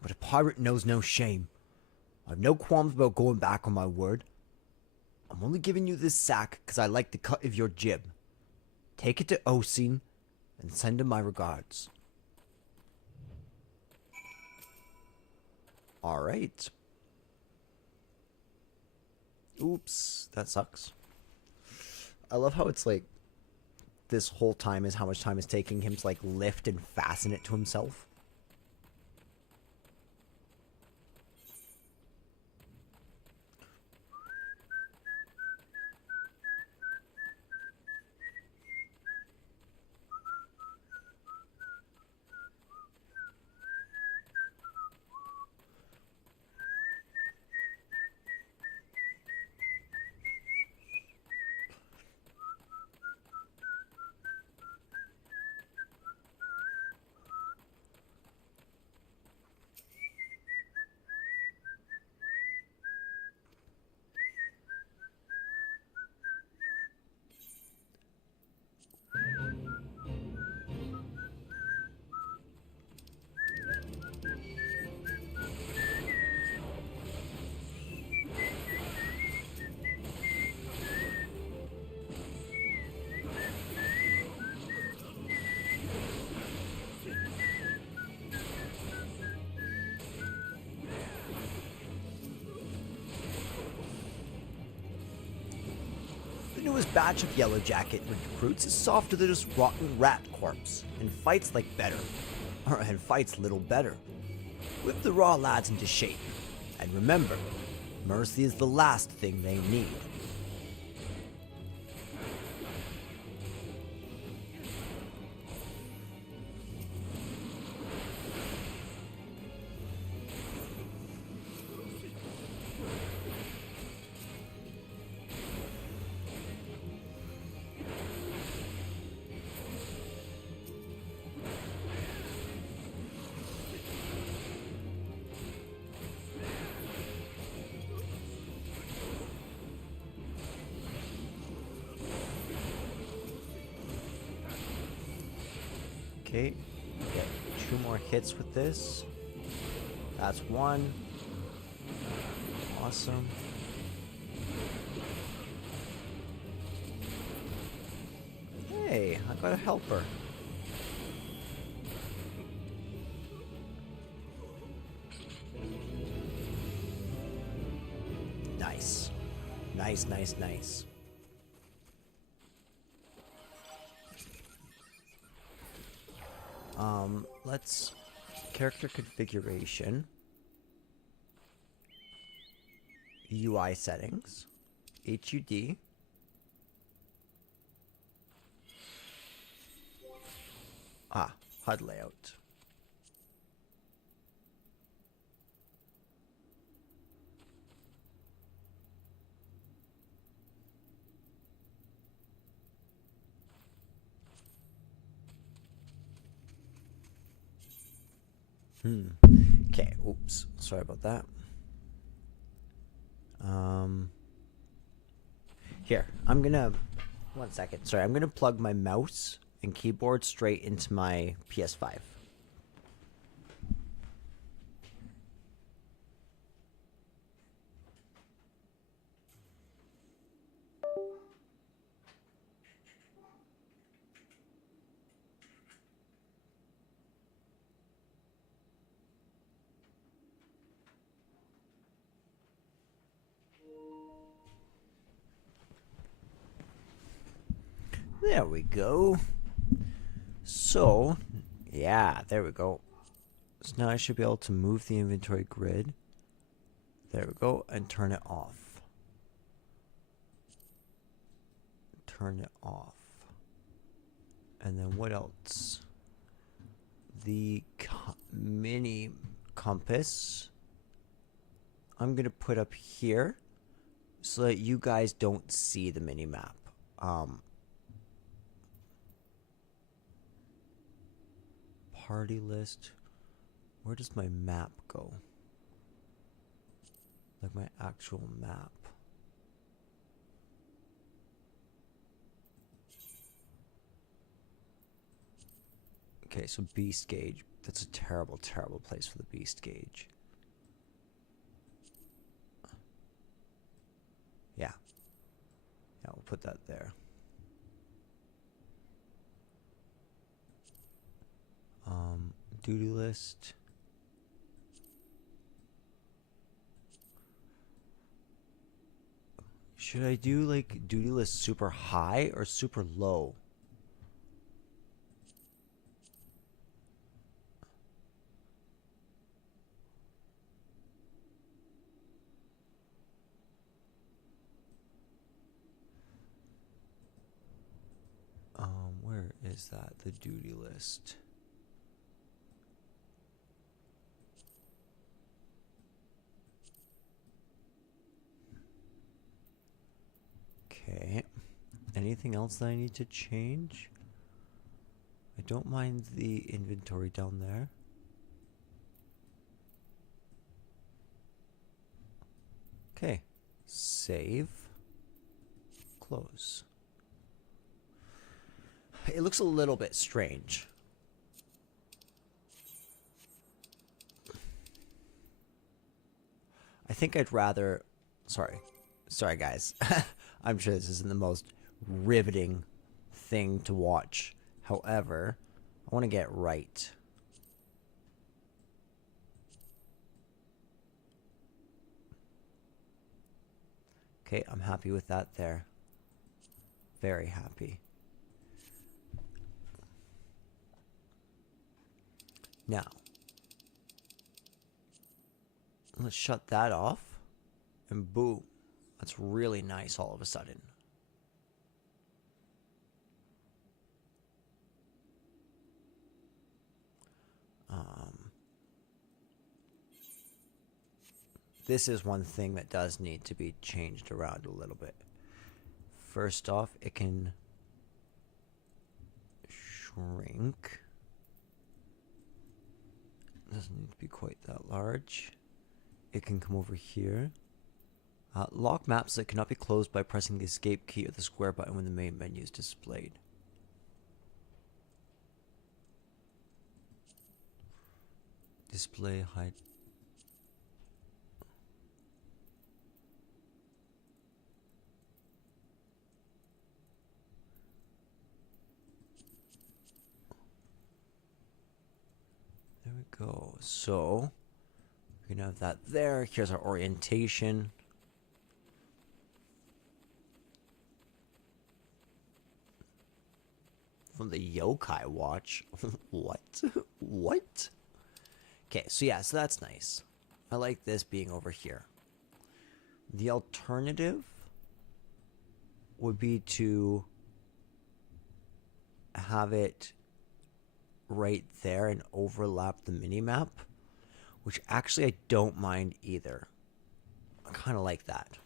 But a pirate knows no shame. I've no qualms about going back on my word. I'm only giving you this sack because I like the cut of your jib. Take it to Osin and send him my regards. Alright. Oops, that sucks. I love how it's like this whole time is how much time is taking him to like lift and fasten it to himself. The newest batch of Yellow Jacket recruits is softer than a rotten rat corpse, and fights like better. And fights little better. Whip the raw lads into shape. And remember, mercy is the last thing they need. Okay, get 2 more hits with this. That's 1. Awesome. Hey, I got a helper. Nice. Nice, nice, nice. Let's character configuration. UI settings. HUD. HUD layout. Okay, oops. Sorry about that. Here, I'm gonna... 1 second. Sorry, I'm gonna plug my mouse and keyboard straight into my PS5. There we go. So, yeah, there we go. So now I should be able to move the inventory grid. There we go, and turn it off. Turn it off. And then what else? The mini compass I'm gonna put up here so that you guys don't see the mini map. Party list. Where does my map go? Like my actual map. Okay, so beast gauge. That's a terrible, terrible place for the beast gauge. Yeah. Yeah, we'll put that there. Duty list. Should I do like duty list super high or super low? Where is that? The duty list. Okay. Anything else that I need to change? I don't mind the inventory down there. Okay. Save. Close. It looks a little bit strange. I think I'd rather... Sorry guys. I'm sure this isn't the most riveting thing to watch. However, I want to get right. Okay, I'm happy with that there. Very happy. Now, let's shut that off. And boom. That's really nice all of a sudden. This is one thing that does need to be changed around a little bit. First off, it can shrink. Doesn't need to be quite that large. It can come over here. Lock maps that cannot be closed by pressing the escape key or the square button when the main menu is displayed. Display height. There we go. So we're gonna have that there. Here's our orientation. From the Yokai Watch. What? What? Okay, so yeah, so that's nice. I like this being over here. The alternative would be to have it right there and overlap the minimap, which actually I don't mind either. I kind of like that.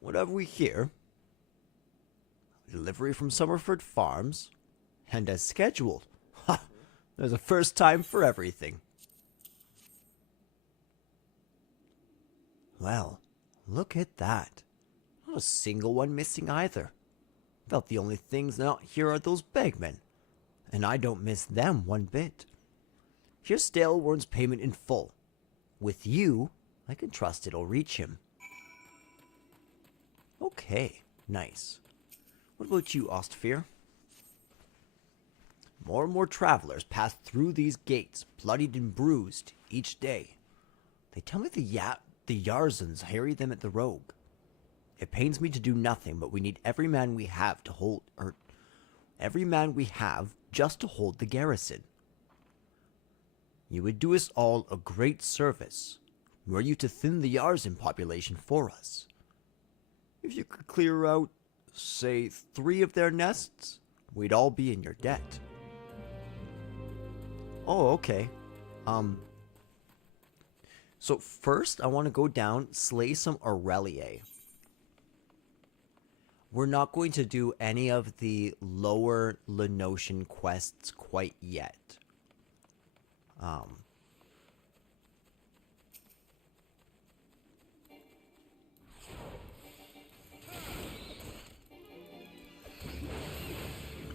Whatever we hear, delivery from Summerford Farms, and as scheduled. Ha! There's a first time for everything. Well, look at that. Not a single one missing either. Felt the only things not here are those bagmen, and I don't miss them one bit. Here's Staleworn's payment in full. With you, I can trust it'll reach him. Okay, nice. What about you, Ostfir? More and more travelers pass through these gates, bloodied and bruised, each day. They tell me the Yarzans harry them at the Rogue. It pains me to do nothing, but we need every man we have just to hold the garrison. You would do us all a great service, were you to thin the Yarzan population for us. If you could clear out, say, 3 of their nests, we'd all be in your debt. Oh, okay. So first, I want to go down, slay some Aurelie. We're not going to do any of the lower Lenosian quests quite yet.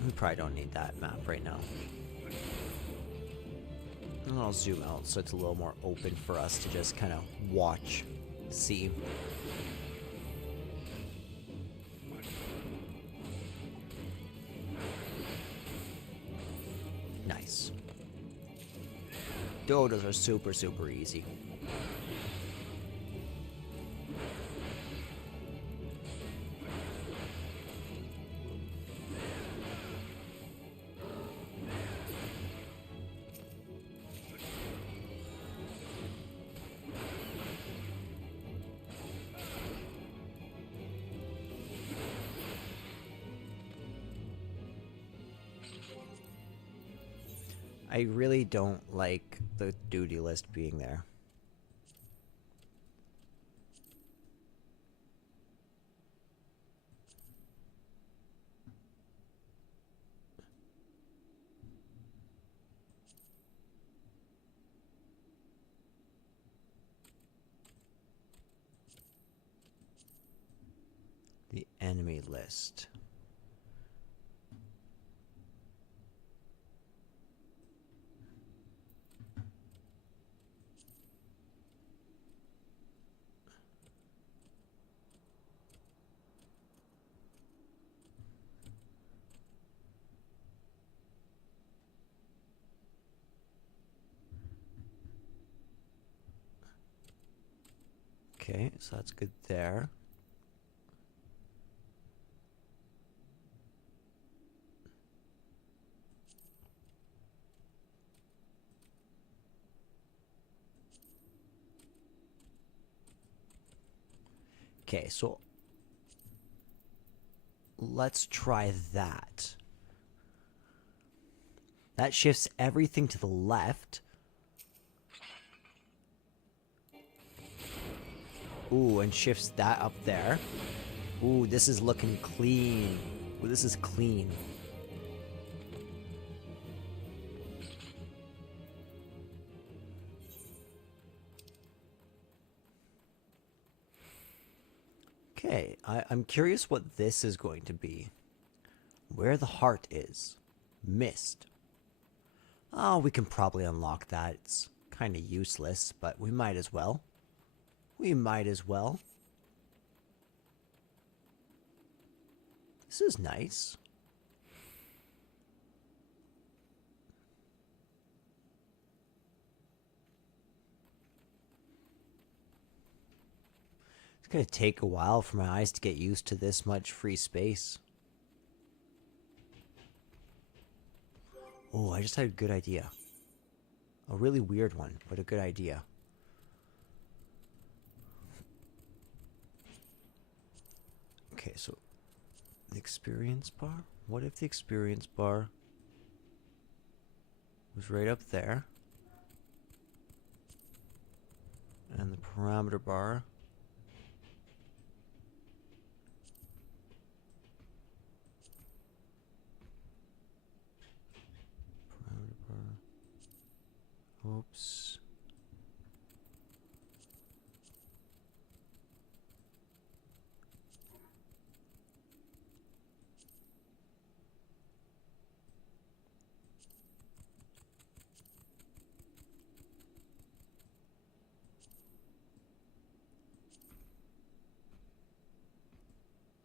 We probably don't need that map right now. And I'll zoom out so it's a little more open for us to just kind of watch, see. Nice. Dodos are super, super easy. I really don't like the duty list being there. The enemy list. Okay, so that's good there. Okay, so let's try that. That shifts everything to the left. Ooh, and shifts that up there. Ooh, this is looking clean. Ooh, this is clean. Okay, I'm curious what this is going to be. Where the heart is. Mist. Oh, we can probably unlock that. It's kind of useless, but we might as well. We might as well. This is nice. It's going to take a while for my eyes to get used to this much free space. Oh, I just had a good idea. A really weird one, but a good idea. Okay, so the experience bar? What if the experience bar was right up there? And the parameter bar oops.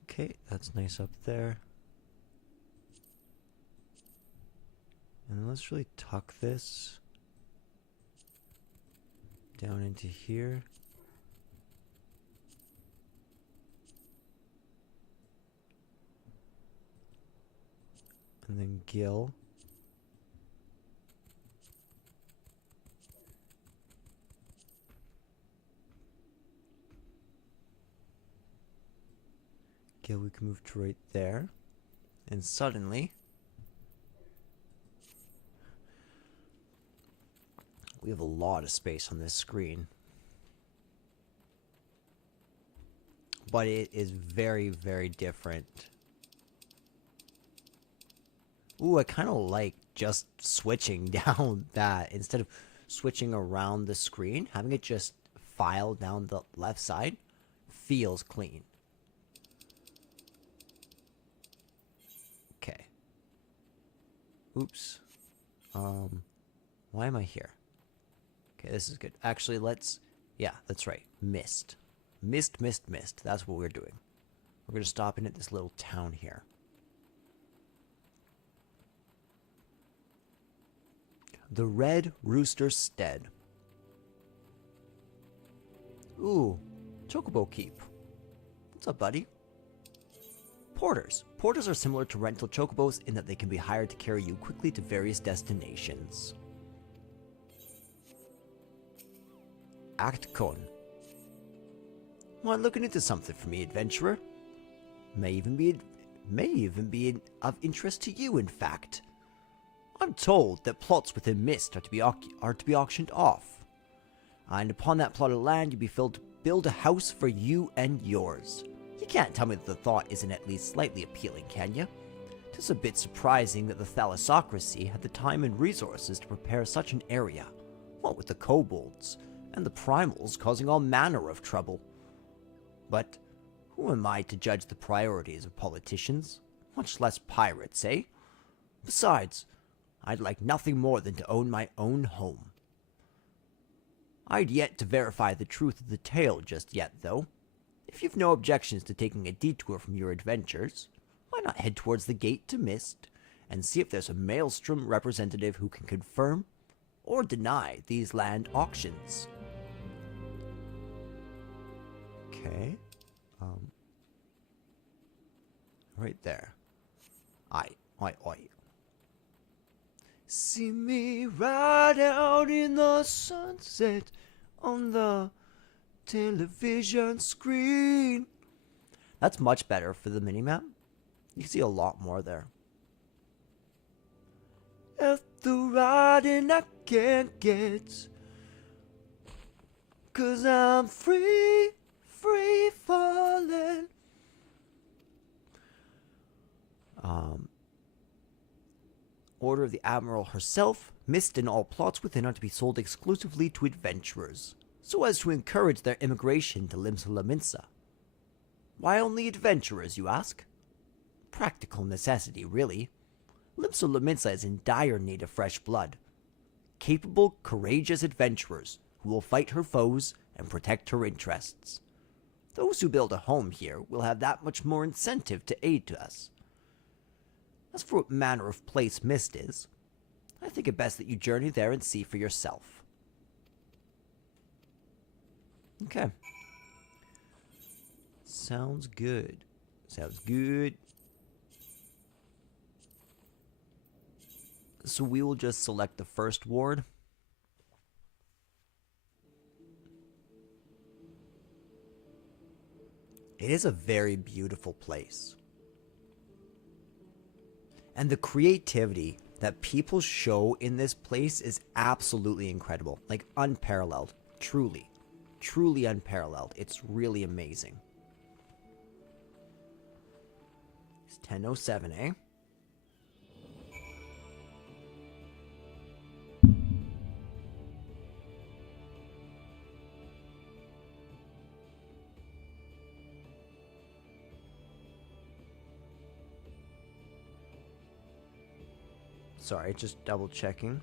Okay, that's nice up there. And then let's really tuck this down into here. And then gill. Gill we can move to right there. And suddenly we have a lot of space on this screen. But it is very, very different. Ooh, I kind of like just switching down that. Instead of switching around the screen, having it just file down the left side feels clean. Okay. Oops. Why am I here? Okay, this is good. Actually, yeah, that's right. Mist. Mist. That's what we're doing. We're going to stop in at this little town here. The Red Rooster Stead. Ooh, Chocobo Keep. What's up, buddy? Porters. Porters are similar to rental chocobos in that they can be hired to carry you quickly to various destinations. Act Con. Want looking into something for me, adventurer? May even be of interest to you, in fact. I'm told that plots within Mist are to be auctioned off. And upon that plot of land, you'll be filled to build a house for you and yours. You can't tell me that the thought isn't at least slightly appealing, can you? 'Tis a bit surprising that the Thalassocracy had the time and resources to prepare such an area, what with the kobolds and the primals causing all manner of trouble. But who am I to judge the priorities of politicians, much less pirates, eh? Besides, I'd like nothing more than to own my own home. I'd yet to verify the truth of the tale just yet, though. If you've no objections to taking a detour from your adventures, why not head towards the gate to Mist and see if there's a Maelstrom representative who can confirm or deny these land auctions. Okay. Right there. Aye. See me ride out in the sunset on the television screen. That's much better for the minimap. You can see a lot more there. At the riding I can't get, 'cause I'm free falling. Order of the Admiral herself. Mist and all plots within are to be sold exclusively to adventurers, so as to encourage their immigration to Limsa Lominsa. Why only adventurers, you ask? practical necessity, really. Limsa Lominsa is in dire need of fresh blood. Capable, courageous adventurers who will fight her foes and protect her interests. Those who build a home here will have that much more incentive to aid to us. As for what manner of place Mist is, I think it best that you journey there and see for yourself. Okay. Sounds good. Sounds good. So we will just select the first ward. It is a very beautiful place. And the creativity that people show in this place is absolutely incredible. Like, unparalleled. Truly. Truly unparalleled. It's really amazing. It's 10:07, eh? Sorry, just double checking.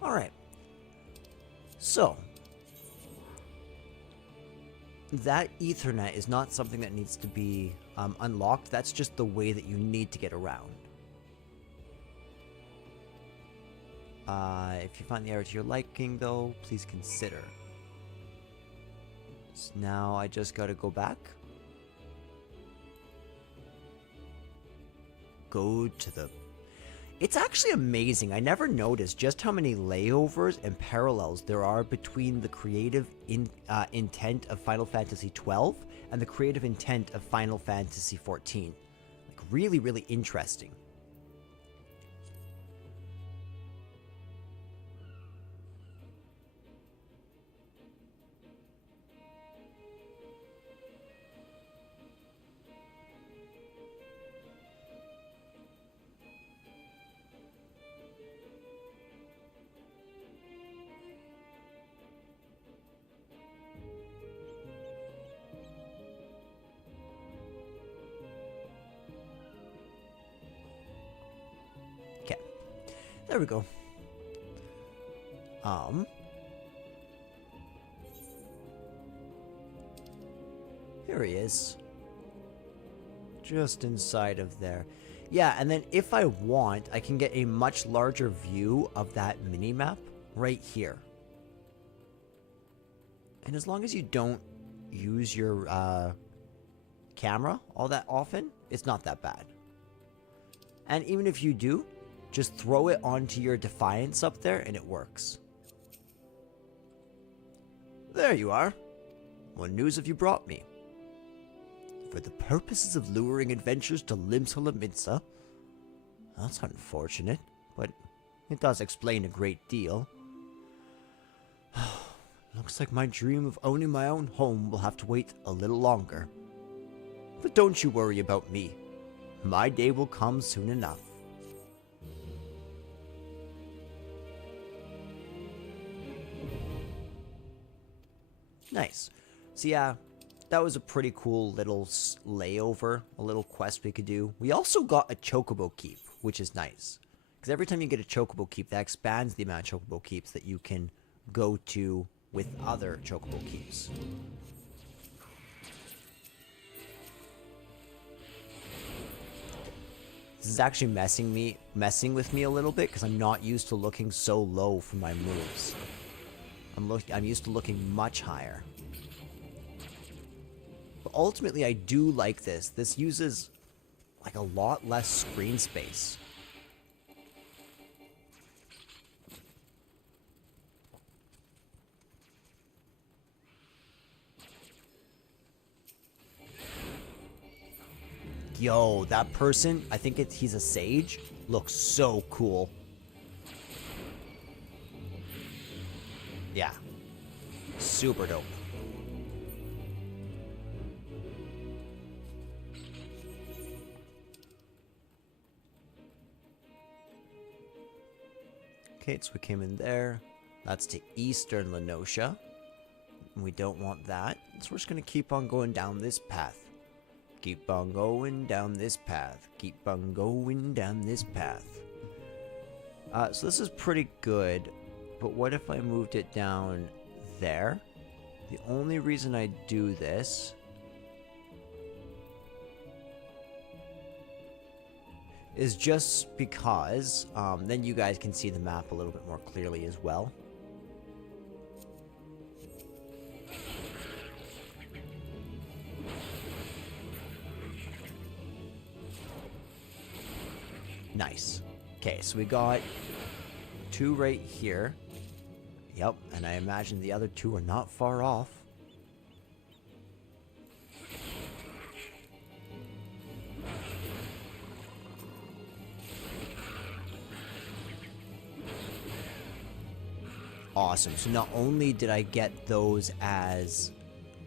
Alright. So, that Ethernet is not something that needs to be unlocked. That's just the way that you need to get around. If you find the area to your liking, though, please consider. So now I just gotta go back. Go to the... It's actually amazing. I never noticed just how many layovers and parallels there are between the creative intent of Final Fantasy XII and the creative intent of Final Fantasy XIV. Like, really, really interesting. There we go. Here he is. Just inside of there. Yeah, and then if I want, I can get a much larger view of that mini-map right here. And as long as you don't use your camera all that often, it's not that bad. And even if you do, just throw it onto your Defiance up there and it works. There you are. What news have you brought me? For the purposes of luring adventurers to Limsa Lominsa? That's unfortunate, but it does explain a great deal. Looks like my dream of owning my own home will have to wait a little longer. But don't you worry about me. My day will come soon enough. Nice. So yeah, that was a pretty cool little layover, a little quest we could do. We also got a Chocobo Keep, which is nice. Because every time you get a Chocobo Keep, that expands the amount of Chocobo Keeps that you can go to with other Chocobo Keeps. This is actually messing with me a little bit, because I'm not used to looking so low for my moves. I'm used to looking much higher. But ultimately, I do like this. This uses like a lot less screen space. Yo, that person, I think he's a sage, looks so cool. Yeah. Super dope. Okay, so we came in there. That's to Eastern Lenosha. We don't want that, so we're just gonna keep on going down this path. Keep on going down this path. Keep on going down this path. So this is pretty good, but what if I moved it down there? The only reason I do this is just because then you guys can see the map a little bit more clearly as well. Nice. Okay, so we got 2 right here. Yep, and I imagine the other 2 are not far off. Awesome. So not only did I get those as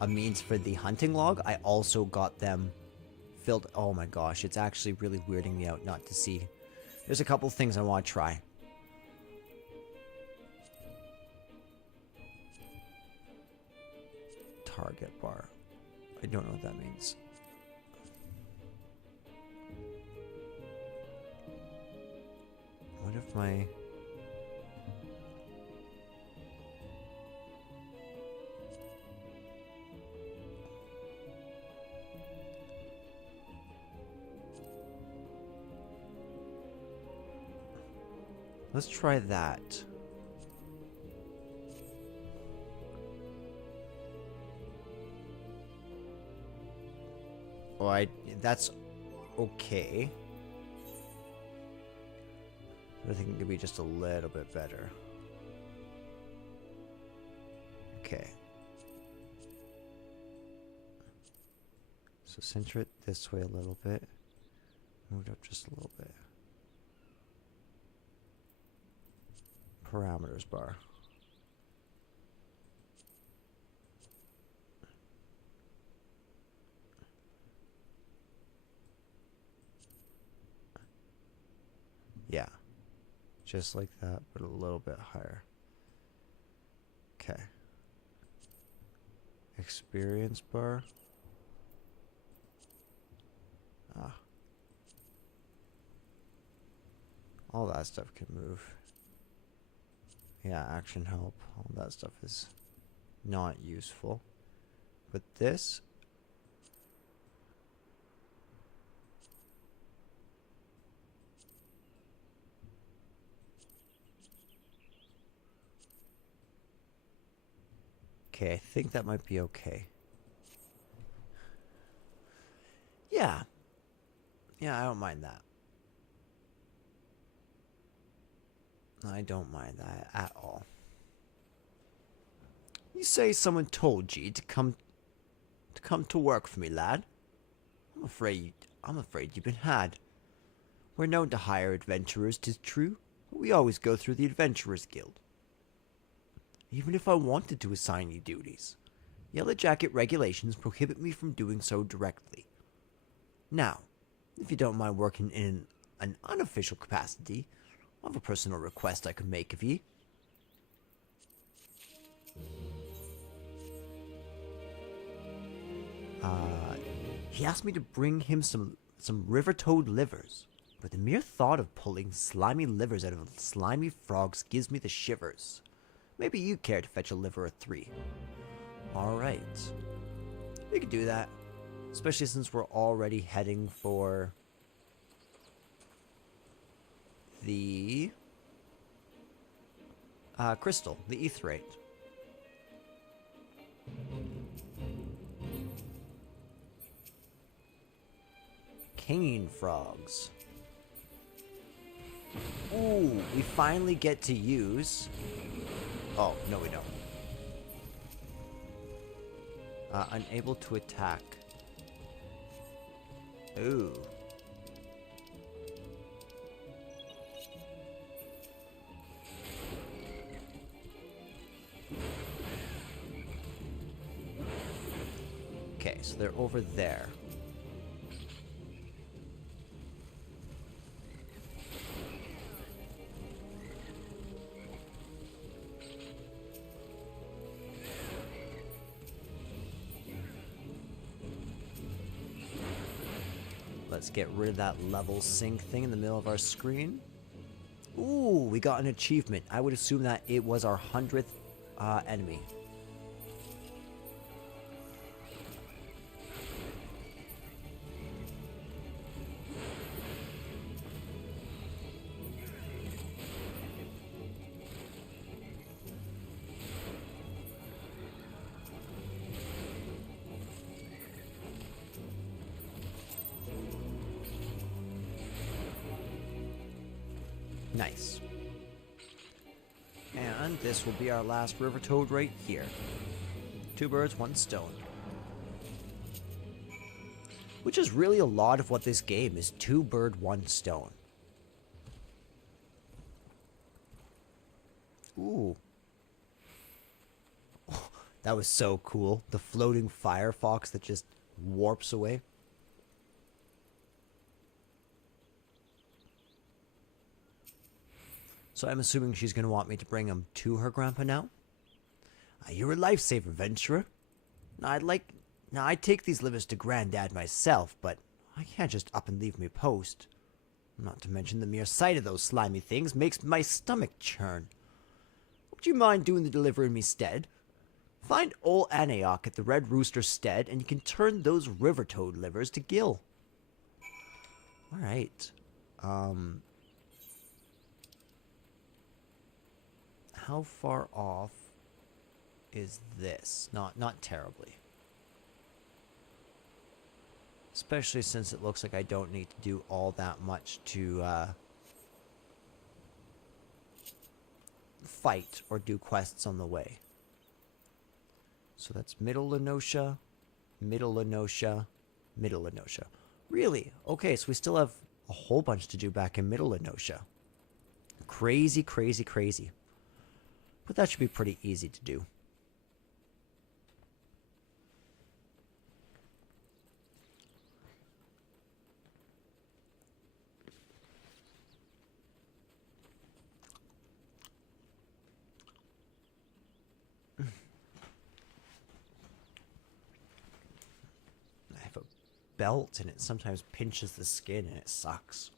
a means for the hunting log, I also got them filled. Oh my gosh, it's actually really weirding me out not to see. There's a couple things I want to try. Target bar. I don't know what that means. What if my... Let's try that. Oh, that's okay. I think it could be just a little bit better. Okay. So center it this way a little bit. Move it up just a little bit. Parameters bar. Yeah. Just like that, but a little bit higher. Okay. Experience bar. Ah. All that stuff can move. Yeah, action help. All that stuff is not useful. But this... Okay, I think that might be okay. Yeah. Yeah, I don't mind that. I don't mind that at all. You say someone told you to come to work for me, lad? I'm afraid you've been had. We're known to hire adventurers, 'tis true, but we always go through the Adventurers Guild. Even if I wanted to assign you duties, Yellow Jacket regulations prohibit me from doing so directly. Now, if you don't mind working in an unofficial capacity, I have a personal request I could make of ye. He asked me to bring him some river toad livers, but the mere thought of pulling slimy livers out of slimy frogs gives me the shivers. Maybe you'd care to fetch a liver or 3. Alright. We could do that. Especially since we're already heading for the crystal, the etherite. Cane frogs. Ooh, we finally get to use... Oh, no we don't. Unable to attack. Ooh. Okay, so they're over there. Let's get rid of that level sync thing in the middle of our screen. Ooh, we got an achievement. I would assume that it was our 100th enemy. Nice. And this will be our last river toad right here. 2 birds, 1 stone. Which is really a lot of what this game is. 2 bird, 1 stone. Ooh. Oh, that was so cool. The floating firefox that just warps away. So I'm assuming she's going to want me to bring him to her grandpa now. You're a lifesaver, venturer. Now I'd take these livers to Granddad myself, but I can't just up and leave me post. Not to mention the mere sight of those slimy things makes my stomach churn. Would you mind doing the delivery in me stead? Find old Anaok at the Red Rooster stead, and you can turn those river toad livers to gill. Alright. How far off is this? Not terribly. Especially since it looks like I don't need to do all that much to fight or do quests on the way. So that's Middle Lenosha, Middle Lenosha, Middle Lenosha. Really? Okay, so we still have a whole bunch to do back in Middle Lenosha. Crazy, crazy, crazy. But that should be pretty easy to do. I have a belt and it sometimes pinches the skin and it sucks.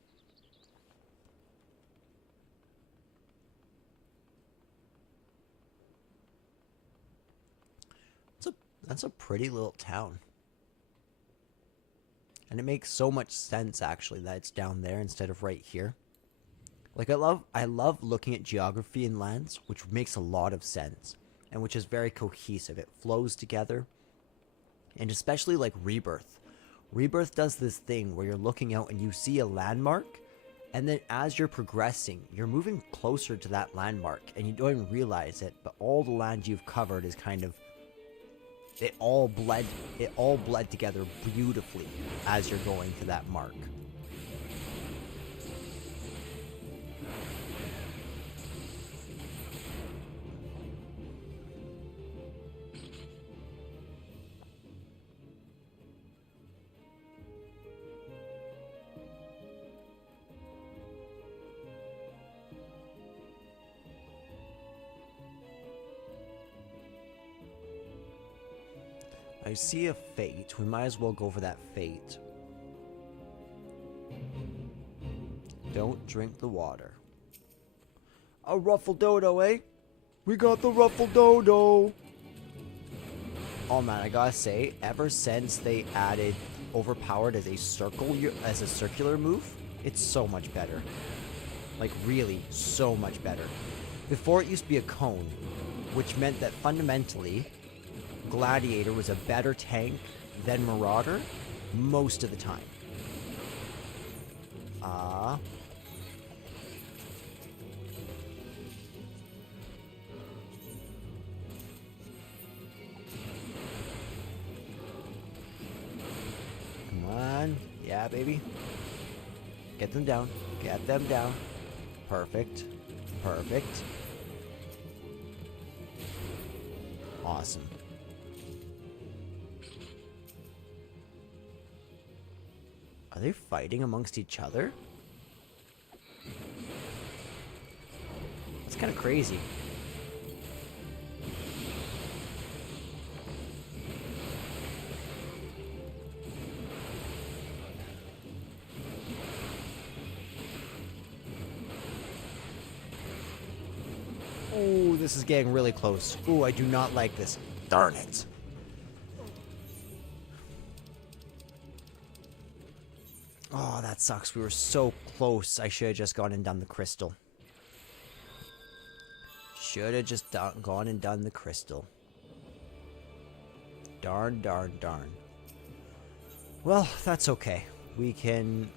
That's a pretty little town. And it makes so much sense, actually, that it's down there instead of right here. Like, I love looking at geography in lands, which makes a lot of sense. And which is very cohesive. It flows together. And especially, like, Rebirth. Rebirth does this thing where you're looking out and you see a landmark. And then as you're progressing, you're moving closer to that landmark. And you don't even realize it, but all the land you've covered is kind of... It all bled together beautifully as you're going to that mark. I see a fate. We might as well go for that fate. Don't drink the water. A ruffle dodo, eh? We got the ruffle dodo. Oh man, I gotta say, ever since they added overpowered as a circular move, it's so much better. Like really, so much better. Before it used to be a cone, which meant that fundamentally Gladiator was a better tank than Marauder most of the time. Come on. Yeah, baby. Get them down. Get them down. Perfect. Perfect. Awesome. Are they fighting amongst each other? It's kind of crazy. this is getting really close. Ooh, I do not like this. Darn it. Oh, that sucks. We were so close. I should have just gone and done the crystal. Should have just gone and done the crystal. Darn, darn, darn. Well, that's okay. We can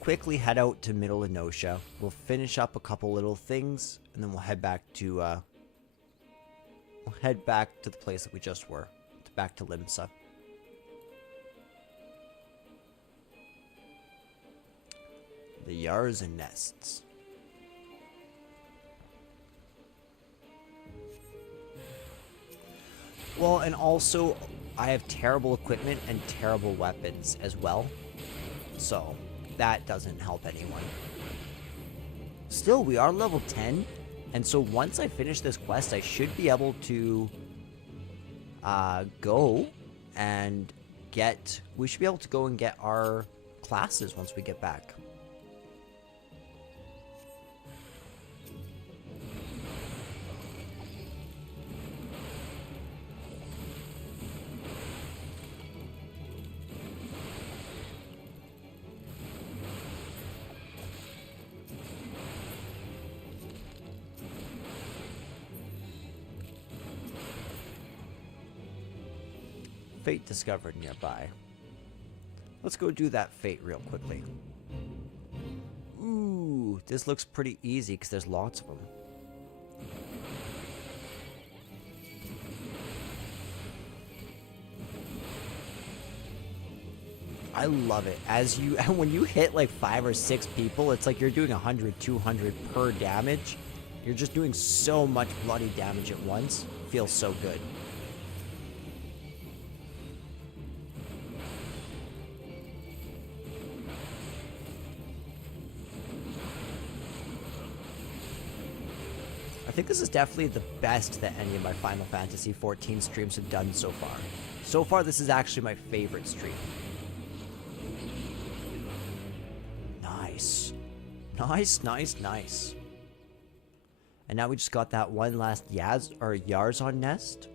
quickly head out to Middle Enosia. We'll finish up a couple little things, and then we'll head back to the place that we just were. Back to Limsa. The Yars and Nests. Well, and also, I have terrible equipment and terrible weapons as well. So, that doesn't help anyone. Still, we are level 10. And so once I finish this quest, I should be able to go and get... We should be able to go and get our classes once we get back. Fate discovered nearby. Let's go do that fate real quickly. Ooh, this looks pretty easy because there's lots of them. I love it. As you, when you hit like 5 or 6 people, it's like you're doing 100, 200 per damage. You're just doing so much bloody damage at once. Feels so good. I think this is definitely the best that any of my Final Fantasy XIV streams have done so far. So far, this is actually my favorite stream. Nice. Nice, nice, nice. And now we just got that one last Yarzon nest.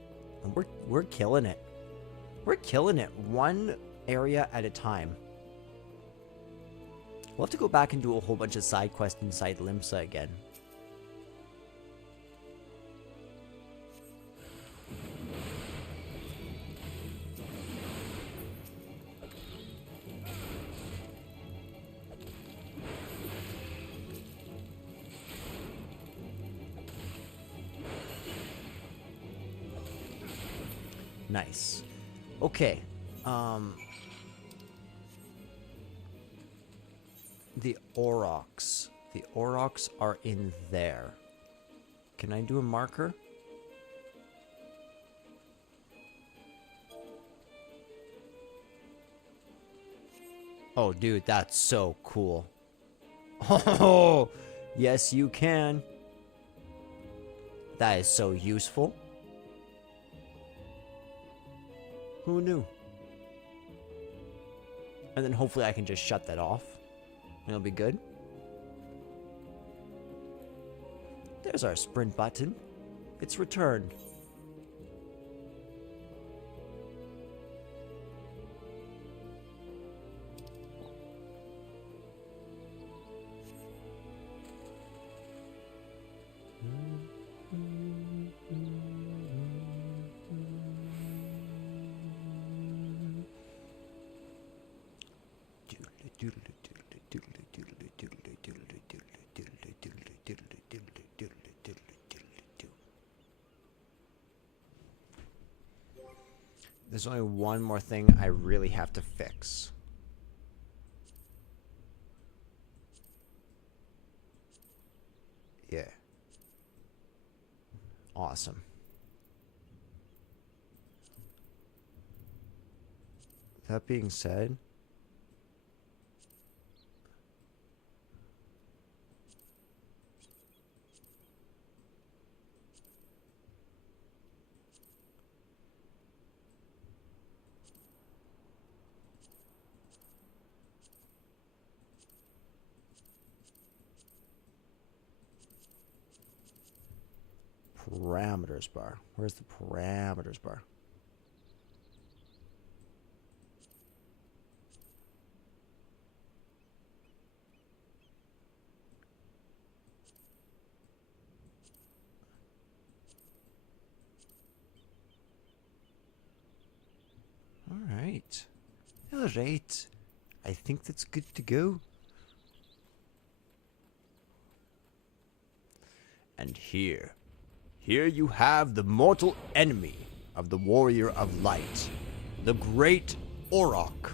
And we're killing it. We're killing it. One area at a time. We'll have to go back and do a whole bunch of side quests inside Limsa again. Nice. Okay. The Aurochs. The Aurochs are in there. Can I do a marker? Oh, dude, that's so cool. Oh, yes, you can. That is so useful. Who knew? And then hopefully I can just shut that off. And it'll be good. There's our sprint button. It's returned. There's only one more thing I really have to fix. Yeah. Awesome. That being said, parameters bar? Where's the parameters bar? Alright. Alright. I think that's good to go. And here you have the mortal enemy of the Warrior of Light, the Great Auroch.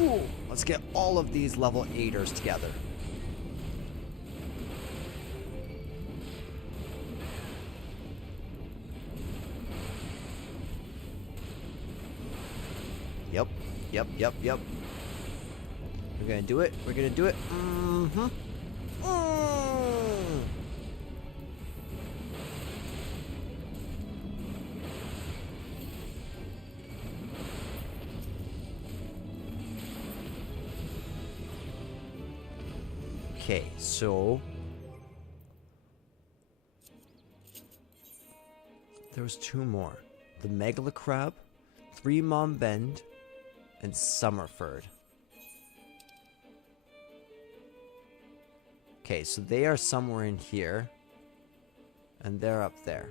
Ooh, let's get all of these level 8ers together. Yep. We're gonna do it. Mm-hmm. Okay, so there was 2 more. The Megala Crab, 3 Mom Bend, and Summerford. Okay, so they are somewhere in here. And they're up there.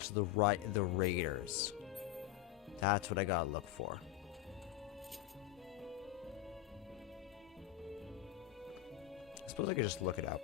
To the right, the Raiders. That's what I gotta look for. I suppose I could just look it up.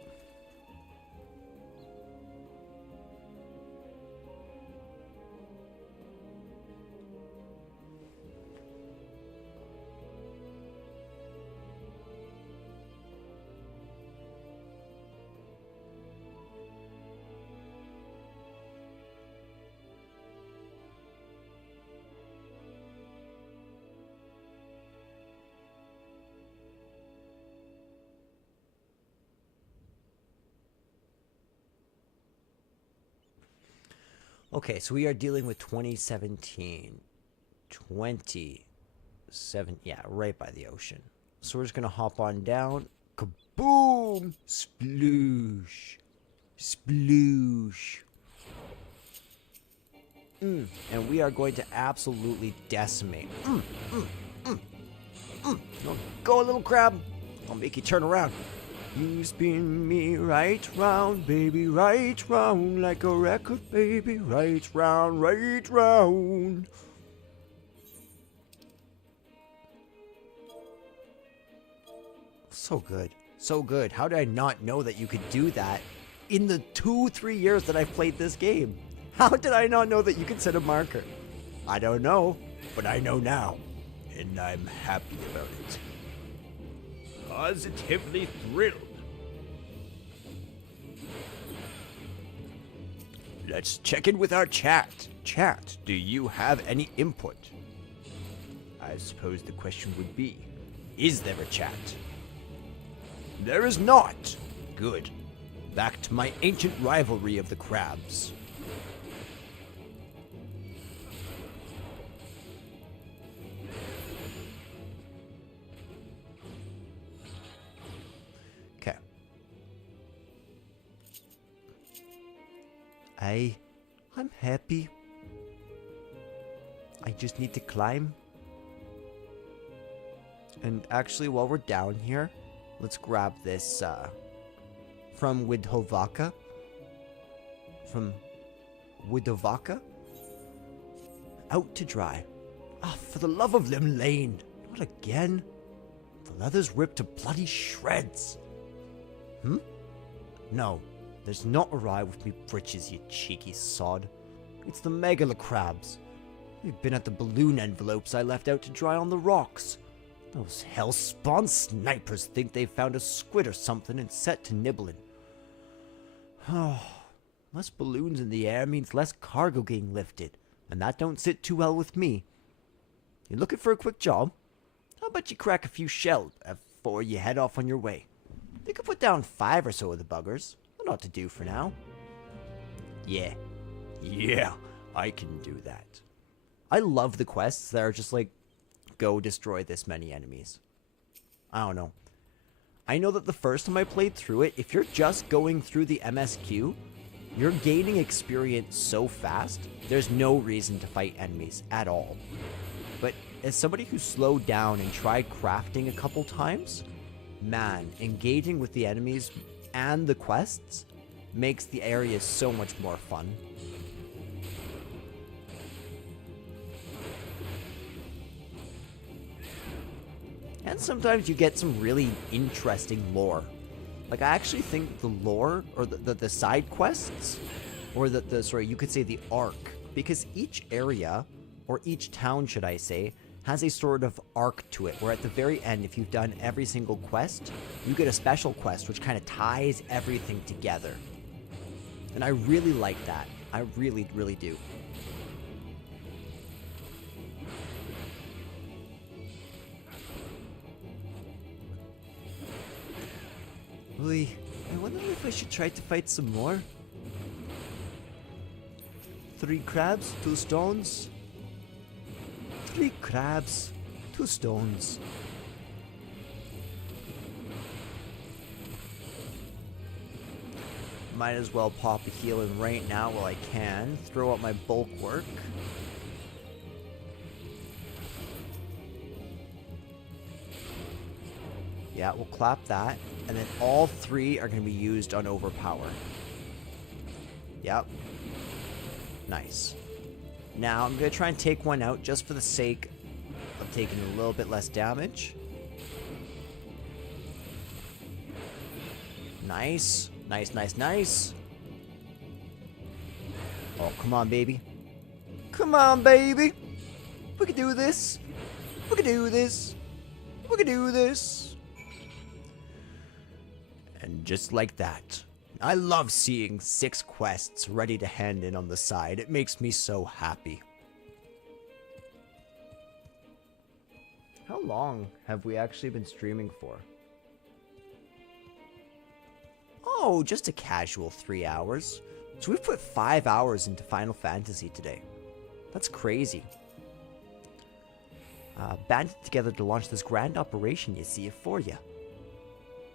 Okay, so we are dealing with 2017. 27, yeah, right by the ocean. So we're just gonna hop on down. Kaboom! Sploosh. Sploosh. And we are going to absolutely decimate. No, go, little crab. I'll make you turn around. You spin me right round, baby, right round, like a record, baby, right round, right round. So good. So good. How did I not know that you could do that in the 2-3 years that I've played this game? How did I not know that you could set a marker? I don't know, but I know now, and I'm happy about it. Positively thrilled. Let's check in with our chat. Chat, do you have any input? I suppose the question would be, is there a chat? There is not. Good. Back to my ancient rivalry of the crabs. Okay. I'm happy. I just need to climb. And actually, while we're down here, let's grab this from Widhovaka. From Widhovaka. Out to dry. Ah, for the love of Lim Lane. Not again. The leather's ripped to bloody shreds. No, there's not a rye with me britches, you cheeky sod. It's the megala crabs. They've been at the balloon envelopes I left out to dry on the rocks. Those hell-spawn snipers think they found a squid or something and set to nibbling. Oh, less balloons in the air means less cargo getting lifted, and that don't sit too well with me. You looking for a quick job? How about you crack a few shells before you head off on your way? You could put down 5 or so of the buggers. They're not to do for now. Yeah, I can do that. I love the quests that are just like, go destroy this many enemies. I don't know. I know that the first time I played through it, if you're just going through the MSQ, you're gaining experience so fast, there's no reason to fight enemies at all. But as somebody who slowed down and tried crafting a couple times, man, engaging with the enemies and the quests makes the area so much more fun. And sometimes you get some really interesting lore. Like, I actually think the lore, or the side quests, or sorry, you could say the arc, because each area, or each town, should I say, has a sort of arc to it, where at the very end, if you've done every single quest, you get a special quest, which kind of ties everything together. And I really like that. I really, really do. Oy, I wonder if I should try to fight some more. 3 crabs, 2 stones. 3 crabs, 2 stones. Might as well pop a healing right now while I can. Throw out my bulk work. Yeah, we'll clap that. And then all 3 are going to be used on overpower. Yep. Nice. Now I'm going to try and take one out just for the sake of taking a little bit less damage. Nice. Nice, nice, nice. Oh, come on, baby. Come on, baby. We can do this. We can do this. We can do this. And just like that, I love seeing 6 quests ready to hand in on the side. It makes me so happy. How long have we actually been streaming for? Oh, just a casual 3 hours. So we've put 5 hours into Final Fantasy today. That's crazy. Banded together to launch this grand operation, you see, for you.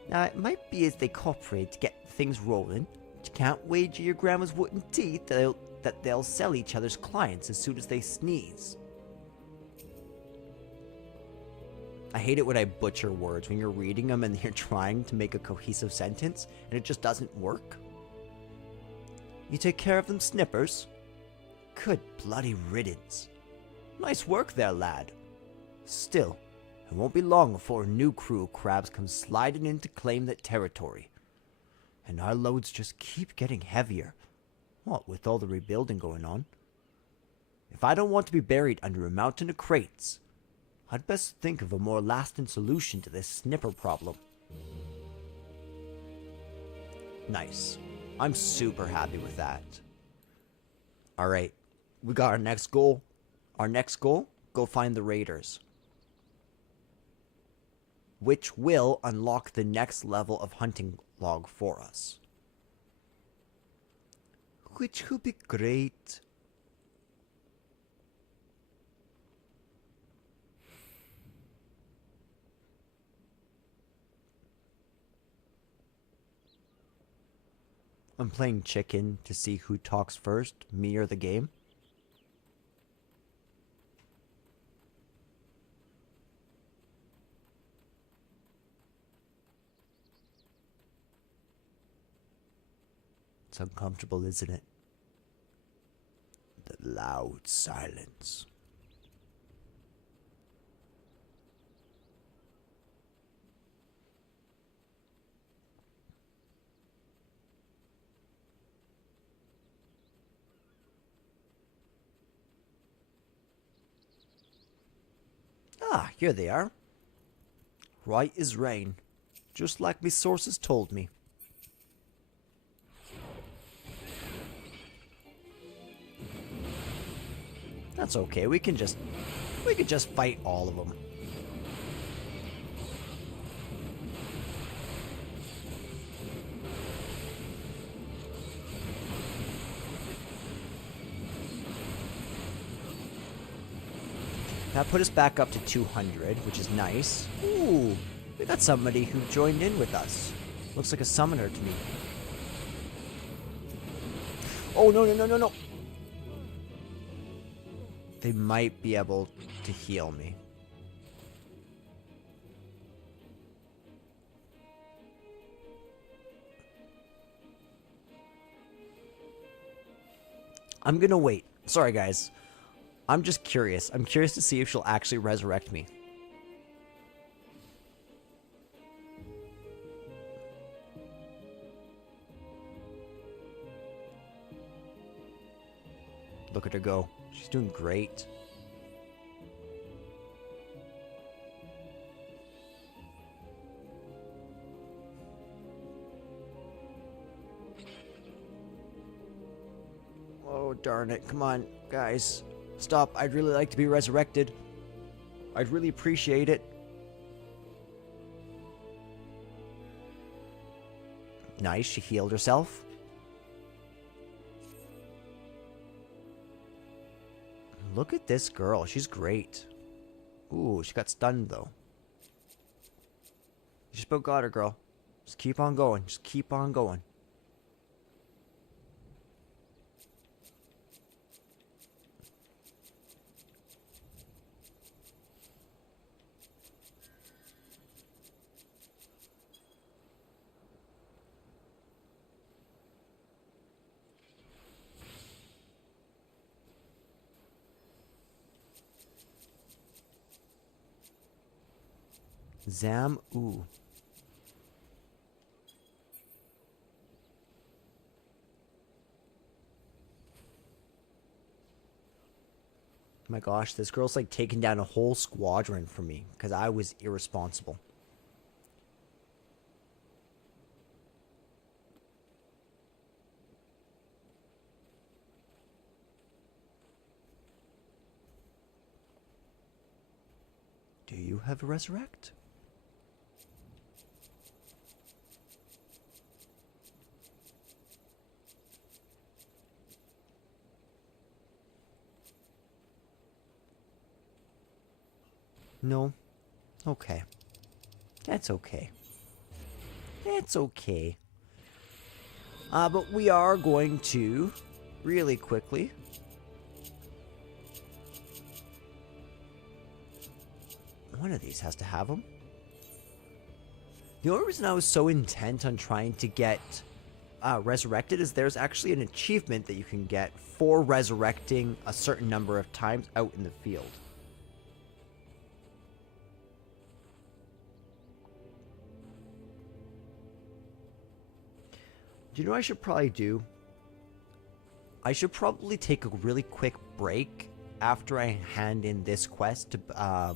Now, it might be as they cooperate to get things rolling, but you can't wager your grandma's wooden teeth that they'll sell each other's clients as soon as they sneeze. I hate it when I butcher words when you're reading them and you're trying to make a cohesive sentence and it just doesn't work. You take care of them snippers? Good bloody riddance. Nice work there, lad. Still, it won't be long before a new crew of crabs comes sliding in to claim that territory. And our loads just keep getting heavier. What with all the rebuilding going on? If I don't want to be buried under a mountain of crates, I'd best think of a more lasting solution to this snipper problem. Nice. I'm super happy with that. Alright, we got our next goal. Our next goal, go find the raiders. Which will unlock the next level of hunting log for us. Which will be great. I'm playing chicken to see who talks first, me or the game. It's uncomfortable, isn't it? The loud silence. Ah, here they are. Right as rain. Just like me sources told me. That's okay, we could just fight all of them. That put us back up to 200, which is nice. Ooh, We got somebody who joined in with us. Looks like a summoner to me. Oh, no, no, no, no, no. They might be able to heal me. I'm gonna wait. Sorry, guys. I'm just curious. I'm curious to see if she'll actually resurrect me. Look at her go. She's doing great. Oh, darn it. Come on, guys. Stop. I'd really like to be resurrected. I'd really appreciate it. Nice. She healed herself. Look at this girl. She's great. Ooh, she got stunned, though. You just about got her, girl. Just keep on going. Just keep on going. Zam, ooh. My gosh, this girl's like taking down a whole squadron for me because I was irresponsible. Do you have a resurrect? No? Okay. That's okay. That's okay. But we are going to, really quickly, one of these has to have them. The only reason I was so intent on trying to get resurrected is there's actually an achievement that you can get for resurrecting a certain number of times out in the field. Do you know what I should probably do? I should probably take a really quick break after I hand in this quest to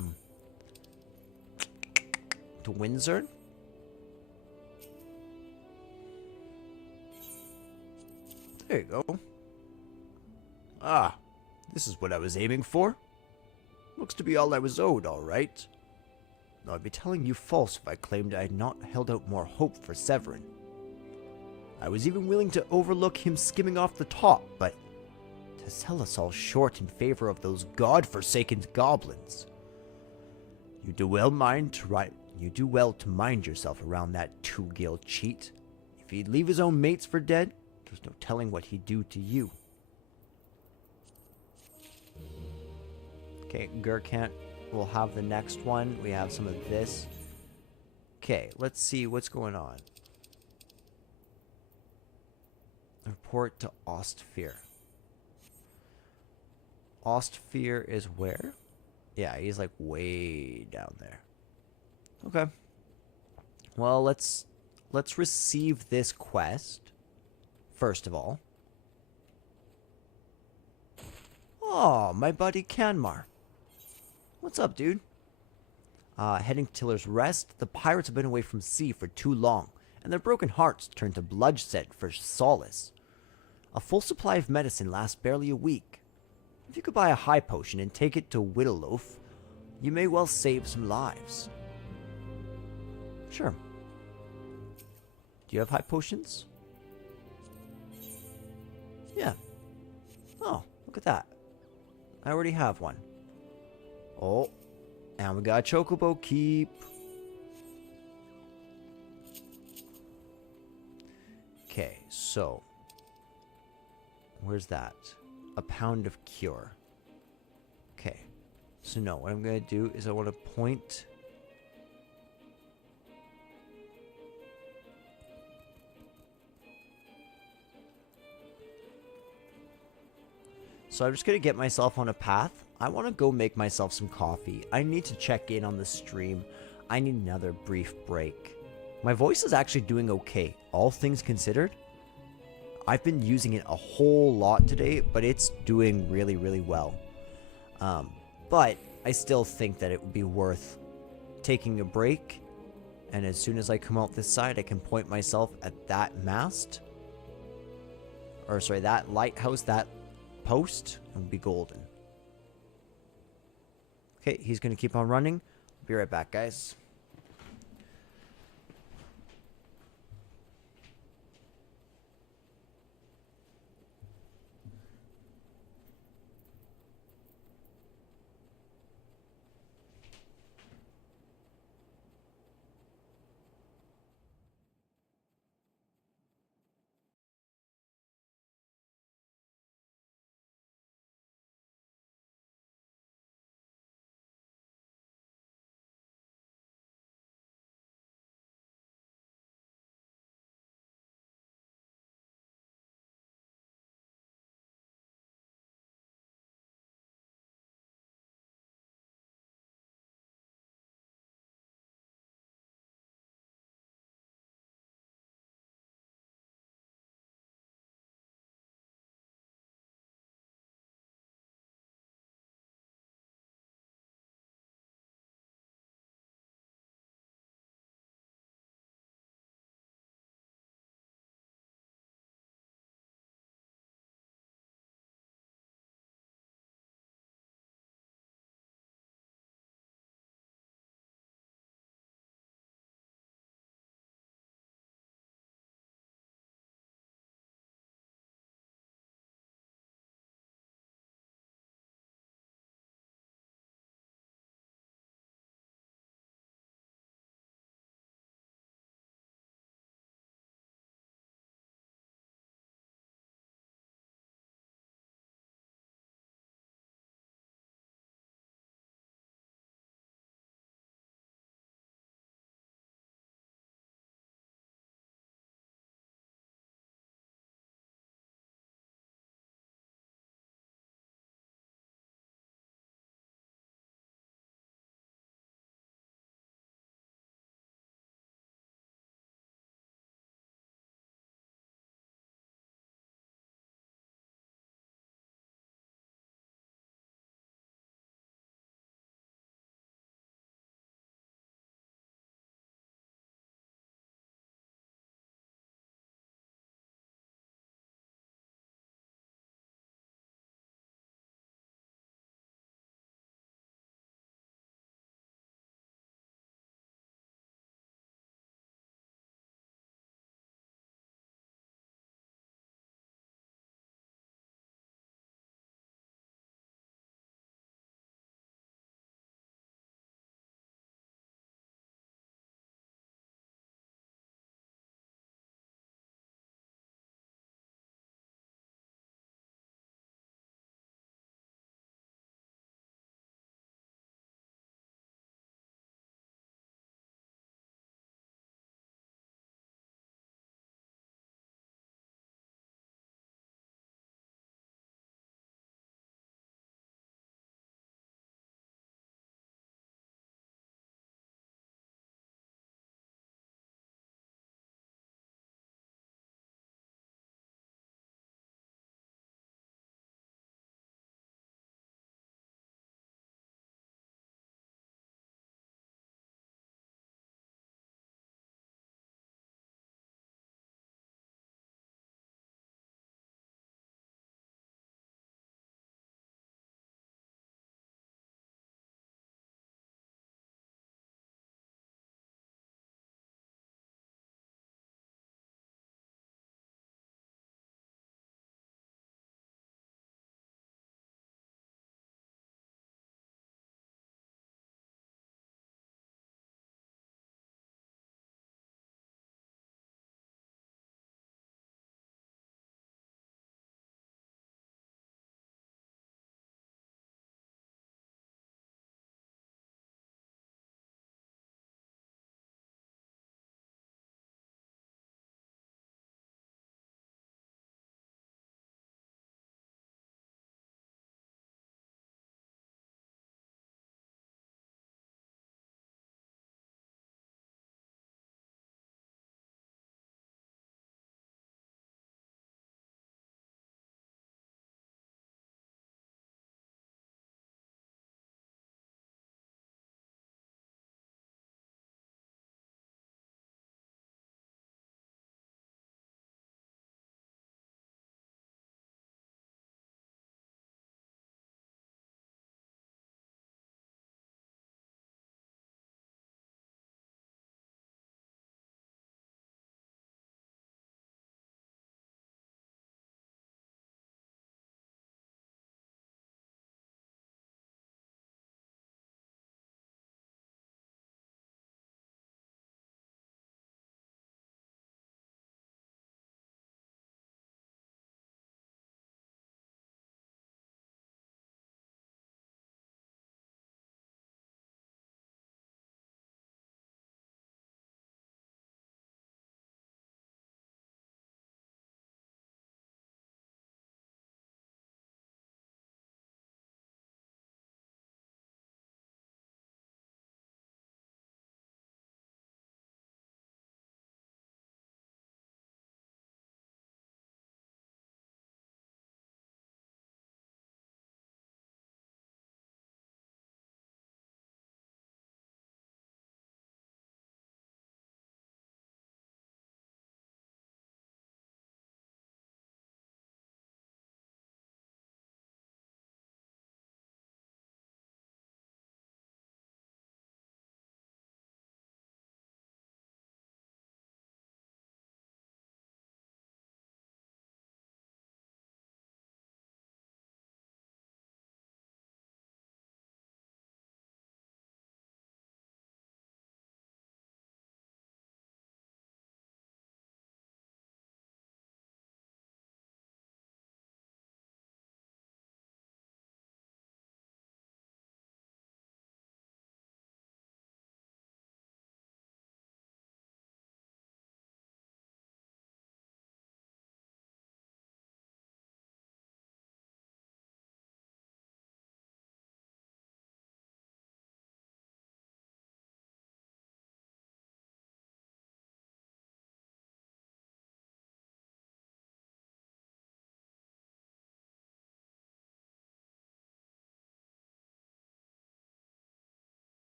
Windsor. There you go. Ah, this is what I was aiming for. Looks to be all I was owed, all right. Now, I'd be telling you false if I claimed I had not held out more hope for Severin. I was even willing to overlook him skimming off the top, but to sell us all short in favor of those god-forsaken goblins. You do well to mind yourself around that two-gill cheat. If he'd leave his own mates for dead, there's no telling what he'd do to you. Okay, Gurkant will have the next one. We have some of this. Okay, let's see what's going on. Report to Ostfear. Ostfear is where? Yeah, he's like way down there. Okay. Well, let's receive this quest first of all. Oh, my buddy Canmar. What's up, dude? Heading to Tiller's Rest. The pirates have been away from sea for too long, and their broken hearts turn to bloodshed for solace. A full supply of medicine lasts barely a week. If you could buy a high potion and take it to Widowloaf, you may well save some lives. Sure. Do you have high potions? Yeah. Oh, look at that. I already have one. Oh, and we got a Chocobo Keep. Okay, so where's that? A pound of cure. Okay. So no, what I'm going to do is I want to point... So I'm just going to get myself on a path. I want to go make myself some coffee. I need to check in on the stream. I need another brief break. My voice is actually doing okay, all things considered. I've been using it a whole lot today, but it's doing really, really well. But I still think that it would be worth taking a break, and as soon as I come out this side, I can point myself at that mast, or sorry, that lighthouse, that post, and be golden. Okay, he's gonna keep on running. Be right back, guys.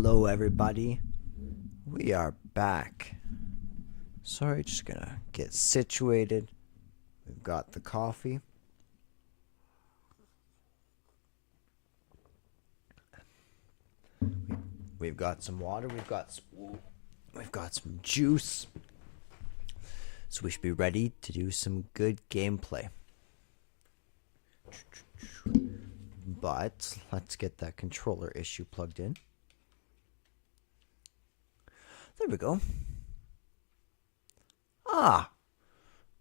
Hello, everybody. We are back. Sorry, just gonna get situated. We've got the coffee. We've got some water. We've got some juice. So we should be ready to do some good gameplay. But let's get that controller issue plugged in. There we go. Ah,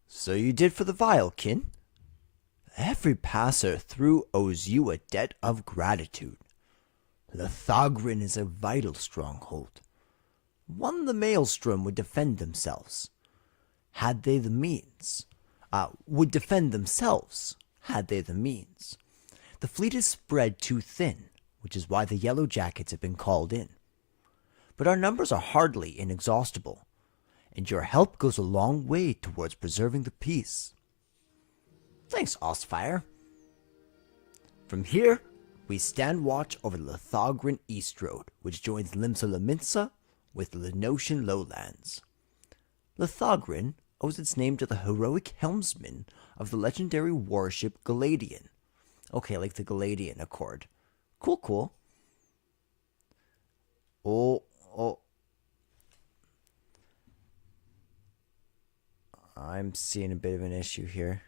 so you did for the vial, kin. Every passer through owes you a debt of gratitude. Lithogrin is a vital stronghold. One the Maelstrom would defend themselves, had they the means. Would defend themselves, had they the means. The fleet is spread too thin, which is why the Yellow Jackets have been called in. But our numbers are hardly inexhaustible, and your help goes a long way towards preserving the peace. Thanks, Ostfire. From here, we stand watch over the Lithogrin East Road, which joins Limsa Lominsa with the Lenosian lowlands. Lithogrin owes its name to the heroic helmsman of the legendary warship Galadian. Okay, like the Galadian Accord. Cool. Oh. I'm seeing a bit of an issue here.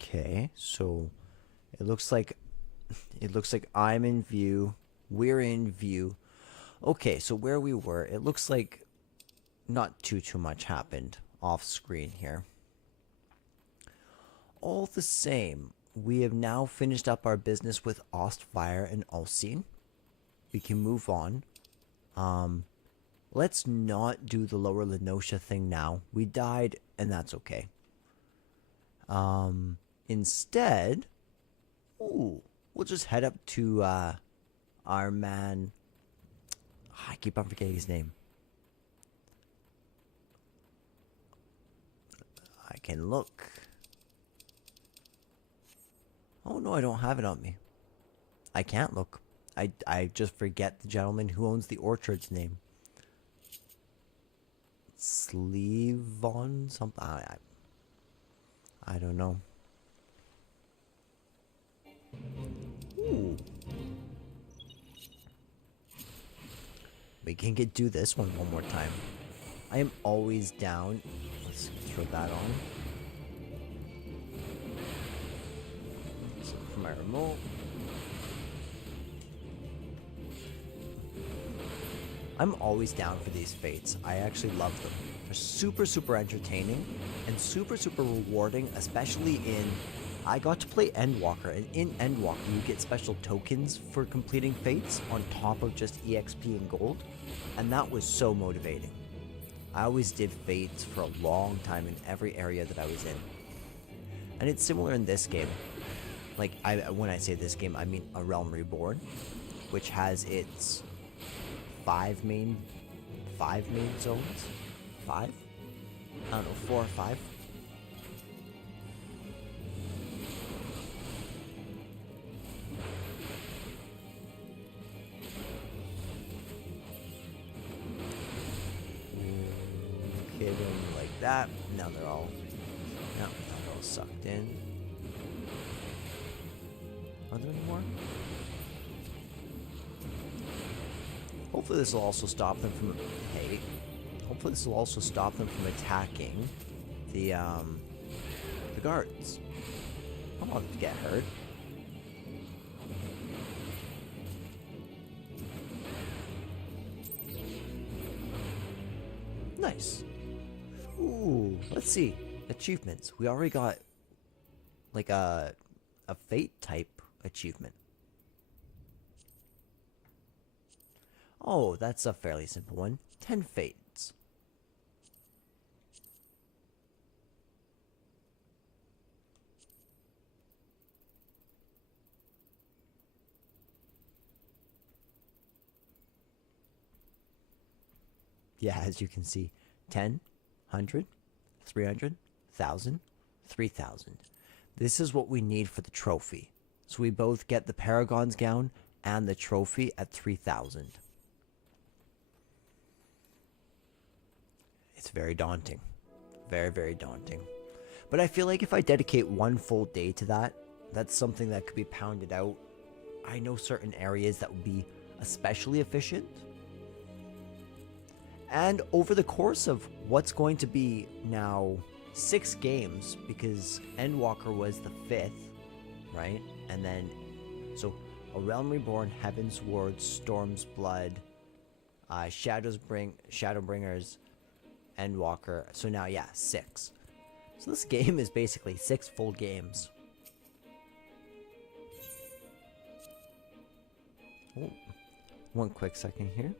Okay, so it looks like I'm in view. We're in view. Okay, so where we were, it looks like not too much happened off screen here. All the same, we have now finished up our business with Ostfire and Ulcine. We can move on. Let's not do the Lower Lenosha thing now. We died, and that's okay. Instead, we'll just head up to our man. I keep on forgetting his name. I can look. Oh no, I don't have it on me. I can't look. I just forget the gentleman who owns the orchard's name. Slevon something. I don't know. Ooh. We can do this one more time. I am always down. Let's throw that on. So for my remote. I'm always down for these fates. I actually love them. They're super entertaining and super rewarding, especially in... I got to play Endwalker, and in Endwalker you get special tokens for completing fates on top of just EXP and gold, and that was so motivating. I always did fates for a long time in every area that I was in. And it's similar in this game. Like, when I say this game, I mean A Realm Reborn, which has its 5 main zones? 5? I don't know, 4 or 5? Hit them like that. Now they're all sucked in. Are there any more? Hopefully this will also stop them from... Hey. Hopefully this will also stop them from attacking the guards. I don't want them to get hurt. Nice. Ooh, let's see. Achievements. We already got like a fate type achievement. Oh, that's a fairly simple one. 10 fates. Yeah, as you can see, 10, 100, 300, 1,000, 3,000. This is what we need for the trophy. So we both get the Paragon's gown and the trophy at 3,000. It's very daunting. Very, very daunting. But I feel like if I dedicate one full day to that, that's something that could be pounded out. I know certain areas that would be especially efficient. And over the course of what's going to be now 6 games, because Endwalker was the 5th, right? And then, so A Realm Reborn, Heaven's Ward, Storm's Blood, Shadowbringers, Endwalker. So now, yeah, 6. So this game is basically 6 full games. Oh, one quick second here.